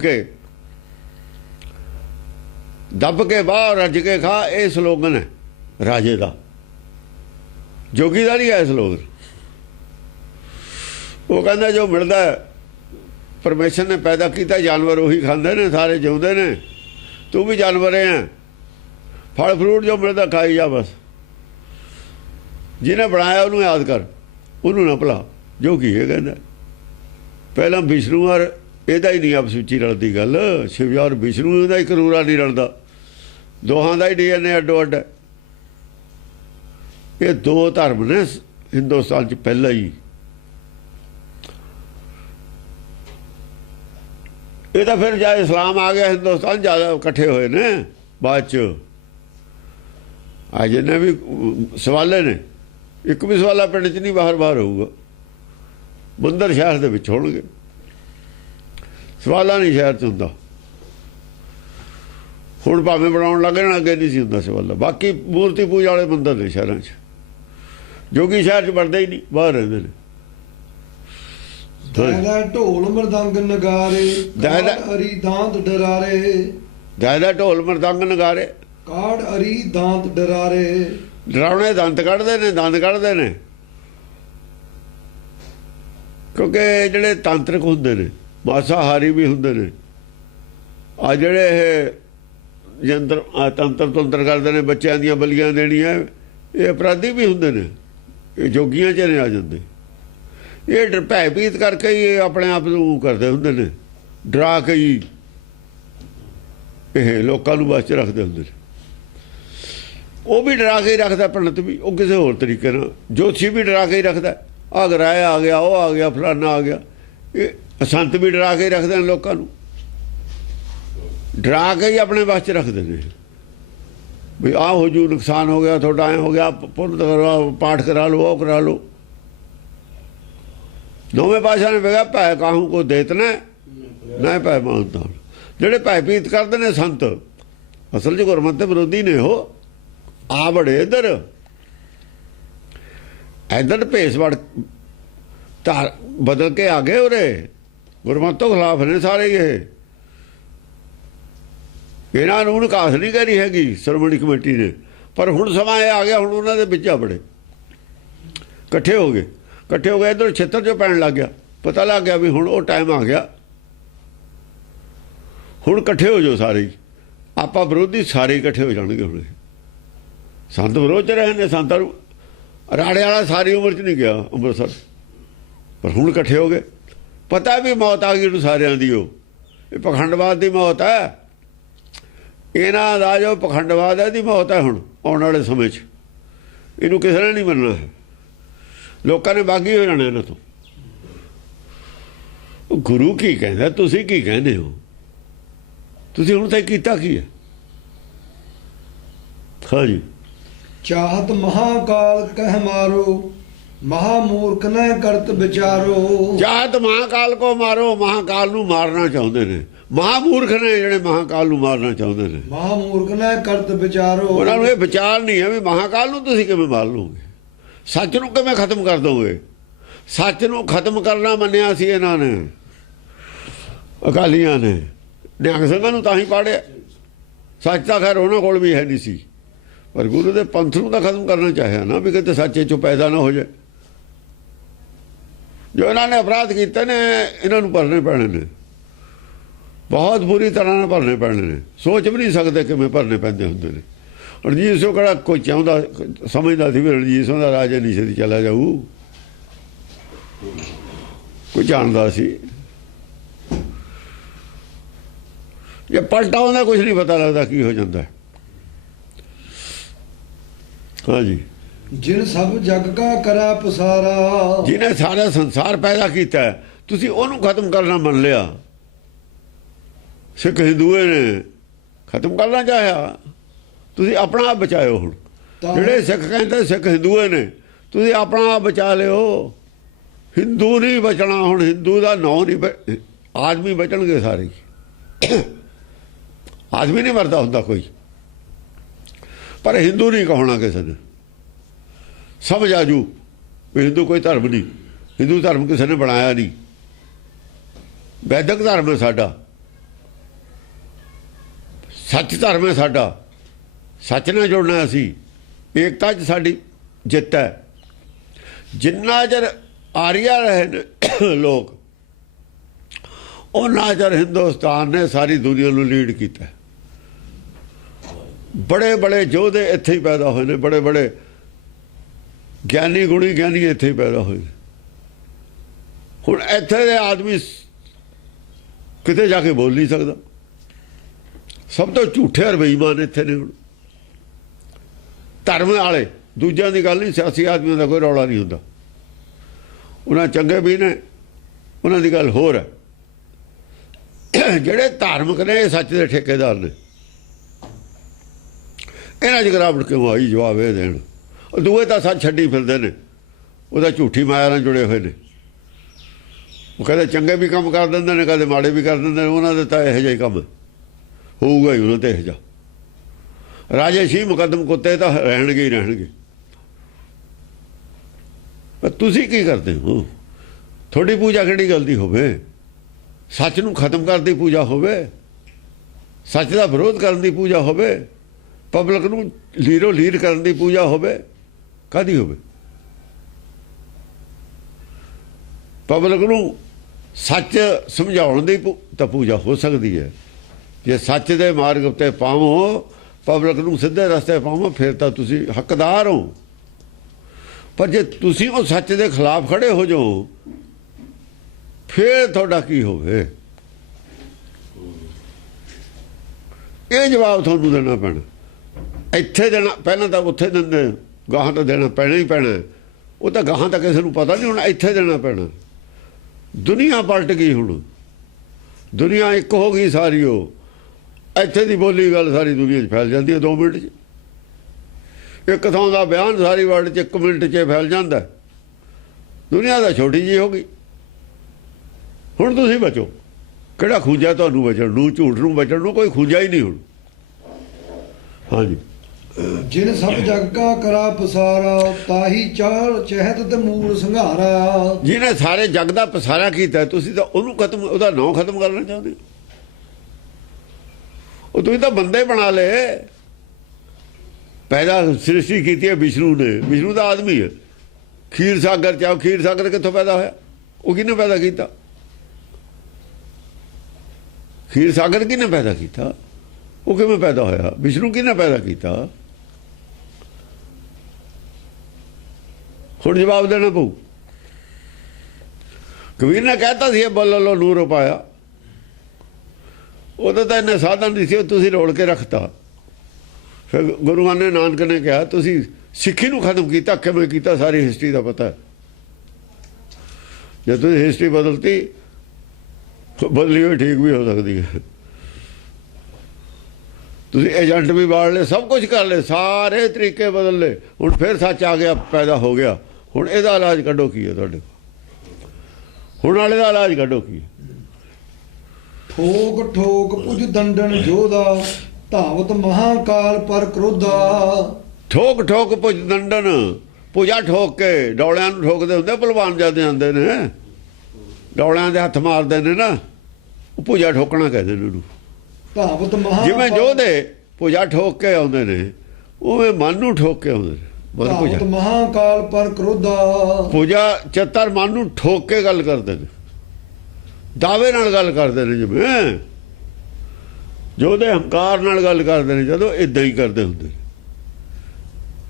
ਕੇ ਬਾਹਰ ਰੱਜ ਕੇ ਖਾ, ਇਹ ਸਲੋਗਨ ਹੈ ਰਾਜੇ ਦਾ, ਜੋਗੀ ਦਾ ਨਹੀਂ ਹੈ ਸਲੋਗਨ। ਉਹ ਕਹਿੰਦਾ ਜੋ ਮਿਲਦਾ ਪਰਮੇਸ਼ਰ ਨੇ ਪੈਦਾ ਕੀਤਾ, ਜਾਨਵਰ ਉਹੀ ਖਾਂਦੇ ਨੇ, ਸਾਰੇ ਜਿਉਂਦੇ ਨੇ, ਤੂੰ ਵੀ ਜਾਨਵਰ ਹੈ, ਫਲ ਫਰੂਟ ਜੋ ਮਿਲਦਾ ਖਾਈ ਜਾ ਬਸ। ਜਿਹਨੇ ਬਣਾਇਆ ਉਹਨੂੰ ਯਾਦ ਕਰ, ਉਹਨੂੰ ਨਾ ਭੁਲਾ। ਜੋ ਕੀ ਇਹ ਕਹਿੰਦਾ ਪਹਿਲਾਂ ਵਿਸ਼ਨੂੰ ਔਰ ਇਹਦਾ ਹੀ ਨਹੀਂ ਆਪਸ ਵਿੱਚ ਹੀ ਰਲਦੀ ਗੱਲ, ਸ਼ਿਵ ਔਰ ਵਿਸ਼ਨੂੰ ਦਾ ਹੀ ਕਰੂਰਾ ਨਹੀਂ ਰਲਦਾ, ਦੋਹਾਂ ਦਾ ਹੀ DNA ਅੱਡੋ ਅੱਡ ਹੈ। ਇਹ ਦੋ ਧਰਮ ਨੇ ਹਿੰਦੁਸਤਾਨ 'ਚ ਪਹਿਲਾਂ ਹੀ। ਇਹ ਤਾਂ ਫਿਰ ਜਦ ਇਸਲਾਮ ਆ ਗਿਆ ਹਿੰਦੁਸਤਾਨ ਜ਼ਿਆਦਾ ਇਕੱਠੇ ਹੋਏ ਨੇ ਬਾਅਦ 'ਚ। ਆ ਜਿੰਨੇ ਵੀ ਸਵਾਲੇ ਨੇ, ਇੱਕ ਵੀ ਸਵਾਲਾ ਪਿੰਡ 'ਚ ਨਹੀਂ ਬਾਹਰ ਹੋਊਗਾ, ਬੰਦਰ ਸ਼ਹਿਰ ਦੇ ਵਿੱਚ ਹੋਣਗੇ, ਸਵਾਲਾ ਨਹੀਂ ਸ਼ਹਿਰ 'ਚ ਹੁੰਦਾ। ਹੁਣ ਭਾਵੇਂ ਬਣਾਉਣ ਲੱਗੇ ਨਾ, ਅੱਗੇ ਨਹੀਂ ਸੀ ਹੁੰਦਾ ਸਵਾਲਾ। ਬਾਕੀ ਮੂਰਤੀ ਪੂਜਾ ਵਾਲੇ ਮੰਦਰ ਨੇ ਸ਼ਹਿਰਾਂ 'ਚ, ਜੋਗੀ ਸ਼ਹਿਰ 'ਚ ਵੜਦੇ ਹੀ ਨਹੀਂ, ਬਾਹਰ ਰਹਿੰਦੇ ਨੇ। ਦਾਇਦਾ ਢੋਲ ਮਰਦੰਗ ਨਗਾਰੇ, ਕਾੜ ਅਰੀ ਦਾਂਤ ਡਰਾਰੇ। ਦਾਇਦਾ ਢੋਲ ਮਰਦੰਗ ਨਗਾਰੇ, ਕਾੜ ਅਰੀ ਦਾਂਤ ਡਰਾਰੇ। ਡਰਾਉਣੇ ਦੰਦ ਕੱਢਦੇ ਨੇ, ਦੰਦ ਕੱਢਦੇ ਨੇ, ਕਿਉਂਕਿ ਜਿਹੜੇ ਤਾਂਤਰਿਕ ਹੁੰਦੇ ਨੇ, ਮਾਸਾਹਾਰੀ ਵੀ ਹੁੰਦੇ ਨੇ। ਆ ਜਿਹੜੇ ਇਹ ਜੰਤਰ ਤੰਤਰ ਕਰਦੇ ਨੇ, ਬੱਚਿਆਂ ਦੀਆਂ ਬਲੀਆਂ ਦੇਣੀਆਂ, ਇਹ ਅਪਰਾਧੀ ਵੀ ਹੁੰਦੇ ਨੇ, ਇਹ ਜੋਗੀਆਂ 'ਚ ਨੇ ਆ ਜਾਂਦੇ। ਇਹ ਭੈਭੀਤ ਕਰਕੇ ਹੀ ਇਹ ਆਪਣੇ ਆਪ ਨੂੰ ਕਰਦੇ ਹੁੰਦੇ ਨੇ, ਡਰਾ ਕੇ ਹੀ ਇਹ ਲੋਕਾਂ ਨੂੰ ਬਸ 'ਚ ਰੱਖਦੇ ਹੁੰਦੇ ਨੇ। ਉਹ ਵੀ ਡਰਾ ਕੇ ਹੀ ਰੱਖਦਾ, ਪੰਡਤ ਵੀ, ਉਹ ਕਿਸੇ ਹੋਰ ਤਰੀਕੇ ਨਾਲ। ਜੋਤਸ਼ੀ ਵੀ ਡਰਾ ਕੇ ਹੀ ਰੱਖਦਾ, ਆ ਗਰਾਇਆ ਆ ਗਿਆ, ਉਹ ਆ ਗਿਆ, ਫਲਾਨਾ ਆ ਗਿਆ। ਇਹ ਸੰਤ ਵੀ ਡਰਾ ਕੇ ਹੀ ਰੱਖਦੇ ਨੇ ਲੋਕਾਂ ਨੂੰ, ਡਰਾ ਕੇ ਹੀ ਆਪਣੇ ਬਸ 'ਚ ਰੱਖਦੇ ਨੇ ਵੀ ਆਹ ਹੋ ਜੂ, ਨੁਕਸਾਨ ਹੋ ਗਿਆ ਤੁਹਾਡਾ, ਐਂ ਹੋ ਗਿਆ, ਪੁੰਨ ਕਰਵਾ, ਪਾਠ ਕਰਾ ਲਓ, ਉਹ ਕਰਾ ਲਓ। ਨੌਵੇਂ ਪਾਤਸ਼ਾਹ ਨੇ ਵੇਖਿਆ ਭੈ ਕਾਹੂ ਕੋ ਦੇਤਨਾ ਨਾ ਭੈ ਮਾਨਤਾ। ਜਿਹੜੇ ਭੈਭੀਤ ਕਰਦੇ ਨੇ ਸੰਤ, ਅਸਲ 'ਚ ਗੁਰਮਤਿ ਦੇ ਵਿਰੋਧੀ ਨੇ। ਉਹ ਆ ਬੜੇ ਇੱਧਰ ਭੇਸ ਵੜ ਧਾਰ ਬਦਲ ਕੇ ਆ ਗਏ ਉਰੇ, ਗੁਰਮਤਿ ਤੋਂ ਖਿਲਾਫ ਨੇ ਸਾਰੇ। ਇਹਨਾਂ ਨੂੰ ਨਿਕਾਸ ਨਹੀਂ ਕਰੀ ਹੈਗੀ ਸ਼੍ਰੋਮਣੀ ਕਮੇਟੀ ਨੇ, ਪਰ ਹੁਣ ਸਮਾਂ ਇਹ ਆ ਗਿਆ, ਹੁਣ ਉਹਨਾਂ ਦੇ ਵਿੱਚ ਆ ਬੜੇ ਇਕੱਠੇ ਹੋ ਗਏ। ਇੱਧਰ ਛੇਤਰ 'ਚੋਂ ਪੈਣ ਲੱਗ ਗਿਆ, ਪਤਾ ਲੱਗ ਗਿਆ ਵੀ ਹੁਣ ਉਹ ਟਾਈਮ ਆ ਗਿਆ, ਹੁਣ ਇਕੱਠੇ ਹੋ ਜਾਓ ਸਾਰੇ ਹੀ। ਆਪਾਂ ਵਿਰੋਧੀ ਸਾਰੇ ਇਕੱਠੇ ਹੋ ਜਾਣਗੇ। ਹੁਣ ਸੰਤ ਵਿਰੋਧ 'ਚ ਰਹੇ ਨੇ, ਸੰਤਾਂ ਨੂੰ ਰਾੜੇ ਵਾਲਾ ਸਾਰੀ ਉਮਰ 'ਚ ਨਹੀਂ ਗਿਆ ਅੰਮ੍ਰਿਤਸਰ, ਪਰ ਹੁਣ ਇਕੱਠੇ ਹੋ ਗਏ। ਪਤਾ ਵੀ ਮੌਤ ਆ ਗਈ ਉਹਨੂੰ ਸਾਰਿਆਂ ਦੀ, ਇਹ ਪਖੰਡਵਾਦ ਦੀ ਮੌਤ ਹੈ। ਇਹਨਾਂ ਦਾ ਜੋ ਪਖੰਡਵਾਦ ਹੈ, ਇਹਦੀ ਮੌਤ ਹੈ ਹੁਣ ਆਉਣ ਵਾਲੇ ਸਮੇਂ 'ਚ। ਇਹਨੂੰ ਕਿਸੇ ਨੇ ਨਹੀਂ ਮੰਨਣਾ ਹੈ, ਲੋਕਾਂ ਨੇ ਬਾਗੀ ਹੋ ਜਾਣਾ ਇਹਨਾਂ ਤੋਂ। ਗੁਰੂ ਕੀ ਕਹਿੰਦਾ, ਤੁਸੀਂ ਕੀ ਕਹਿੰਦੇ ਹੋ? ਤੁਸੀਂ ਹੁਣ ਤੱਕ ਕੀਤਾ ਕੀ ਹੈ? ਹਾਂਜੀ, ਚਾਹਤ ਮਹਾਕਾਲ ਕਹਿ ਮਾਰੋ, ਮਹਾਮੂਰਖ ਨੇ ਕਰਤ ਵਿਚਾਰੋ। ਚਾਹਤ ਮਹਾਕਾਲ ਕੋ ਮਾਰੋ, ਮਹਾਕਾਲ ਨੂੰ ਮਾਰਨਾ ਚਾਹੁੰਦੇ ਨੇ। ਮਹਾਮੂਰਖ ਨੇ ਜਿਹੜੇ ਮਹਾਕਾਲ ਨੂੰ ਮਾਰਨਾ ਚਾਹੁੰਦੇ ਨੇ। ਮਹਾਮੂਰਖ ਨੇ ਕਰਤ ਵਿਚਾਰੋ। ਉਹਨਾਂ ਨੂੰ ਇਹ ਵਿਚਾਰ ਨਹੀਂ ਹੈ ਵੀ ਮਹਾਕਾਲ ਨੂੰ ਤੁਸੀਂ ਕਿਵੇਂ ਮਾਰ ਲਓਗੇ, ਸੱਚ ਨੂੰ ਕਿਵੇਂ ਖਤਮ ਕਰ ਦੋਗੇ। ਸੱਚ ਨੂੰ ਖਤਮ ਕਰਨਾ ਮੰਨਿਆ ਸੀ ਇਹਨਾਂ ਨੇ, ਅਕਾਲੀਆਂ ਨੇ। ਨਿਹੰਗ ਸਿੰਘਾਂ ਨੂੰ ਤਾਂ ਹੀ ਪਾੜਿਆ। ਸੱਚ ਤਾਂ ਖੈਰ ਉਹਨਾਂ ਕੋਲ ਵੀ ਹੈ ਨਹੀਂ ਸੀ, ਪਰ ਗੁਰੂ ਦੇ ਪੰਥ ਨੂੰ ਤਾਂ ਖਤਮ ਕਰਨਾ ਚਾਹਿਆ ਨਾ, ਵੀ ਕਿਤੇ ਸੱਚੇ 'ਚੋਂ ਪੈਦਾ ਨਾ ਹੋ ਜਾਏ। ਜੋ ਇਹਨਾਂ ਨੇ ਅਪਰਾਧ ਕੀਤੇ ਨੇ, ਇਹਨਾਂ ਨੂੰ ਭਰਨੇ ਪੈਣੇ ਨੇ, ਬਹੁਤ ਬੁਰੀ ਤਰ੍ਹਾਂ ਨਾਲ ਭਰਨੇ ਪੈਣੇ ਨੇ। ਸੋਚ ਵੀ ਨਹੀਂ ਸਕਦੇ ਕਿਵੇਂ ਭਰਨੇ ਪੈਂਦੇ ਹੁੰਦੇ ਨੇ। ਰਣਜੀਤ ਸਿੰਘ ਕਿਹੜਾ ਕੋਈ ਚਾਹੁੰਦਾ ਸਮਝਦਾ ਸੀ ਵੀ ਰਣਜੀਤ ਸਿੰਘ ਦਾ ਰਾਜ ਨਹੀਂ ਸੀ ਚਲਾ ਜਾਊ? ਕੋਈ ਜਾਣਦਾ ਸੀ? ਜੇ ਪਲਟਾ ਹੁੰਦਾ ਕੁਝ ਨਹੀਂ ਪਤਾ ਲੱਗਦਾ ਕੀ ਹੋ ਜਾਂਦਾ। ਹਾਂਜੀ, ਜਿਨ ਸਭ ਜਗ ਕਾ ਕਰਾ ਪਸਾਰਾ। ਜਿਹਨੇ ਸਾਰਾ ਸੰਸਾਰ ਪੈਦਾ ਕੀਤਾ ਹੈ, ਤੁਸੀਂ ਉਹਨੂੰ ਖਤਮ ਕਰਨਾ ਮੰਨ ਲਿਆ। ਸਿੱਖ ਹਿੰਦੂਏ ਨੇ ਖਤਮ ਕਰਨਾ ਚਾਹਿਆ, ਤੁਸੀਂ ਆਪਣਾ ਆਪ ਬਚਾਇਓ। ਹੁਣ ਜਿਹੜੇ ਸਿੱਖ ਕਹਿੰਦੇ ਸਿੱਖ ਹਿੰਦੂਏ ਨੇ, ਤੁਸੀਂ ਆਪਣਾ ਆਪ ਬਚਾ ਲਿਓ। ਹਿੰਦੂ ਨਹੀਂ ਬਚਣਾ, ਹੁਣ ਹਿੰਦੂ ਦਾ ਨਾਂ ਨਹੀਂ, ਆਦਮੀ ਬਚਣਗੇ ਸਾਰੇ। ਆਦਮੀ ਨਹੀਂ ਮਰਦਾ ਹੁੰਦਾ ਕੋਈ, ਪਰ ਹਿੰਦੂ ਨਹੀਂ ਕਹਣਾ ਕਿਸੇ ਨੇ। ਸਮਝ ਆਜੂ ਵੀ ਹਿੰਦੂ ਕੋਈ ਧਰਮ ਨਹੀਂ, ਹਿੰਦੂ ਧਰਮ ਕਿਸੇ ਨੇ ਬਣਾਇਆ ਨਹੀਂ, ਵੈਦਿਕ ਧਰਮ ਹੈ ਸਾਡਾ, ਸੱਚ ਧਰਮ ਹੈ ਸਾਡਾ। ਸੱਚ ਨਾਲ ਜੁੜਨਾ, ਅਸੀਂ ਏਕਤਾ 'ਚ ਸਾਡੀ ਜਿੱਤ ਹੈ। ਜਿੰਨਾ ਚਿਰ ਆਰੀਆ ਰਹੇ ਨੇ ਲੋਕ, ਉਹਨਾਂ ਚਿਰ ਹਿੰਦੁਸਤਾਨ ਨੇ ਸਾਰੀ ਦੁਨੀਆ ਨੂੰ ਲੀਡ ਕੀਤਾ। ਬੜੇ ਬੜੇ ਯੋਧੇ ਇੱਥੇ ਹੀ ਪੈਦਾ ਹੋਏ ਨੇ, ਬੜੇ ਬੜੇ ਗਿਆਨੀ ਗੁਣੀ ਗਿਆਨੀ ਇੱਥੇ ਹੀ ਪੈਦਾ ਹੋਏ ਨੇ। ਹੁਣ ਇੱਥੇ ਦੇ ਆਦਮੀ ਕਿਤੇ ਜਾ ਕੇ ਬੋਲ ਨਹੀਂ ਸਕਦਾ। ਸਭ ਤੋਂ ਝੂਠੇ ਔਰ ਬੇਈਮਾਨ ਇੱਥੇ ਨੇ। ਹੁਣ ਧਰਮ ਵਾਲੇ ਦੂਜਿਆਂ ਦੀ ਗੱਲ ਨਹੀਂ, ਸਿਆਸੀ ਆਦਮੀਆਂ ਦਾ ਕੋਈ ਰੌਲਾ ਨਹੀਂ ਹੁੰਦਾ। ਉਹਨਾਂ ਚੰਗੇ ਵੀ ਨੇ, ਉਹਨਾਂ ਦੀ ਗੱਲ ਹੋਰ ਹੈ। ਜਿਹੜੇ ਧਾਰਮਿਕ ਨੇ ਇਹ ਸੱਚ ਦੇ ਠੇਕੇਦਾਰ ਨੇ। ਇਹਨਾਂ 'ਚ ਗਿਰਾਵਟ ਕਿਉਂ ਆਈ? ਜਵਾਬ ਇਹ ਦੇਣ। ਉਹ ਦੂਏ ਤਾਂ ਸੱਚ ਛੱਡੀ ਫਿਰਦੇ ਨੇ, ਉਹਦਾ ਝੂਠੀ ਮਾਇਆ ਨਾਲ ਜੁੜੇ ਹੋਏ ਨੇ। ਉਹ ਕਦੇ ਚੰਗੇ ਵੀ ਕੰਮ ਕਰ ਦਿੰਦੇ ਨੇ, ਕਦੇ ਮਾੜੇ ਵੀ ਕਰ ਦਿੰਦੇ ਨੇ। ਉਹਨਾਂ ਦੇ ਤਾਂ ਇਹੋ ਜਿਹਾ ਹੀ ਕੰਮ ਹੋਊਗਾ ਹੀ, ਉਹਨਾਂ ਤੇ ਇਹੋ ਜਿਹਾ। ਰਾਜੇ ਸ਼ੀ ਮੁਕੱਦਮ ਕੁੱਤੇ ਤਾਂ ਰਹਿਣਗੇ ਹੀ ਰਹਿਣਗੇ। ਪਰ ਤੁਸੀਂ ਕੀ ਕਰਦੇ ਹੋ? ਤੁਹਾਡੀ ਪੂਜਾ ਕਿਹੜੀ ਗਲਤੀ ਹੋਵੇ? ਸੱਚ ਨੂੰ ਖਤਮ ਕਰਨ ਦੀ ਪੂਜਾ ਹੋਵੇ, ਸੱਚ ਦਾ ਵਿਰੋਧ ਕਰਨ ਦੀ ਪੂਜਾ ਹੋਵੇ, ਪਬਲਿਕ ਨੂੰ ਲੀਰੋ ਲੀਰ ਕਰਨ ਦੀ ਪੂਜਾ ਹੋਵੇ, ਕਾਹਦੀ ਹੋਵੇ? ਪਬਲਿਕ ਨੂੰ ਸੱਚ ਸਮਝਾਉਣ ਦੀ ਤਾਂ ਪੂਜਾ ਹੋ ਸਕਦੀ ਹੈ। ਜੇ ਸੱਚ ਦੇ ਮਾਰਗ ਉੱਤੇ ਪਾਵੋ, ਪਬਲਿਕ ਨੂੰ ਸਿੱਧੇ ਰਸਤੇ ਪਾਵੋ, ਫਿਰ ਤਾਂ ਤੁਸੀਂ ਹੱਕਦਾਰ ਹੋ। ਪਰ ਜੇ ਤੁਸੀਂ ਉਹ ਸੱਚ ਦੇ ਖਿਲਾਫ ਖੜੇ ਹੋ ਜਾਓ, ਫਿਰ ਤੁਹਾਡਾ ਕੀ ਹੋਵੇ? ਇਹ ਜਵਾਬ ਤੁਹਾਨੂੰ ਦੇਣਾ ਪੈਣਾ। ਇੱਥੇ ਦੇਣਾ, ਪਹਿਲਾਂ ਤਾਂ ਉੱਥੇ ਦਿੰਦੇ, ਗਾਹਾਂ ਤਾਂ ਦੇਣਾ ਪੈਣਾ ਹੀ ਪੈਣਾ। ਉਹ ਤਾਂ ਗਾਹਾਂ ਤਾਂ ਕਿਸੇ ਨੂੰ ਪਤਾ ਨਹੀਂ, ਹੁਣ ਇੱਥੇ ਦੇਣਾ ਪੈਣਾ। ਦੁਨੀਆ ਪਲਟ ਗਈ, ਹੁਣ ਦੁਨੀਆ ਇੱਕ ਹੋ ਗਈ ਸਾਰੀ। ਉਹ ਇੱਥੇ ਦੀ ਬੋਲੀ ਗੱਲ ਸਾਰੀ ਦੁਨੀਆ 'ਚ ਫੈਲ ਜਾਂਦੀ ਹੈ 2 ਮਿੰਟ 'ਚ। ਇੱਕ ਥਾਂ ਦਾ ਬਿਆਨ ਸਾਰੀ ਵਰਲਡ 'ਚ 1 ਮਿੰਟ 'ਚ ਫੈਲ ਜਾਂਦਾ। ਦੁਨੀਆ ਤਾਂ ਛੋਟੀ ਜਿਹੀ ਹੋ ਗਈ। ਹੁਣ ਤੁਸੀਂ ਬਚੋ। ਕਿਹੜਾ ਖੂੰਜਾ ਤੁਹਾਨੂੰ ਬਚਣ ਨੂੰ? ਝੂਠ ਨੂੰ ਬਚਣ ਨੂੰ ਕੋਈ ਖੂੰਜਾ ਹੀ ਨਹੀਂ ਹੁਣ। ਹਾਂਜੀ। ਜਿਨ ਸਭ ਜਗ ਕਾ ਕਰਾ ਪਸਾਰਾ, ਤਾਹੀ ਚਾਲ ਚਹਿਤ ਤੇ ਮੂਲ ਸੰਘਾਰਾ। ਜਿਹਨੇ ਸਾਰੇ ਜਗ ਦਾ ਪਸਾਰਾ ਕੀਤਾ, ਤੁਸੀਂ ਤਾਂ ਉਹਨੂੰ ਖਤਮ, ਉਹਦਾ ਨਾਂ ਖਤਮ ਕਰਨਾ ਚਾਹੁੰਦੇ ਹੋ। ਉਹ ਤੁਸੀਂ ਤਾਂ ਬੰਦੇ ਬਣਾ ਲਏ। ਪੈਦਾ ਸ੍ਰਿਸ਼ਟੀ ਕੀਤੀ ਹੈ ਵਿਸ਼ਨੂੰ ਨੇ। ਵਿਸ਼ਨੂੰ ਦਾ ਆਦਮੀ ਹੈ। ਖੀਰ ਸਾਗਰ ਚਾਹੋ, ਖੀਰ ਸਾਗਰ ਕਿੱਥੋਂ ਪੈਦਾ ਹੋਇਆ? ਉਹ ਕਿਹਨੇ ਪੈਦਾ ਕੀਤਾ? ਖੀਰ ਸਾਗਰ ਕਿਹਨੇ ਪੈਦਾ ਕੀਤਾ? ਉਹ ਕਿਵੇਂ ਪੈਦਾ ਹੋਇਆ? ਵਿਸ਼ਨੂੰ ਕਿਹਨੇ ਪੈਦਾ ਕੀਤਾ? ਹੁਣ ਜਵਾਬ ਦੇਣਾ ਪਊ। ਕਬੀਰ ਨੇ ਕਹਿਤਾ ਸੀ ਬੋਲੋ ਨੂਰ ਪਾਇਆ। ਉਹਦਾ ਤਾਂ ਇੰਨੇ ਸਾਧਨ ਨਹੀਂ ਸੀ, ਉਹ ਤੁਸੀਂ ਰੋਲ ਕੇ ਰੱਖਤਾ। ਫਿਰ ਗੁਰੂਆਂ ਨੇ, ਨਾਨਕ ਨੇ ਕਿਹਾ ਤੁਸੀਂ ਸਿੱਖੀ ਨੂੰ ਖਤਮ ਕੀਤਾ। ਕਿਵੇਂ ਕੀਤਾ? ਸਾਰੀ ਹਿਸਟਰੀ ਦਾ ਪਤਾ ਹੈ। ਜੇ ਤੁਸੀਂ ਹਿਸਟਰੀ ਬਦਲਤੀ, ਬਦਲੀ ਹੋਈ ਠੀਕ ਵੀ ਹੋ ਸਕਦੀ ਹੈ। ਤੁਸੀਂ ਏਜੰਟ ਵੀ ਬਾੜ ਲਏ, ਸਭ ਕੁਝ ਕਰ ਲਏ, ਸਾਰੇ ਤਰੀਕੇ ਬਦਲ ਲਏ। ਹੁਣ ਫਿਰ ਸੱਚ ਆ ਗਿਆ, ਪੈਦਾ ਹੋ ਗਿਆ। ਹੁਣ ਇਹਦਾ ਇਲਾਜ ਕੱਢੋ ਕੀ ਹੈ ਤੁਹਾਡੇ ਕੋਲ? ਹੁਣ ਵਾਲੇ ਦਾ ਇਲਾਜ ਕੱਢੋ ਕੀ ਹੈ? ਠੋਕ ਠੋਕ ਪੁਜ ਦੰਡਨ ਜੋਦਾ, ਧਾਵਤ ਮਹਾਕਾਲ ਪਰ ਕ੍ਰੋਧਾ। ਠੋਕ ਠੋਕ ਪੁਜ ਦੰਡਨ, ਪੂਜਾ ਠੋਕ ਕੇ ਡੌਲਿਆਂ ਨੂੰ ਠੋਕਦੇ ਹੁੰਦੇ ਪਹਿਲਵਾਨ ਜਾਂਦੇ ਜਾਂਦੇ ਨੇ, ਡੌਲਿਆਂ ਦੇ ਹੱਥ ਮਾਰਦੇ ਨੇ ਨਾ, ਉਹ ਪੂਜਾ ਠੋਕਣਾ ਕਹਿੰਦੇ ਨੇ ਉਹਨੂੰ। ਧਾਵਤ ਮਹਾ, ਜਿਵੇਂ ਜੋਧੇ ਪੂਜਾ ਠੋਕ ਕੇ ਆਉਂਦੇ ਨੇ, ਉਵੇਂ ਮਨ ਨੂੰ ਠੋਕ ਕੇ ਆਉਂਦੇ ਨੇ। ਧਾਵਤ ਮਹਾਕਾਲ ਪਰ ਕ੍ਰੋਧਾ। ਪੂਜਾ ਚਤਰ ਮਨ ਨੂੰ ਠੋਕ ਕੇ ਗੱਲ ਕਰਦੇ ਨੇ, ਦਾਅਵੇ ਨਾਲ ਗੱਲ ਕਰਦੇ ਨੇ। ਜਿਵੇਂ ਜੋਧੇ ਹੰਕਾਰ ਨਾਲ ਗੱਲ ਕਰਦੇ ਨੇ, ਜਦੋਂ ਇਦਾਂ ਹੀ ਕਰਦੇ ਹੁੰਦੇ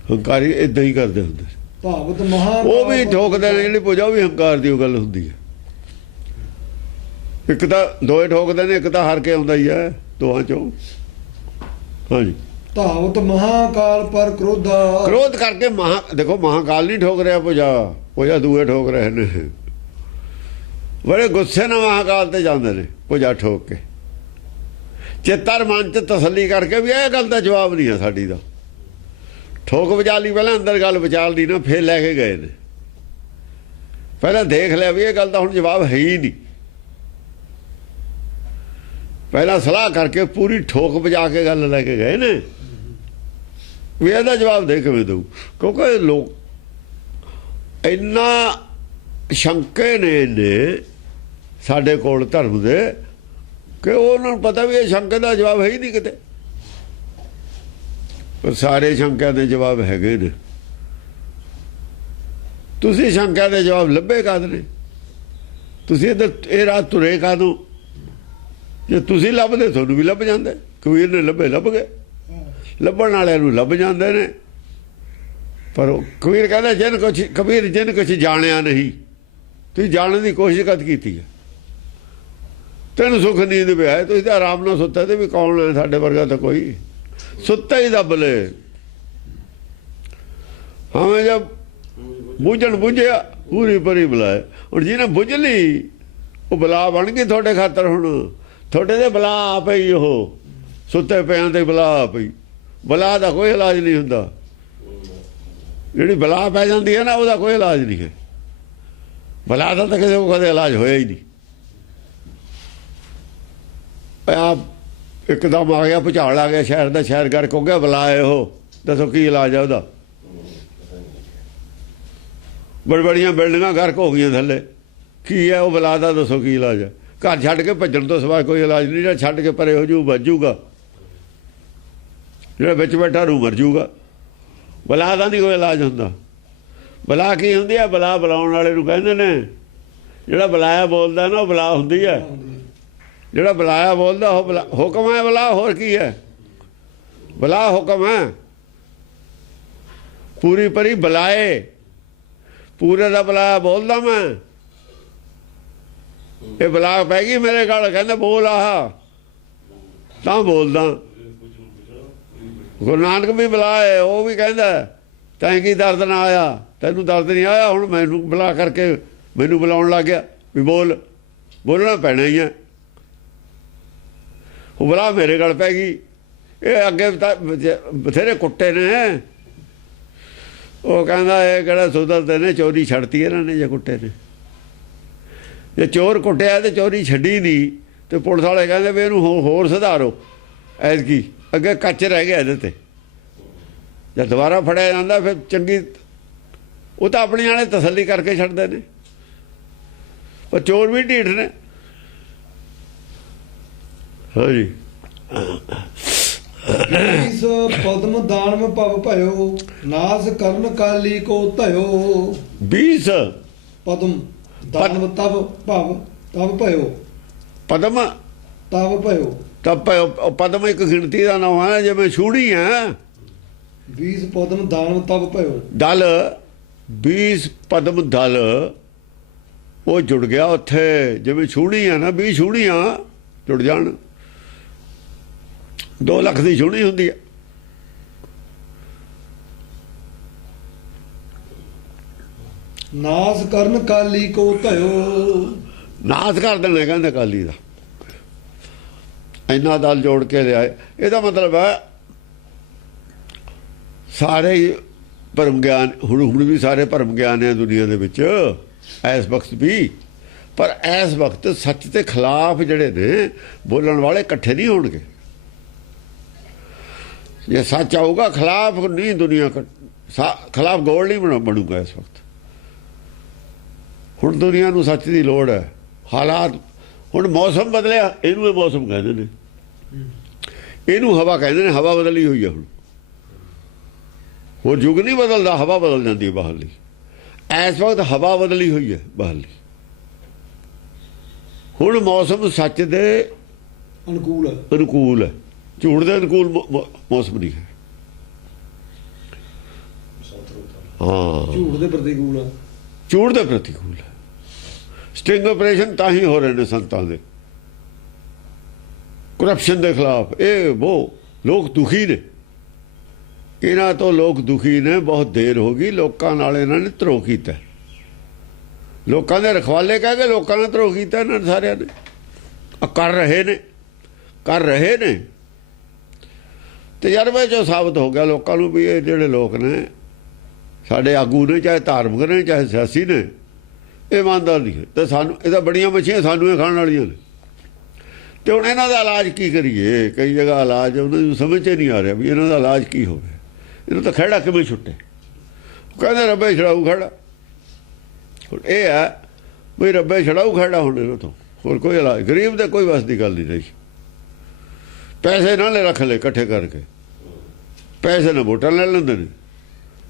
ਹੰਕਾਰੀ, ਇਦਾਂ ਹੀ ਕਰਦੇ ਹੁੰਦੇ। ਧਾਵਤ ਮਹਾ, ਉਹ ਵੀ ਠੋਕਦੇ ਨੇ। ਜਿਹੜੀ ਪੂਜਾ ਉਹ ਵੀ ਹੰਕਾਰ ਦੀ ਉਹ ਗੱਲ ਹੁੰਦੀ ਹੈ। ਇੱਕ ਤਾਂ ਦੋਏ ਠੋਕਦੇ ਨੇ, ਇੱਕ ਤਾਂ ਹਾਰ ਕੇ ਆਉਂਦਾ ਹੀ ਹੈ ਦੋਹਾਂ ਚੋਂ। ਹਾਂਜੀ। ਧਾਵਤ ਮਹਾਕਾਲ ਪਰ ਕ੍ਰੋਧਾ। ਕ੍ਰੋਧ ਕਰਕੇ ਦੇਖੋ ਮਹਾਕਾਲ ਨਹੀਂ ਠੋਕ ਰਿਹਾ ਪੂਜਾ ਦੂਏ ਠੋਕ ਰਹੇ ਨੇ। ਬੜੇ ਗੁੱਸੇ ਨਾਲ ਮਹਾਕਾਲ ਤੇ ਜਾਂਦੇ ਨੇ ਪੂਜਾ ਠੋਕ ਕੇ। ਚਿੱਤਰ ਮਨ ਚ ਤਸੱਲੀ ਕਰਕੇ ਵੀ ਇਹ ਗੱਲ ਦਾ ਜਵਾਬ ਨਹੀਂ ਹੈ ਸਾਡੀ ਦਾ। ਠੋਕ ਵਜਾ ਲਈ ਪਹਿਲਾਂ ਅੰਦਰ ਗੱਲ ਵਿਚਾਰ ਲਈ ਨਾ, ਫੇਰ ਲੈ ਕੇ ਗਏ ਨੇ। ਪਹਿਲਾਂ ਦੇਖ ਲਿਆ ਵੀ ਇਹ ਗੱਲ ਦਾ ਹੁਣ ਜਵਾਬ ਹੈ ਹੀ ਨਹੀਂ। ਪਹਿਲਾਂ ਸਲਾਹ ਕਰਕੇ ਪੂਰੀ ਠੋਕ ਵਜਾ ਕੇ ਗੱਲ ਲੈ ਕੇ ਗਏ ਨੇ ਵੀ ਇਹਦਾ ਜਵਾਬ ਦੇ ਕਿਵੇਂ ਦਊ। ਕਿਉਂਕਿ ਲੋਕ ਇੰਨਾ ਸ਼ੰਕੇ ਨੇ ਸਾਡੇ ਕੋਲ ਧਰਮ ਦੇ ਕਿ ਉਹਨਾਂ ਨੂੰ ਪਤਾ ਵੀ ਇਹ ਸ਼ੰਕੇ ਦਾ ਜਵਾਬ ਹੈ ਹੀ ਨਹੀਂ ਕਿਤੇ। ਪਰ ਸਾਰੇ ਸ਼ੰਕਿਆਂ ਦੇ ਜਵਾਬ ਹੈਗੇ ਨੇ। ਤੁਸੀਂ ਸ਼ੰਕਿਆ ਦੇ ਜਵਾਬ ਲੱਭੇ ਕਾਹਦੇ ਨੇ? ਤੁਸੀਂ ਇੱਧਰ ਇਹ ਰਾਤ ਤੁਰੇ ਕਾਹਨੂੰ? ਜੇ ਤੁਸੀਂ ਲੱਭਦੇ ਤੁਹਾਨੂੰ ਵੀ ਲੱਭ ਜਾਂਦੇ। ਕਬੀਰ ਨੇ ਲੱਭ ਗਏ। ਲੱਭਣ ਵਾਲਿਆਂ ਨੂੰ ਲੱਭ ਜਾਂਦੇ ਨੇ। ਪਰ ਕਬੀਰ ਕਹਿੰਦਾ ਜਿਨ ਕੁਛ ਜਾਣਿਆ ਨਹੀਂ। ਤੁਸੀਂ ਜਾਣਨ ਦੀ ਕੋਸ਼ਿਸ਼ ਕਦ ਕੀਤੀ ਹੈ? ਤੈਨੂੰ ਸੁੱਖ ਨੀਂਦ ਪਿਆ, ਤੁਸੀਂ ਤਾਂ ਆਰਾਮ ਨਾਲ ਸੁੱਤਾ ਤੇ ਵੀ ਕੌਣ ਹੈ ਸਾਡੇ ਵਰਗਾ? ਤਾਂ ਕੋਈ ਸੁੱਤਾ ਹੀ ਦੱਬ ਲੈ। ਹਾਂ ਜਦ ਬੁੱਝਣ ਬੁੱਝਿਆ ਪੂਰੀ ਪਰੀ ਬੁਲਾਏ। ਹੁਣ ਜਿਹਨੇ ਬੁੱਝ ਲਈ ਉਹ ਬਲਾ ਬਣ ਗਈ ਤੁਹਾਡੇ ਖਾਤਰ। ਹੁਣ ਤੁਹਾਡੇ ਦੇ ਬਲਾ ਆ ਪਈ। ਉਹ ਸੁੱਤੇ ਪਿਆਂ ਤੇ ਬਲਾ ਆ ਪਈ। ਬਲਾ ਦਾ ਕੋਈ ਇਲਾਜ ਨਹੀਂ ਹੁੰਦਾ। ਜਿਹੜੀ ਬਲਾ ਪੈ ਜਾਂਦੀ ਹੈ ਨਾ ਉਹਦਾ ਕੋਈ ਇਲਾਜ ਨਹੀਂ ਹੈ। ਬਲਾ ਦਾ ਤਾਂ ਕਿਸੇ ਨੂੰ ਕਦੇ ਇਲਾਜ ਹੋਇਆ ਹੀ ਨਹੀਂ। ਆਪ ਇੱਕਦਮ ਆ ਗਿਆ, ਭੁਚਾਲ ਆ ਗਿਆ, ਸ਼ਹਿਰ ਦਾ ਸ਼ਹਿਰ ਗਰਕ ਹੋ ਗਿਆ, ਬਲਾ ਹੈ ਉਹ। ਦੱਸੋ ਕੀ ਇਲਾਜ ਹੈ ਉਹਦਾ? ਬੜੀਆਂ ਬਿਲਡਿੰਗਾਂ ਗਰਕ ਹੋ ਗਈਆਂ ਥੱਲੇ। ਕੀ ਹੈ ਉਹ ਬਲਾ ਦਾ? ਦੱਸੋ ਕੀ ਇਲਾਜ ਹੈ? ਘਰ ਛੱਡ ਕੇ ਭੱਜਣ ਤੋਂ ਸਿਵਾ ਕੋਈ ਇਲਾਜ ਨਹੀਂ। ਜਿਹੜਾ ਛੱਡ ਕੇ ਪਰੇ ਹੋ ਜੂ ਵੱਜ ਜੂਗਾ, ਜਿਹੜਾ ਵਿੱਚ ਬੈਠਾ ਰੂ ਮਰ ਜੂਗਾ। ਬਲਾ ਦਾ ਨਹੀਂ ਕੋਈ ਇਲਾਜ ਹੁੰਦਾ। ਬਲਾ ਕੀ ਹੁੰਦੀ ਹੈ? ਬਲਾ ਬੁਲਾਉਣ ਵਾਲੇ ਨੂੰ ਕਹਿੰਦੇ ਨੇ। ਜਿਹੜਾ ਬੁਲਾਇਆ ਬੋਲਦਾ ਨਾ ਉਹ ਬਲਾ ਹੁੰਦੀ ਹੈ। ਜਿਹੜਾ ਬੁਲਾਇਆ ਬੋਲਦਾ ਉਹ ਬਲਾ ਹੁਕਮ ਹੈ। ਬਲਾ ਹੋਰ ਕੀ ਹੈ? ਬਲਾ ਹੁਕਮ ਹੈ। ਪੂਰੀ ਪਰੀ ਬੁਲਾਏ, ਪੂਰੇ ਦਾ ਬੁਲਾਇਆ ਬੋਲਦਾ ਮੈਂ। ਇਹ ਬਲਾ ਪੈ ਗਈ ਮੇਰੇ ਗਲ, ਕਹਿੰਦਾ ਬੋਲ ਆਹ ਤਾਂ ਬੋਲਦਾ। ਗੁਰੂ ਨਾਨਕ ਵੀ ਬੁਲਾਏ, ਉਹ ਵੀ ਕਹਿੰਦਾ ਤੈਂ ਕੀ ਦਰਦ ਨਾ ਆਇਆ? ਤੈਨੂੰ ਦਰਦ ਨਹੀਂ ਆਇਆ? ਹੁਣ ਮੈਨੂੰ ਬੁਲਾ ਕਰਕੇ ਮੈਨੂੰ ਬੁਲਾਉਣ ਲੱਗ ਗਿਆ ਵੀ ਬੋਲਣਾ ਪੈਣਾ ਹੀ ਹੈ। ਉਹ ਬਲਾ ਮੇਰੇ ਗਲ ਪੈ ਗਈ। ਇਹ ਅੱਗੇ ਬਥੇਰੇ ਕੁੱਟੇ ਨੇ। ਉਹ ਕਹਿੰਦਾ ਇਹ ਕਿਹੜਾ ਸੁਧਰਦੇ ਨੇ? ਚੋਰੀ ਛੱਡਤੀ ਇਹਨਾਂ ਨੇ ਜੇ ਕੁੱਟੇ ਨੇ। ਜੇ ਚੋਰ ਕੁੱਟਿਆ ਤੇ ਚੋਰੀ ਛੱਡੀ ਨਹੀਂ ਤੇ ਪੁਲਿਸ ਵਾਲੇ ਕਹਿੰਦੇ ਵੀ ਇਹਨੂੰ ਹੋਰ ਸੁਧਾਰੋ। ਐਤਕੀ ਅੱਗੇ ਕੱਚ ਰਹਿ ਗਿਆ ਇਹਦੇ ਤੇ। ਜਦ ਦੁਬਾਰਾ ਫੜਿਆ ਜਾਂਦਾ ਫਿਰ ਚੰਗੀ। ਉਹ ਤਾਂ ਆਪਣੀ ਵਾਲੇ ਤਸੱਲੀ ਕਰਕੇ ਛੱਡਦੇ ਨੇ। ਪਰ ਚੋਰ ਵੀ ਢੀਠ ਨੇ। ਹਾਂਜੀ। ਇਸ ਪਦਮ ਦਾਨਮ ਭਵ ਭਇਓ, ਨਾਸ ਕਰਨ ਕਾਲੀ ਕੋ ਧਇਓ। 20 ਪਦਮ ਦਾਨਮ ਤਵ ਭਵ ਤਵ ਭਇਓ। ਪਦਮ ਤਵ ਭਇਓ। ਤਬ ਪਦਮ ਇੱਕ ਗਿਣਤੀ ਦਾ ਨਾਮ ਹੈ। ਜਿਵੇਂ ਛੂੜੀ ਹੈ 20 ਪਦਮ ਦਾਨਮ ਤਵ ਭਇਓ। ਦਲ 20 ਪਦਮ ਦਲ ਉਹ ਜੁੜ ਗਿਆ ਉੱਥੇ। ਜਿਵੇਂ ਛੂੜੀ ਹੈ ਨਾ 20 ਛੂੜੀਆਂ ਜੁੜ ਜਾਣ। 2 ਲੱਖ ਦੀ ਛੂੜੀ ਹੁੰਦੀ ਹੈ। ਨਾਸ ਕਰਨ ਕਾਲੀ ਕੋ ਧਇਓ। ਨਾਸ ਕਰ ਦੇਣਾ ਕਹਿੰਦੇ ਕਾਲੀ ਦਾ। ਇੰਨਾ ਦਲ ਜੋੜ ਕੇ ਲਿਆਏ। ਇਹਦਾ ਮਤਲਬ ਹੈ ਸਾਰੇ ਭਰਮ ਗਿਆਨ। ਹੁਣ ਵੀ ਸਾਰੇ ਭਰਮ ਗਿਆਨ ਹੈ ਦੁਨੀਆ ਦੇ ਵਿੱਚ ਇਸ ਵਕਤ ਵੀ। ਪਰ ਇਸ ਵਕਤ ਸੱਚ ਦੇ ਖਿਲਾਫ ਜਿਹੜੇ ਨੇ ਬੋਲਣ ਵਾਲੇ ਇਕੱਠੇ ਨਹੀਂ ਹੋਣਗੇ। ਜੇ ਸੱਚ ਆਊਗਾ ਖਿਲਾਫ ਨਹੀਂ, ਦੁਨੀਆ ਖਿਲਾਫ ਗੋਲ ਨਹੀਂ ਬਣੂਗਾ ਇਸ ਵਕਤ। ਹੁਣ ਦੁਨੀਆ ਨੂੰ ਸੱਚ ਦੀ ਲੋੜ ਹੈ। ਹਾਲਾਤ ਹੁਣ ਮੌਸਮ ਬਦਲਿਆ, ਇਹਨੂੰ ਇਹ ਮੌਸਮ ਕਹਿੰਦੇ ਨੇ। ਇਹਨੂੰ ਹਵਾ ਕਹਿੰਦੇ ਨੇ। ਹਵਾ ਬਦਲੀ ਹੋਈ ਹੈ ਹੁਣ। ਹੋਰ ਯੁੱਗ ਨਹੀਂ ਬਦਲਦਾ, ਹਵਾ ਬਦਲ ਜਾਂਦੀ ਹੈ ਬਾਹਰਲੀ। ਇਸ ਵਕਤ ਹਵਾ ਬਦਲੀ ਹੋਈ ਹੈ ਬਾਹਰਲੀ। ਹੁਣ ਮੌਸਮ ਸੱਚ ਦੇ ਅਨੁਕੂਲ ਹੈ। ਝੂਠ ਦੇ ਅਨੁਕੂਲ ਮੌਸਮ ਨਹੀਂ ਹੈ। ਹਾਂ, ਝੂਠ ਦੇ ਪ੍ਰਤੀਕੂਲ ਹੈ। ਝੂਠ ਦੇ ਪ੍ਰਤੀਕੂਲ ਹੈ। ਸਟਿੰਗ ਆਪਰੇਸ਼ਨ ਤਾਂ ਹੀ ਹੋ ਰਹੇ ਨੇ ਸੰਤਾਂ ਦੇ, ਕਰਪਸ਼ਨ ਦੇ ਖਿਲਾਫ। ਇਹ ਉਹ ਲੋਕ ਦੁਖੀ ਨੇ। ਇਹਨਾਂ ਤੋਂ ਲੋਕ ਦੁਖੀ ਨੇ, ਬਹੁਤ ਦੇਰ ਹੋ ਗਈ। ਲੋਕਾਂ ਨਾਲ ਇਹਨਾਂ ਨੇ ਧਰੋਹ ਕੀਤਾ, ਲੋਕਾਂ ਦੇ ਰਖਵਾਲੇ ਕਹਿ ਕੇ ਲੋਕਾਂ ਨੇ ਧਰੋਹ ਕੀਤਾ ਇਹਨਾਂ ਨੇ ਸਾਰਿਆਂ ਨੇ। ਕਰ ਰਹੇ ਨੇ ਤਜਰਬੇ 'ਚੋਂ ਸਾਬਤ ਹੋ ਗਿਆ ਲੋਕਾਂ ਨੂੰ ਵੀ ਇਹ ਜਿਹੜੇ ਲੋਕ ਨੇ ਸਾਡੇ ਆਗੂ ਨੇ, ਚਾਹੇ ਧਾਰਮਿਕ ਨੇ ਚਾਹੇ ਸਿਆਸੀ ਨੇ, ਇਹ ਇਮਾਨਦਾਰ ਨਹੀਂ ਹੈ। ਤੇ ਸਾਨੂੰ ਇਹਦਾ ਬੜੀਆਂ ਮੱਛੀਆਂ ਸਾਨੂੰ ਇਹ ਖਾਣ ਵਾਲੀਆਂ ਨੇ। ਤੇ ਹੁਣ ਇਹਨਾਂ ਦਾ ਇਲਾਜ ਕੀ ਕਰੀਏ? ਕਈ ਜਗ੍ਹਾ ਇਲਾਜ ਉਹਨਾਂ ਨੂੰ ਸਮਝ 'ਚ ਨਹੀਂ ਆ ਰਿਹਾ ਵੀ ਇਹਨਾਂ ਦਾ ਇਲਾਜ ਕੀ ਹੋਵੇ। ਇਹਨੂੰ ਤਾਂ ਖਹਿੜਾ ਕਿਵੇਂ ਛੁੱਟੇ? ਕਹਿੰਦੇ ਰੱਬੇ ਛੜਾਊ ਖਹਿੜਾ। ਹੁਣ ਇਹ ਹੈ ਵੀ ਰੱਬੇ ਛੜਾਊ ਖਹਿੜਾ ਹੁਣ ਇਹਨਾਂ ਤੋਂ ਹੋਰ ਕੋਈ ਇਲਾਜ। ਗਰੀਬ ਦੇ ਕੋਈ ਵਸ ਦੀ ਗੱਲ ਨਹੀਂ ਰਹੀ। ਪੈਸੇ ਨਾਲ ਰੱਖ ਲੈ ਇਕੱਠੇ ਕਰਕੇ, ਪੈਸੇ ਨਾਲ ਵੋਟਾਂ ਲੈ ਲੈਂਦੇ ਨੇ।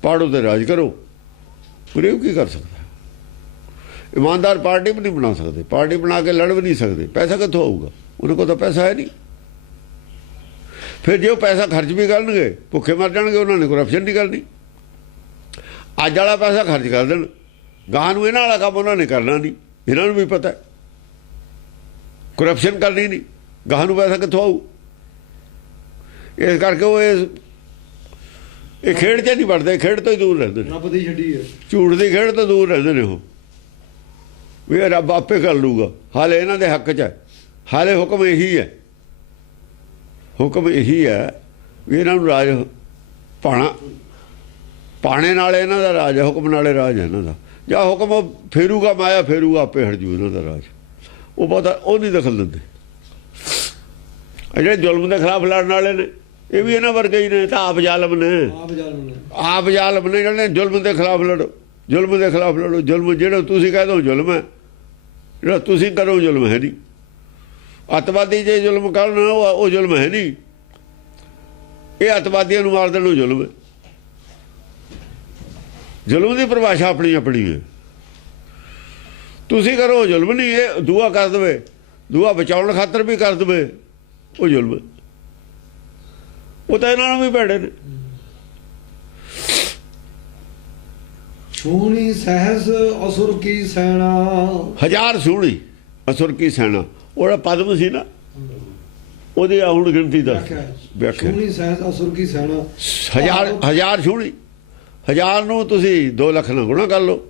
ਪਾੜੋ ਤੇ ਰਾਜ ਕਰੋ। ਗਰੀਬ ਕੀ ਕਰ ਸਕਦਾ? ਇਮਾਨਦਾਰ ਪਾਰਟੀ ਵੀ ਨਹੀਂ ਬਣਾ ਸਕਦੇ, ਪਾਰਟੀ ਬਣਾ ਕੇ ਲੜ ਵੀ ਨਹੀਂ ਸਕਦੇ। ਪੈਸਾ ਕਿੱਥੋਂ ਆਊਗਾ? ਉਹਨਾਂ ਕੋਲ ਤਾਂ ਪੈਸਾ ਹੈ ਨਹੀਂ। ਫਿਰ ਜੇ ਉਹ ਪੈਸਾ ਖਰਚ ਵੀ ਕਰਨਗੇ ਭੁੱਖੇ ਮਰ ਜਾਣਗੇ। ਉਹਨਾਂ ਨੇ ਕਰਪਸ਼ਨ ਨਹੀਂ ਕਰਨੀ। ਅੱਜ ਵਾਲਾ ਪੈਸਾ ਖਰਚ ਕਰ ਦੇਣ, ਗਾਹ ਨੂੰ ਇਹਨਾਂ ਵਾਲਾ ਕੰਮ ਉਹਨਾਂ ਨੇ ਕਰਨਾ ਨਹੀਂ। ਇਹਨਾਂ ਨੂੰ ਵੀ ਪਤਾ ਕਰਪਸ਼ਨ ਕਰਨੀ ਨਹੀਂ, ਗਾਹ ਨੂੰ ਪੈਸਾ ਕਿੱਥੋਂ ਆਊ? ਇਸ ਕਰਕੇ ਉਹ ਇਹ ਖੇਡ 'ਚ ਨਹੀਂ ਵੜਦੇ, ਖੇਡ ਤੋਂ ਹੀ ਦੂਰ ਰਹਿੰਦੇ ਨੇ। ਰੱਬ ਦੀ ਛੱਡੀ ਹੈ, ਝੂਠ ਦੀ ਖੇਡ ਤੋਂ ਦੂਰ ਰਹਿੰਦੇ ਨੇ ਉਹ। ਵੀ ਇਹ ਰੱਬ ਆਪੇ ਕਰ ਲੂਗਾ, ਹਾਲੇ ਇਹਨਾਂ ਦੇ ਹੱਕ 'ਚ ਹੈ। ਹਾਲੇ ਹੁਕਮ ਇਹੀ ਹੈ, ਹੁਕਮ ਇਹੀ ਹੈ ਵੀ ਇਹਨਾਂ ਨੂੰ ਰਾਜ ਪਾਣੇ ਨਾਲ ਇਹਨਾਂ ਦਾ ਰਾਜ ਹੈ, ਹੁਕਮ ਨਾਲੇ ਰਾਜ ਹੈ ਇਹਨਾਂ ਦਾ। ਜਾਂ ਹੁਕਮ ਫੇਰੂਗਾ, ਮਾਇਆ ਫੇਰੂਗਾ, ਆਪੇ ਹਟ ਜੂ ਇਹਨਾਂ ਦਾ ਰਾਜ। ਉਹ ਬਹੁਤਾ ਉਹ ਨਹੀਂ ਦਖਲ ਦਿੰਦੇ। ਜਿਹੜੇ ਜ਼ੁਲਮ ਦੇ ਖਿਲਾਫ ਲੜਨ ਵਾਲੇ ਨੇ ਇਹ ਵੀ ਇਹਨਾਂ ਵਰਗੇ ਹੀ ਨੇ। ਤਾਂ ਆਪ ਜ਼ਾਲਮ ਨੇ, ਆਪ ਜ਼ਾਲਮ ਨੇ ਜਿਹੜੇ ਜ਼ੁਲਮ ਦੇ ਖਿਲਾਫ ਲੜੋ, ਜ਼ੁਲਮ ਦੇ ਖਿਲਾਫ ਲੜੋ। ਜ਼ੁਲਮ ਜਿਹੜਾ ਤੁਸੀਂ ਕਹਿ ਦੋ ਜ਼ੁਲਮ ਹੈ, ਜਿਹੜਾ ਤੁਸੀਂ ਕਰੋ ਜ਼ੁਲਮ ਹੈ ਨਹੀਂ। ਅੱਤਵਾਦੀ ਜੇ ਜ਼ੁਲਮ ਕਰਨ ਉਹ ਜ਼ੁਲਮ ਹੈ ਨਹੀਂ। ਇਹ ਅੱਤਵਾਦੀਆਂ ਨੂੰ ਮਾਰ ਦੇਣ ਨੂੰ ਜ਼ੁਲਮ ਹੈ। ਜ਼ੁਲਮ ਦੀ ਪਰਿਭਾਸ਼ਾ ਆਪਣੀ ਆਪਣੀ ਹੈ। ਤੁਸੀਂ ਕਰੋ ਜ਼ੁਲਮ ਨਹੀਂ। ਇਹ ਦੂਆ ਕਰ ਦੇਵੇ, ਦੂਆ ਬਚਾਉਣ ਖਾਤਰ ਵੀ ਕਰ ਦੇਵੇ, ਉਹ ਜ਼ੁਲਮ। ਉਹ ਤਾਂ ਇਹਨਾਂ ਨੂੰ ਵੀ ਭੈੜੇ ਨੇ। ਸੋਹਣੀ ਸਹਿਸ ਅਸੁਰ ਕੀ ਸੈਨਾ, ਹਜ਼ਾਰ ਸੋਹਣੀ ਅਸੁਰ ਕੀ ਸੈਨਾ। ਉਹਦਾ ਪਦਮ ਸੀ ਨਾ, ਉਹਦੀ ਹੁਣ ਗਿਣਤੀ ਦੱਸ ਵਿਆਖਿਆ। ਸੋਹਣੀ ਸਹਿਸ ਅਸੁਰ ਕੀ ਸੈਨਾ, ਹਜ਼ਾਰ ਸੋਹਣੀ। ਹਜ਼ਾਰ ਨੂੰ ਤੁਸੀਂ 2 ਲੱਖ ਨਾਲ ਗੁਣਾ ਕਰ ਲਓ,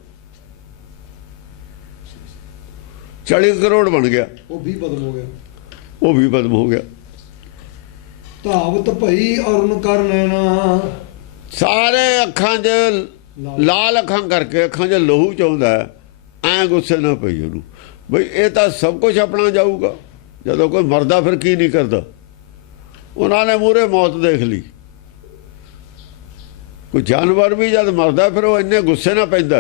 40 ਕਰੋੜ ਬਣ ਗਿਆ। ਉਹ ਵੀ ਪਦਮ ਹੋ ਗਿਆ, ਉਹ ਵੀ ਪਦਮ ਹੋ ਗਿਆ। ਧਾਵਤ ਭਈ ਅਰੁਣ ਕਰ ਨੈਣਾ, ਸਾਰੇ ਅੱਖਾਂ 'ਚ ਲਾਲ ਅੱਖਾਂ ਕਰਕੇ ਅੱਖਾਂ 'ਚ ਲਹੂ ਚਾਹੁੰਦਾ। ਐਂ ਗੁੱਸੇ ਨਾ ਪਈ ਉਹਨੂੰ ਬਈ ਇਹ ਤਾਂ ਸਭ ਕੁਝ ਆਪਣਾ ਜਾਊਗਾ। ਜਦੋਂ ਕੋਈ ਮਰਦਾ ਫਿਰ ਕੀ ਨਹੀਂ ਕਰਦਾ। ਉਹਨਾਂ ਨੇ ਮੂਹਰੇ ਮੌਤ ਦੇਖ ਲਈ। ਕੋਈ ਜਾਨਵਰ ਵੀ ਜਦ ਮਰਦਾ ਫਿਰ ਉਹ ਇੰਨੇ ਗੁੱਸੇ ਨਾਲ ਪੈਂਦਾ।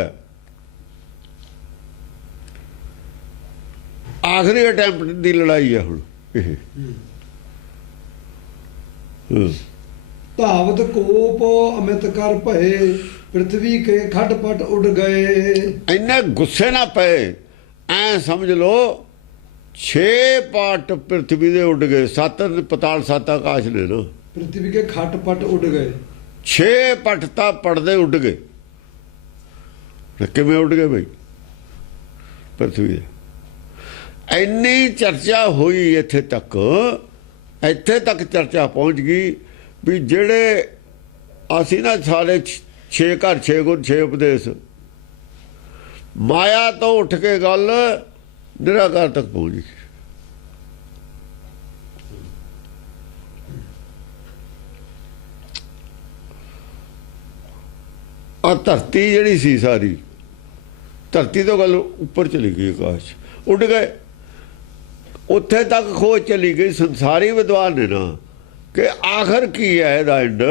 ਆਖਰੀ ਅਟੈਂਪਟ ਦੀ ਲੜਾਈ ਹੈ ਹੁਣ ਇਹ। ਧਾਵਤ ਕੋਪ ਅਮਿਤ ਕਰ ਭਏ, ਪ੍ਰਿਥਵੀ ਕੇ ਖਟਪਟ ਉੱਡ ਗਏ। ਇੰਨੇ ਗੁੱਸੇ ਨਾ ਪਏ, ਐ ਸਮਝ ਲਓ 6 ਪਾਟ ਪ੍ਰਿਥਵੀ ਦੇ ਉੱਡ ਗਏ। 7 ਪਤਾਲ 7 ਆਕਾਸ਼ ਨੇ ਨਾ। ਪ੍ਰਿਥਵੀ ਕੇ ਖਟਪਟ ਉੱਡ ਗਏ। 6 ਪਟ ਤਾਂ ਪੜਦੇ ਉੱਡ ਗਏ। ਕਿਵੇਂ ਉੱਡ ਗਏ ਬਈ? ਪ੍ਰਿਥਵੀ ਦੇ ਇੰਨੀ ਚਰਚਾ ਹੋਈ, ਇੱਥੇ ਤੱਕ ਚਰਚਾ ਪਹੁੰਚ ਗਈ ਵੀ ਜਿਹੜੇ ਅਸੀਂ ਨਾ ਸਾਰੇ 6 ਘਰ 6 ਗੁਰ 6 ਉਪਦੇਸ਼, ਮਾਇਆ ਤੋਂ ਉੱਠ ਕੇ ਗੱਲ ਨਿਰਾਕਾਰ ਤੱਕ ਪਹੁੰਚ ਗਈ। ਆ ਧਰਤੀ ਜਿਹੜੀ ਸੀ ਸਾਰੀ, ਧਰਤੀ ਤੋਂ ਗੱਲ ਉੱਪਰ ਚਲੀ ਗਈ, ਆਕਾਸ਼ ਉੱਡ ਗਏ। ਉੱਥੇ ਤੱਕ ਖੋਜ ਚਲੀ ਗਈ ਸੰਸਾਰੀ ਵਿਦਵਾਨ ਨੇ ਨਾ ਕਿ ਆਖਰ ਕੀ ਹੈ ਇਹਦਾ ਐਂਡ।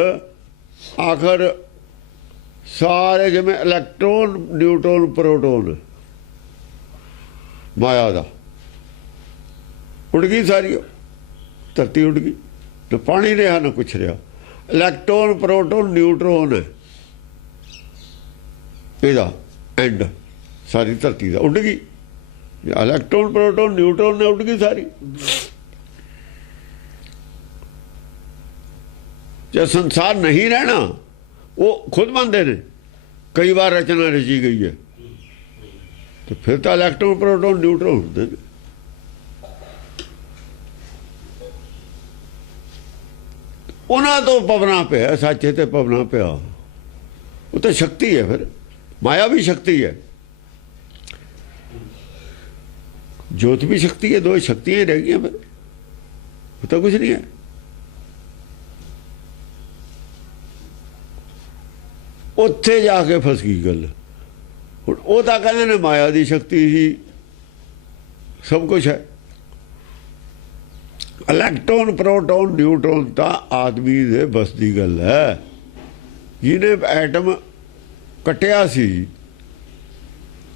ਆਖਰ ਸਾਰੇ ਜਿਵੇਂ ਇਲੈਕਟ੍ਰੋਨ, ਨਿਊਟ੍ਰੋਨ, ਪ੍ਰੋਟੋਨ, ਮਾਇਆ ਦਾ ਉੱਡ ਗਈ ਸਾਰੀ। ਧਰਤੀ ਉੱਡ ਗਈ, ਨਾ ਪਾਣੀ ਰਿਹਾ ਨਾ ਕੁਛ ਰਿਹਾ। ਇਲੈਕਟ੍ਰੋਨ, ਪ੍ਰੋਟੋਨ, ਨਿਊਟ੍ਰੋਨ ਹੈ ਇਹਦਾ ਐਂਡ। ਸਾਰੀ ਧਰਤੀ ਦਾ ਉੱਡ ਗਈ। ਇਲੈਕਟ੍ਰੋਨ, ਪ੍ਰੋਟੋਨ, ਨਿਊਟ੍ਰੋਨ ਨੇ ਉੱਡ ਗਈ ਸਾਰੀ। ਜੇ ਸੰਸਾਰ ਨਹੀਂ ਰਹਿਣਾ, ਉਹ ਖੁਦ ਮੰਨਦੇ ਨੇ ਕਈ ਵਾਰ ਰਚਨਾ ਰਚੀ ਗਈ ਹੈ, ਤੇ ਫਿਰ ਤਾਂ ਇਲੈਕਟ੍ਰੋਨ, ਪ੍ਰੋਟੋਨ, ਨਿਊਟ੍ਰੋਨ ਹੁੰਦੇ ਨੇ। ਉਹਨਾਂ ਤੋਂ ਪਵਨਾ ਪਿਆ, ਸੱਚੇ ਤੇ ਪਵਨਾ ਪਿਆ। ਉਹ ਤਾਂ ਸ਼ਕਤੀ ਹੈ, ਫਿਰ ਮਾਇਆ ਵੀ ਸ਼ਕਤੀ ਹੈ, ਜੋਤ ਵੀ ਸ਼ਕਤੀ ਹੈ, ਦੋ ਸ਼ਕਤੀਆਂ ਰਹਿ ਗਈਆਂ, ਫਿਰ ਉਹ ਤਾਂ ਕੁਝ ਨਹੀਂ ਹੈ। ਉੱਥੇ ਜਾ ਕੇ ਫਸ ਗਈ ਗੱਲ। ਹੁਣ ਉਹ ਤਾਂ ਕਹਿੰਦੇ ਨੇ ਮਾਇਆ ਦੀ ਸ਼ਕਤੀ ਹੀ ਸਭ ਕੁਝ ਹੈ। ਇਲੈਕਟ੍ਰੋਨ, ਪ੍ਰੋਟੋਨ, ਨਿਊਟਰੋਨ ਤਾਂ ਆਦਮੀ ਦੇ ਬਸ ਦੀ ਗੱਲ ਹੈ। ਜਿਹਨੇ ਐਟਮ ਕੱਟਿਆ ਸੀ,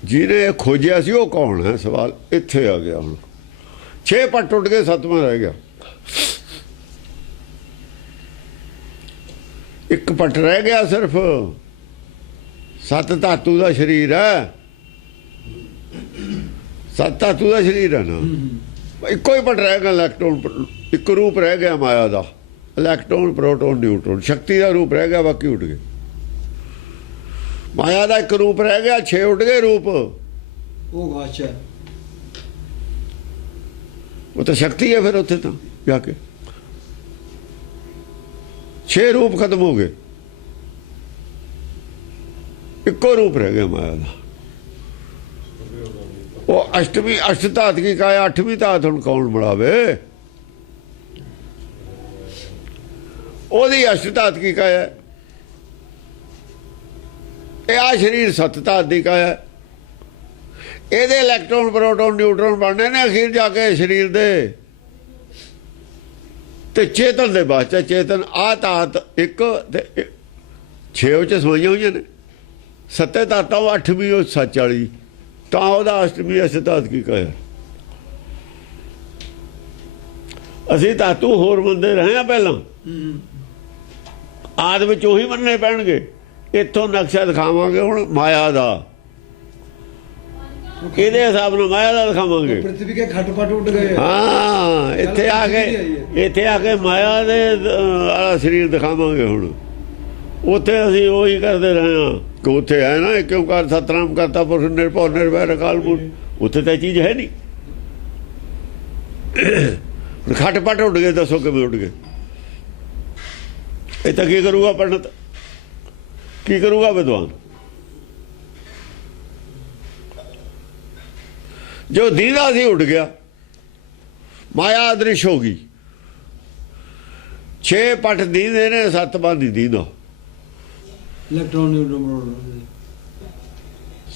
ਜਿਹਨੇ ਖੋਜਿਆ ਸੀ, ਉਹ ਕੌਣ ਹੈ? ਸਵਾਲ ਇੱਥੇ ਆ ਗਿਆ। ਹੁਣ 6 ਪੱਟ ਟੁੱਟ ਗਏ, 7ਵਾਂ ਰਹਿ ਗਿਆ। ਇੱਕ ਪੱਟ ਰਹਿ ਗਿਆ ਸਿਰਫ। 7 ਧਾਤੂ ਦਾ ਸਰੀਰ ਹੈ, 7 ਧਾਤੂ ਦਾ ਸਰੀਰ ਹੈ ਨਾ। ਇੱਕੋ ਹੀ ਪੱਟ ਰਹਿ ਗਿਆ, ਇਲੈਕਟ੍ਰੋਨ। ਇੱਕ ਰੂਪ ਰਹਿ ਗਿਆ ਮਾਇਆ ਦਾ, ਇਲੈਕਟ੍ਰੋਨ, ਪ੍ਰੋਟੋਨ, ਨਿਊਟਰੋਨ। ਸ਼ਕਤੀ ਦਾ ਰੂਪ ਰਹਿ ਗਿਆ, ਬਾਕੀ ਉੱਡ ਗਏ। ਮਾਇਆ ਦਾ ਇੱਕ ਰੂਪ ਰਹਿ ਗਿਆ, 6 ਉੱਡ ਗਏ ਰੂਪ। ਉਹ ਗਾਚਾ, ਉਹ ਤਾਂ ਸ਼ਕਤੀ ਹੈ। ਫਿਰ ਉੱਥੇ ਤਾਂ ਜਾ ਕੇ 6 ਰੂਪ ਖਤਮ ਹੋ ਗਏ, ਇੱਕੋ ਰੂਪ ਰਹਿ ਗਿਆ ਮਾਇਆ ਦਾ। ਉਹ ਅਸ਼ਟਮੀ ਅਸ਼ਟ ਧਾਤ ਕੀ ਕਾਇਆ, 8ਵੀਂ ਧਾਤ ਹੁਣ ਕੌਣ ਬਣਾਵੇ? ਉਹਦੀ ਅਸ਼ਟ ਧਾਤ ਕੀ ਕਾਇਆ। ਇਹ ਆ ਸਰੀਰ 7 ਧਾਤ ਦੀ ਕਾਇਆ। ਇਹਦੇ ਇਲੈਕਟ੍ਰੋਨ, ਪ੍ਰੋਟੋਨ, ਨਿਊਟਰੋਨ ਬਣਨੇ ਨੇ ਅਖੀਰ ਜਾ ਕੇ ਸਰੀਰ ਦੇ। ਤੇ ਚੇਤਨ ਦੇ ਬਾਅਦ ਚ ਚੇਤਨ ਆ ਧਾਤ ਇੱਕ ਤੇ 6 ਉਹ ਚ ਸਮਾਈਆਂ ਹੋਈਆਂ ਨੇ। 7 ਧਾਤਾਂ, 8ਵੀਂ ਉਹ ਸੱਚ ਵਾਲੀ, ਤਾਂ ਉਹਦਾ ਅਸ਼ਟਮੀ ਅਸ਼ਟ ਧਾਤ ਕੀ ਕਾਇਆ। ਅਸੀਂ ਧਾਤੂ ਹੋਰ ਮੰਨਦੇ ਰਹੇ ਆ ਪਹਿਲਾਂ, ਆਦ ਵਿੱਚ ਉਹੀ ਮੰਨਣੇ ਪੈਣਗੇ। ਇੱਥੋਂ ਨਕਸ਼ਾ ਦਿਖਾਵਾਂਗੇ ਹੁਣ ਮਾਇਆ ਦਾ, ਇਹਦੇ ਹਿਸਾਬ ਨਾਲ ਮਾਇਆ ਦਾ ਦਿਖਾਵਾਂਗੇ। ਪ੍ਰਿਥਵੀ ਕੇ ਖਟਪਟ ਉੱਡ ਗਏ। ਹਾਂ, ਇੱਥੇ ਆ ਕੇ ਮਾਇਆ ਦੇ ਵਾਲਾ ਸਰੀਰ ਦਿਖਾਵਾਂਗੇ ਹੁਣ। ਉੱਥੇ ਅਸੀਂ ਉਹੀ ਕਰਦੇ ਰਹੇ ਹਾਂ ਕਿ ਉੱਥੇ ਹੈ ਨਾ ਇੱਕ ਓਂਕਾਰ ਸਤਿਨਾਮ ਕਰਤਾ ਪੁਰਖ ਨਿਰਭਉ ਨਿਰਵੈਰ ਅਕਾਲ ਮੂਰਤ। ਉੱਥੇ ਤਾਂ ਇਹ ਚੀਜ਼ ਹੈ ਨਹੀਂ। ਖਟਪਟ ਉੱਡ ਗਏ, ਦੱਸੋ ਕਿਵੇਂ ਉੱਡ ਗਏ? ਇਹ ਤਾਂ ਕੀ ਕਰੂਗਾ ਪੰਡਤ, ਕੀ ਕਰੂਗਾ ਵਿਦਵਾਨ? ਜੋ ਦੀਦਾ ਸੀ ਉੱਡ ਗਿਆ, ਮਾਇਆ ਅਦ੍ਰਿਸ਼ ਹੋ ਗਈ। 6 ਪੱਟ ਦੀਦੇ ਨੇ, 7 ਬੰਦ ਦੀਦਾ। ਇਲੈਕਟ੍ਰੋਨ, ਨਿਊਟਰੋਨ,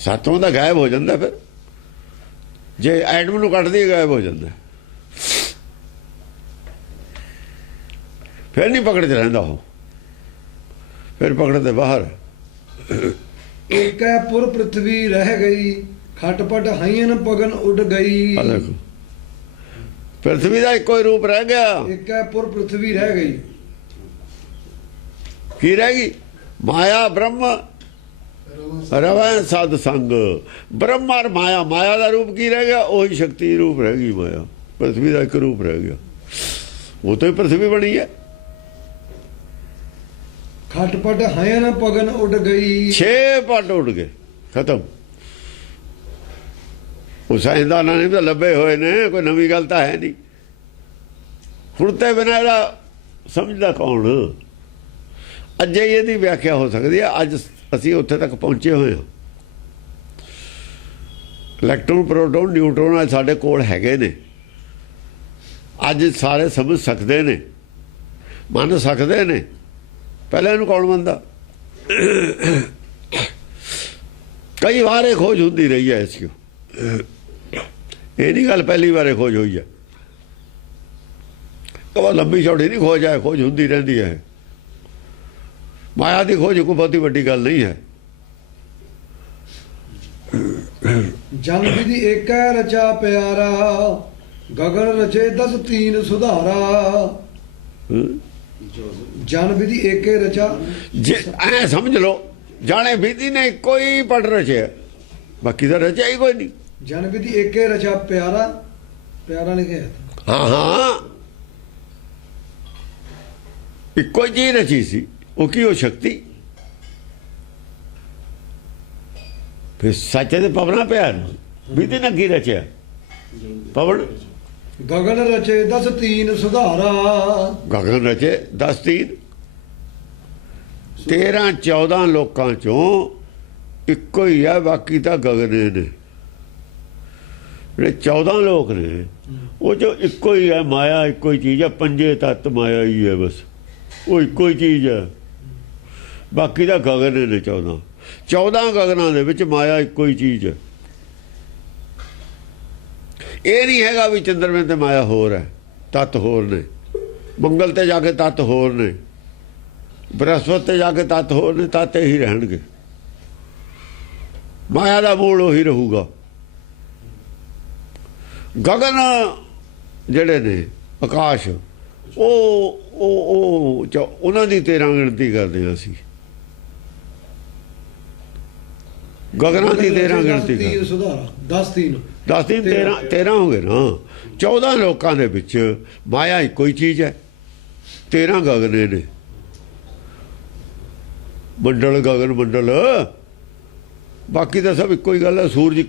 7ਵਾਂ ਦਾ ਗਾਇਬ ਹੋ ਜਾਂਦਾ। ਫਿਰ ਜੇ ਐਟਮ ਨੂੰ ਕੱਟਦੀ ਗਾਇਬ ਹੋ ਜਾਂਦਾ, ਫਿਰ ਨਹੀਂ ਪਕੜ 'ਚ ਰਹਿੰਦਾ ਉਹ, ਫਿਰ ਪਕੜ ਦੇ ਬਾਹਰ। ਏਕੈ ਪੁਰ ਪ੍ਰਿਥਵੀ ਰਹਿ ਗਈ, ਖਟਪਟ ਹਾਈਨ ਪਗਨ ਉੱਡ ਗਈ। ਆ ਦੇਖੋ, ਪ੍ਰਿਥਵੀ ਦਾ ਇੱਕੋ ਹੀ ਰੂਪ ਰਹਿ ਗਿਆ। ਏਕੈ ਪੁਰ ਪ੍ਰਿਥਵੀ ਰਹਿ ਗਈ। ਕੀ ਰਹਿ ਗਈ? ਮਾਇਆ ਬ੍ਰਹਮ ਰਵੈ ਸਦ ਸੰਗ। ਬ੍ਰਹਮ ਔਰ ਮਾਇਆ, ਮਾਇਆ ਦਾ ਰੂਪ ਕੀ ਰਹਿ ਗਿਆ? ਉਹੀ ਸ਼ਕਤੀ ਰੂਪ ਰਹਿ ਗਈ ਮਾਇਆ। ਪ੍ਰਿਥਵੀ ਦਾ ਇੱਕ ਰੂਪ ਰਹਿ ਗਿਆ, ਉਹ ਤੋਂ ਹੀ ਪ੍ਰਿਥਵੀ ਬਣੀ ਹੈ। ਖਟਪਟ ਹਾਈਨ ਪਗਨ ਉੱਡ ਗਈ। 6 ਪੱਟ ਉੱਡ ਗਏ, ਖਤਮ। ਉਹ ਸਾਇੰਸਦਾਨਾਂ ਨੇ ਤਾਂ ਲੱਭੇ ਹੋਏ ਨੇ, ਕੋਈ ਨਵੀਂ ਗੱਲ ਤਾਂ ਹੈ ਨਹੀਂ। ਹੁਣ ਤੇ ਬਿਨਾਂ ਇਹਦਾ ਸਮਝਦਾ ਕੌਣ? ਅੱਜੇ ਇਹਦੀ ਵਿਆਖਿਆ ਹੋ ਸਕਦੀ ਹੈ। ਅੱਜ ਅਸੀਂ ਉੱਥੇ ਤੱਕ ਪਹੁੰਚੇ ਹੋਏ ਹਾਂ। ਇਲੈਕਟ੍ਰੋਨ, ਪ੍ਰੋਟੋਨ, ਨਿਊਟਰੋਨ ਅੱਜ ਸਾਡੇ ਕੋਲ ਹੈਗੇ ਨੇ। ਅੱਜ ਸਾਰੇ ਸਮਝ ਸਕਦੇ ਨੇ, ਮੰਨ ਸਕਦੇ ਨੇ। ਪਹਿਲਾਂ ਇਹਨੂੰ ਕੌਣ ਮੰਨਦਾ? ਕਈ ਵਾਰ ਇਹ ਖੋਜ ਹੁੰਦੀ ਰਹੀ ਹੈ। ਇਸ ਇਹ ਨਹੀਂ ਗੱਲ ਪਹਿਲੀ ਵਾਰ ਖੋਜ ਹੋਈ ਹੈ। ਕਵਾ ਲੰਬੀ ਚੌੜੀ ਨਹੀਂ ਖੋਜ ਹੈ, ਖੋਜ ਹੁੰਦੀ ਰਹਿੰਦੀ ਹੈ। ਮਾਇਆ ਦੀ ਖੋਜ ਕੋਈ ਬਹੁਤੀ ਵੱਡੀ ਗੱਲ ਨਹੀਂ ਹੈ। ਜਨ ਵਿਧੀ ਏਕੈ ਰਚਾ ਪਿਆਰਾ, ਗਗਨ ਰਚੇ 10 ਤੀਨ ਸੁਧਾਰਾ। ਜਨ ਵਿਧੀ ਏਕੇ ਰਚਾ, ਜੇ ਐ ਸਮਝ ਲਓ, ਜਾਣੇ ਵਿਧੀ ਨੇ ਕੋਈ ਪੜ ਰਚਿਆ, ਬਾਕੀ ਦਾ ਰਚਿਆ ਹੀ ਕੋਈ ਨਹੀਂ। ਜਨ ਵਿਧੀ ਏਕੇ ਰਚਾ ਪਿਆਰਾ, ਪਿਆਰਾ ਲਿਖਿਆ। ਹਾਂ ਹਾਂ, ਇੱਕੋ ਜਿਹੀ ਰਚੀ ਸੀ। ਉਹ ਕੀ? ਉਹ ਸ਼ਕਤੀ। ਫਿਰ ਸੱਚ ਦੇ ਪਵਨਾ ਪਿਆ, ਵਿਧੀ ਨੇ ਕੀ ਰਚਿਆ? ਪਵਨ ਗਗਨ ਰਚੇ 10 ਤੀਨ ਸੁਧਾਰਾ। ਗਗਨ ਰਚੇ 10 ਤੀਨ 13 14 ਲੋਕਾਂ ਚੋਂ ਇੱਕੋ ਹੀ ਆ, ਬਾਕੀ ਤਾਂ ਗਗਨੇ ਨੇ। ਜਿਹੜੇ 14 ਲੋਕ ਨੇ ਉਹ ਜੋ ਇੱਕੋ ਹੀ ਹੈ, ਮਾਇਆ ਇੱਕੋ ਹੀ ਚੀਜ਼ ਹੈ, ਪੰਜੇ ਤੱਤ ਮਾਇਆ ਹੀ ਹੈ, ਬਸ ਉਹ ਇੱਕੋ ਹੀ ਚੀਜ਼ ਹੈ। ਬਾਕੀ ਤਾਂ ਗਗਨ ਨੇ 14 ਗਗਨਾਂ ਦੇ ਵਿੱਚ ਮਾਇਆ ਇੱਕੋ ਹੀ ਚੀਜ਼ ਹੈ। ਇਹ ਨਹੀਂ ਹੈਗਾ ਵੀ ਚੰਦਰਮੇ ਤੇ ਮਾਇਆ ਹੋਰ ਹੈ, ਤੱਤ ਹੋਰ ਨੇ। ਮੰਗਲ ਤੇ ਜਾ ਕੇ ਤੱਤ ਹੋਰ ਨੇ, ਬ੍ਰਹਸਪਤੀ ਤੇ ਜਾ ਕੇ ਤੱਤ ਹੋਰ ਨੇ। ਤੱਤ ਇਹੀ ਰਹਿਣਗੇ, ਮਾਇਆ ਦਾ ਮੂਲ ਉਹੀ ਰਹੂਗਾ। ਗਗਨ ਜਿਹੜੇ ਨੇ ਆਕਾਸ਼, ਉਹਨਾਂ ਦੀ 13 ਗਿਣਤੀ ਕਰਦੇ ਹਾਂ ਅਸੀਂ। ਗਗਨਾਂ ਦੀ 13 ਗਿਣਤੀ ਤੀਨ ਸੁਧਾਰਾ 10 ਤੀਨ 10 ਤੀਨ 13 ਹੋ ਗਏ ਨਾ। 14 ਲੋਕਾਂ ਦੇ ਵਿੱਚ ਮਾਇਆ ਇੱਕੋ ਹੀ ਚੀਜ਼ ਹੈ, 13 ਗਗਨੇ ਨੇ। ਮੰਡਲ ਗਗਨ ਮੰਡਲ, ਬਾਕੀ ਤਾਂ ਸਭ ਇੱਕੋ ਹੀ ਗੱਲ ਹੈ। ਸੂਰਜ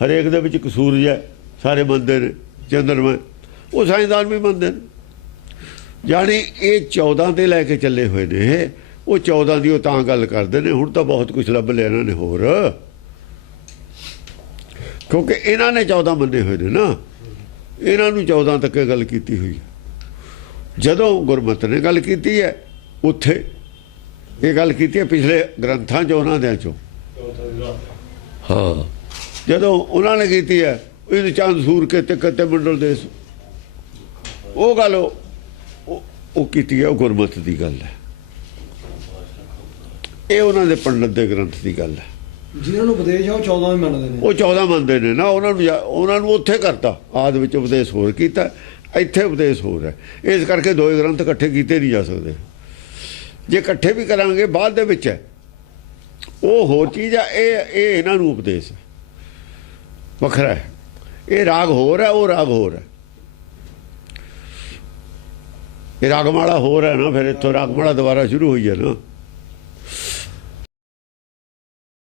ਹਰੇਕ ਦੇ ਵਿੱਚ ਇੱਕ ਸੂਰਜ ਹੈ, ਸਾਰੇ ਮੰਨਦੇ ਨੇ। ਚੰਦਰਮਾ ਉਹ ਸਾਇੰਸਦਾਨ ਵੀ ਮੰਨਦੇ ਨੇ। ਜਾਣੀ ਇਹ 14 ਤੇ ਲੈ ਕੇ ਚੱਲੇ ਹੋਏ ਨੇ। ਉਹ 14 ਦੀ ਉਹ ਤਾਂ ਗੱਲ ਕਰਦੇ ਨੇ। ਹੁਣ ਤਾਂ ਬਹੁਤ ਕੁਝ ਲੱਭ ਲਿਆ ਇਹਨਾਂ ਨੇ ਹੋਰ, ਕਿਉਂਕਿ ਇਹਨਾਂ ਨੇ 14 ਮੰਨੇ ਹੋਏ ਨੇ ਨਾ। ਇਹਨਾਂ ਨੂੰ 14 ਤੱਕ ਗੱਲ ਕੀਤੀ ਹੋਈ ਹੈ। ਜਦੋਂ ਗੁਰਮਤਿ ਨੇ ਗੱਲ ਕੀਤੀ ਹੈ, ਉੱਥੇ ਇਹ ਗੱਲ ਕੀਤੀ ਹੈ ਪਿਛਲੇ ਗ੍ਰੰਥਾਂ 'ਚ, ਉਹਨਾਂ ਦੇ 'ਚੋਂ। ਹਾਂ, ਜਦੋਂ ਉਹਨਾਂ ਨੇ ਕੀਤੀ ਹੈ ਇਹ ਚੰਦ ਸੂਰ ਕੇ ਤੇ ਮੰਡਲ ਦੇਸ, ਉਹ ਗੱਲ ਉਹ ਕੀਤੀ ਹੈ, ਉਹ ਗੁਰਮਤਿ ਦੀ ਗੱਲ ਹੈ। ਇਹ ਉਹਨਾਂ ਦੇ ਪੰਡਤ ਦੇ ਗ੍ਰੰਥ ਦੀ ਗੱਲ ਹੈ। ਜਿਹਨਾਂ ਨੂੰ ਉਪਦੇਸ਼ ਆ ਉਹ 14 ਮੰਨਦੇ ਨੇ। ਉਹ 14 ਮੰਨਦੇ ਨੇ ਨਾ। ਉਹਨਾਂ ਨੂੰ ਉੱਥੇ ਕਰਤਾ, ਆਦ ਵਿੱਚ ਉਪਦੇਸ਼ ਹੋਰ ਕੀਤਾ, ਇੱਥੇ ਉਪਦੇਸ਼ ਹੋਰ ਹੈ। ਇਸ ਕਰਕੇ ਦੋਏ ਗ੍ਰੰਥ ਇਕੱਠੇ ਕੀਤੇ ਨਹੀਂ ਜਾ ਸਕਦੇ। ਜੇ ਇਕੱਠੇ ਵੀ ਕਰਾਂਗੇ ਬਾਅਦ ਦੇ ਵਿੱਚ ਹੈ, ਉਹ ਹੋਰ ਚੀਜ਼ ਹੈ। ਇਹ ਇਹਨਾਂ ਨੂੰ ਉਪਦੇਸ਼ ਹੈ, ਵੱਖਰਾ ਹੈ। ਇਹ ਰਾਗ ਹੋਰ ਹੈ, ਉਹ ਰਾਗ ਹੋਰ ਹੈ। ਇਹ ਰਾਗਮਾਲਾ ਹੋਰ ਹੈ ਨਾ, ਫਿਰ ਇੱਥੋਂ ਰਾਗਮਾਲਾ ਦੁਬਾਰਾ ਸ਼ੁਰੂ ਹੋਈ ਹੈ ਨਾ।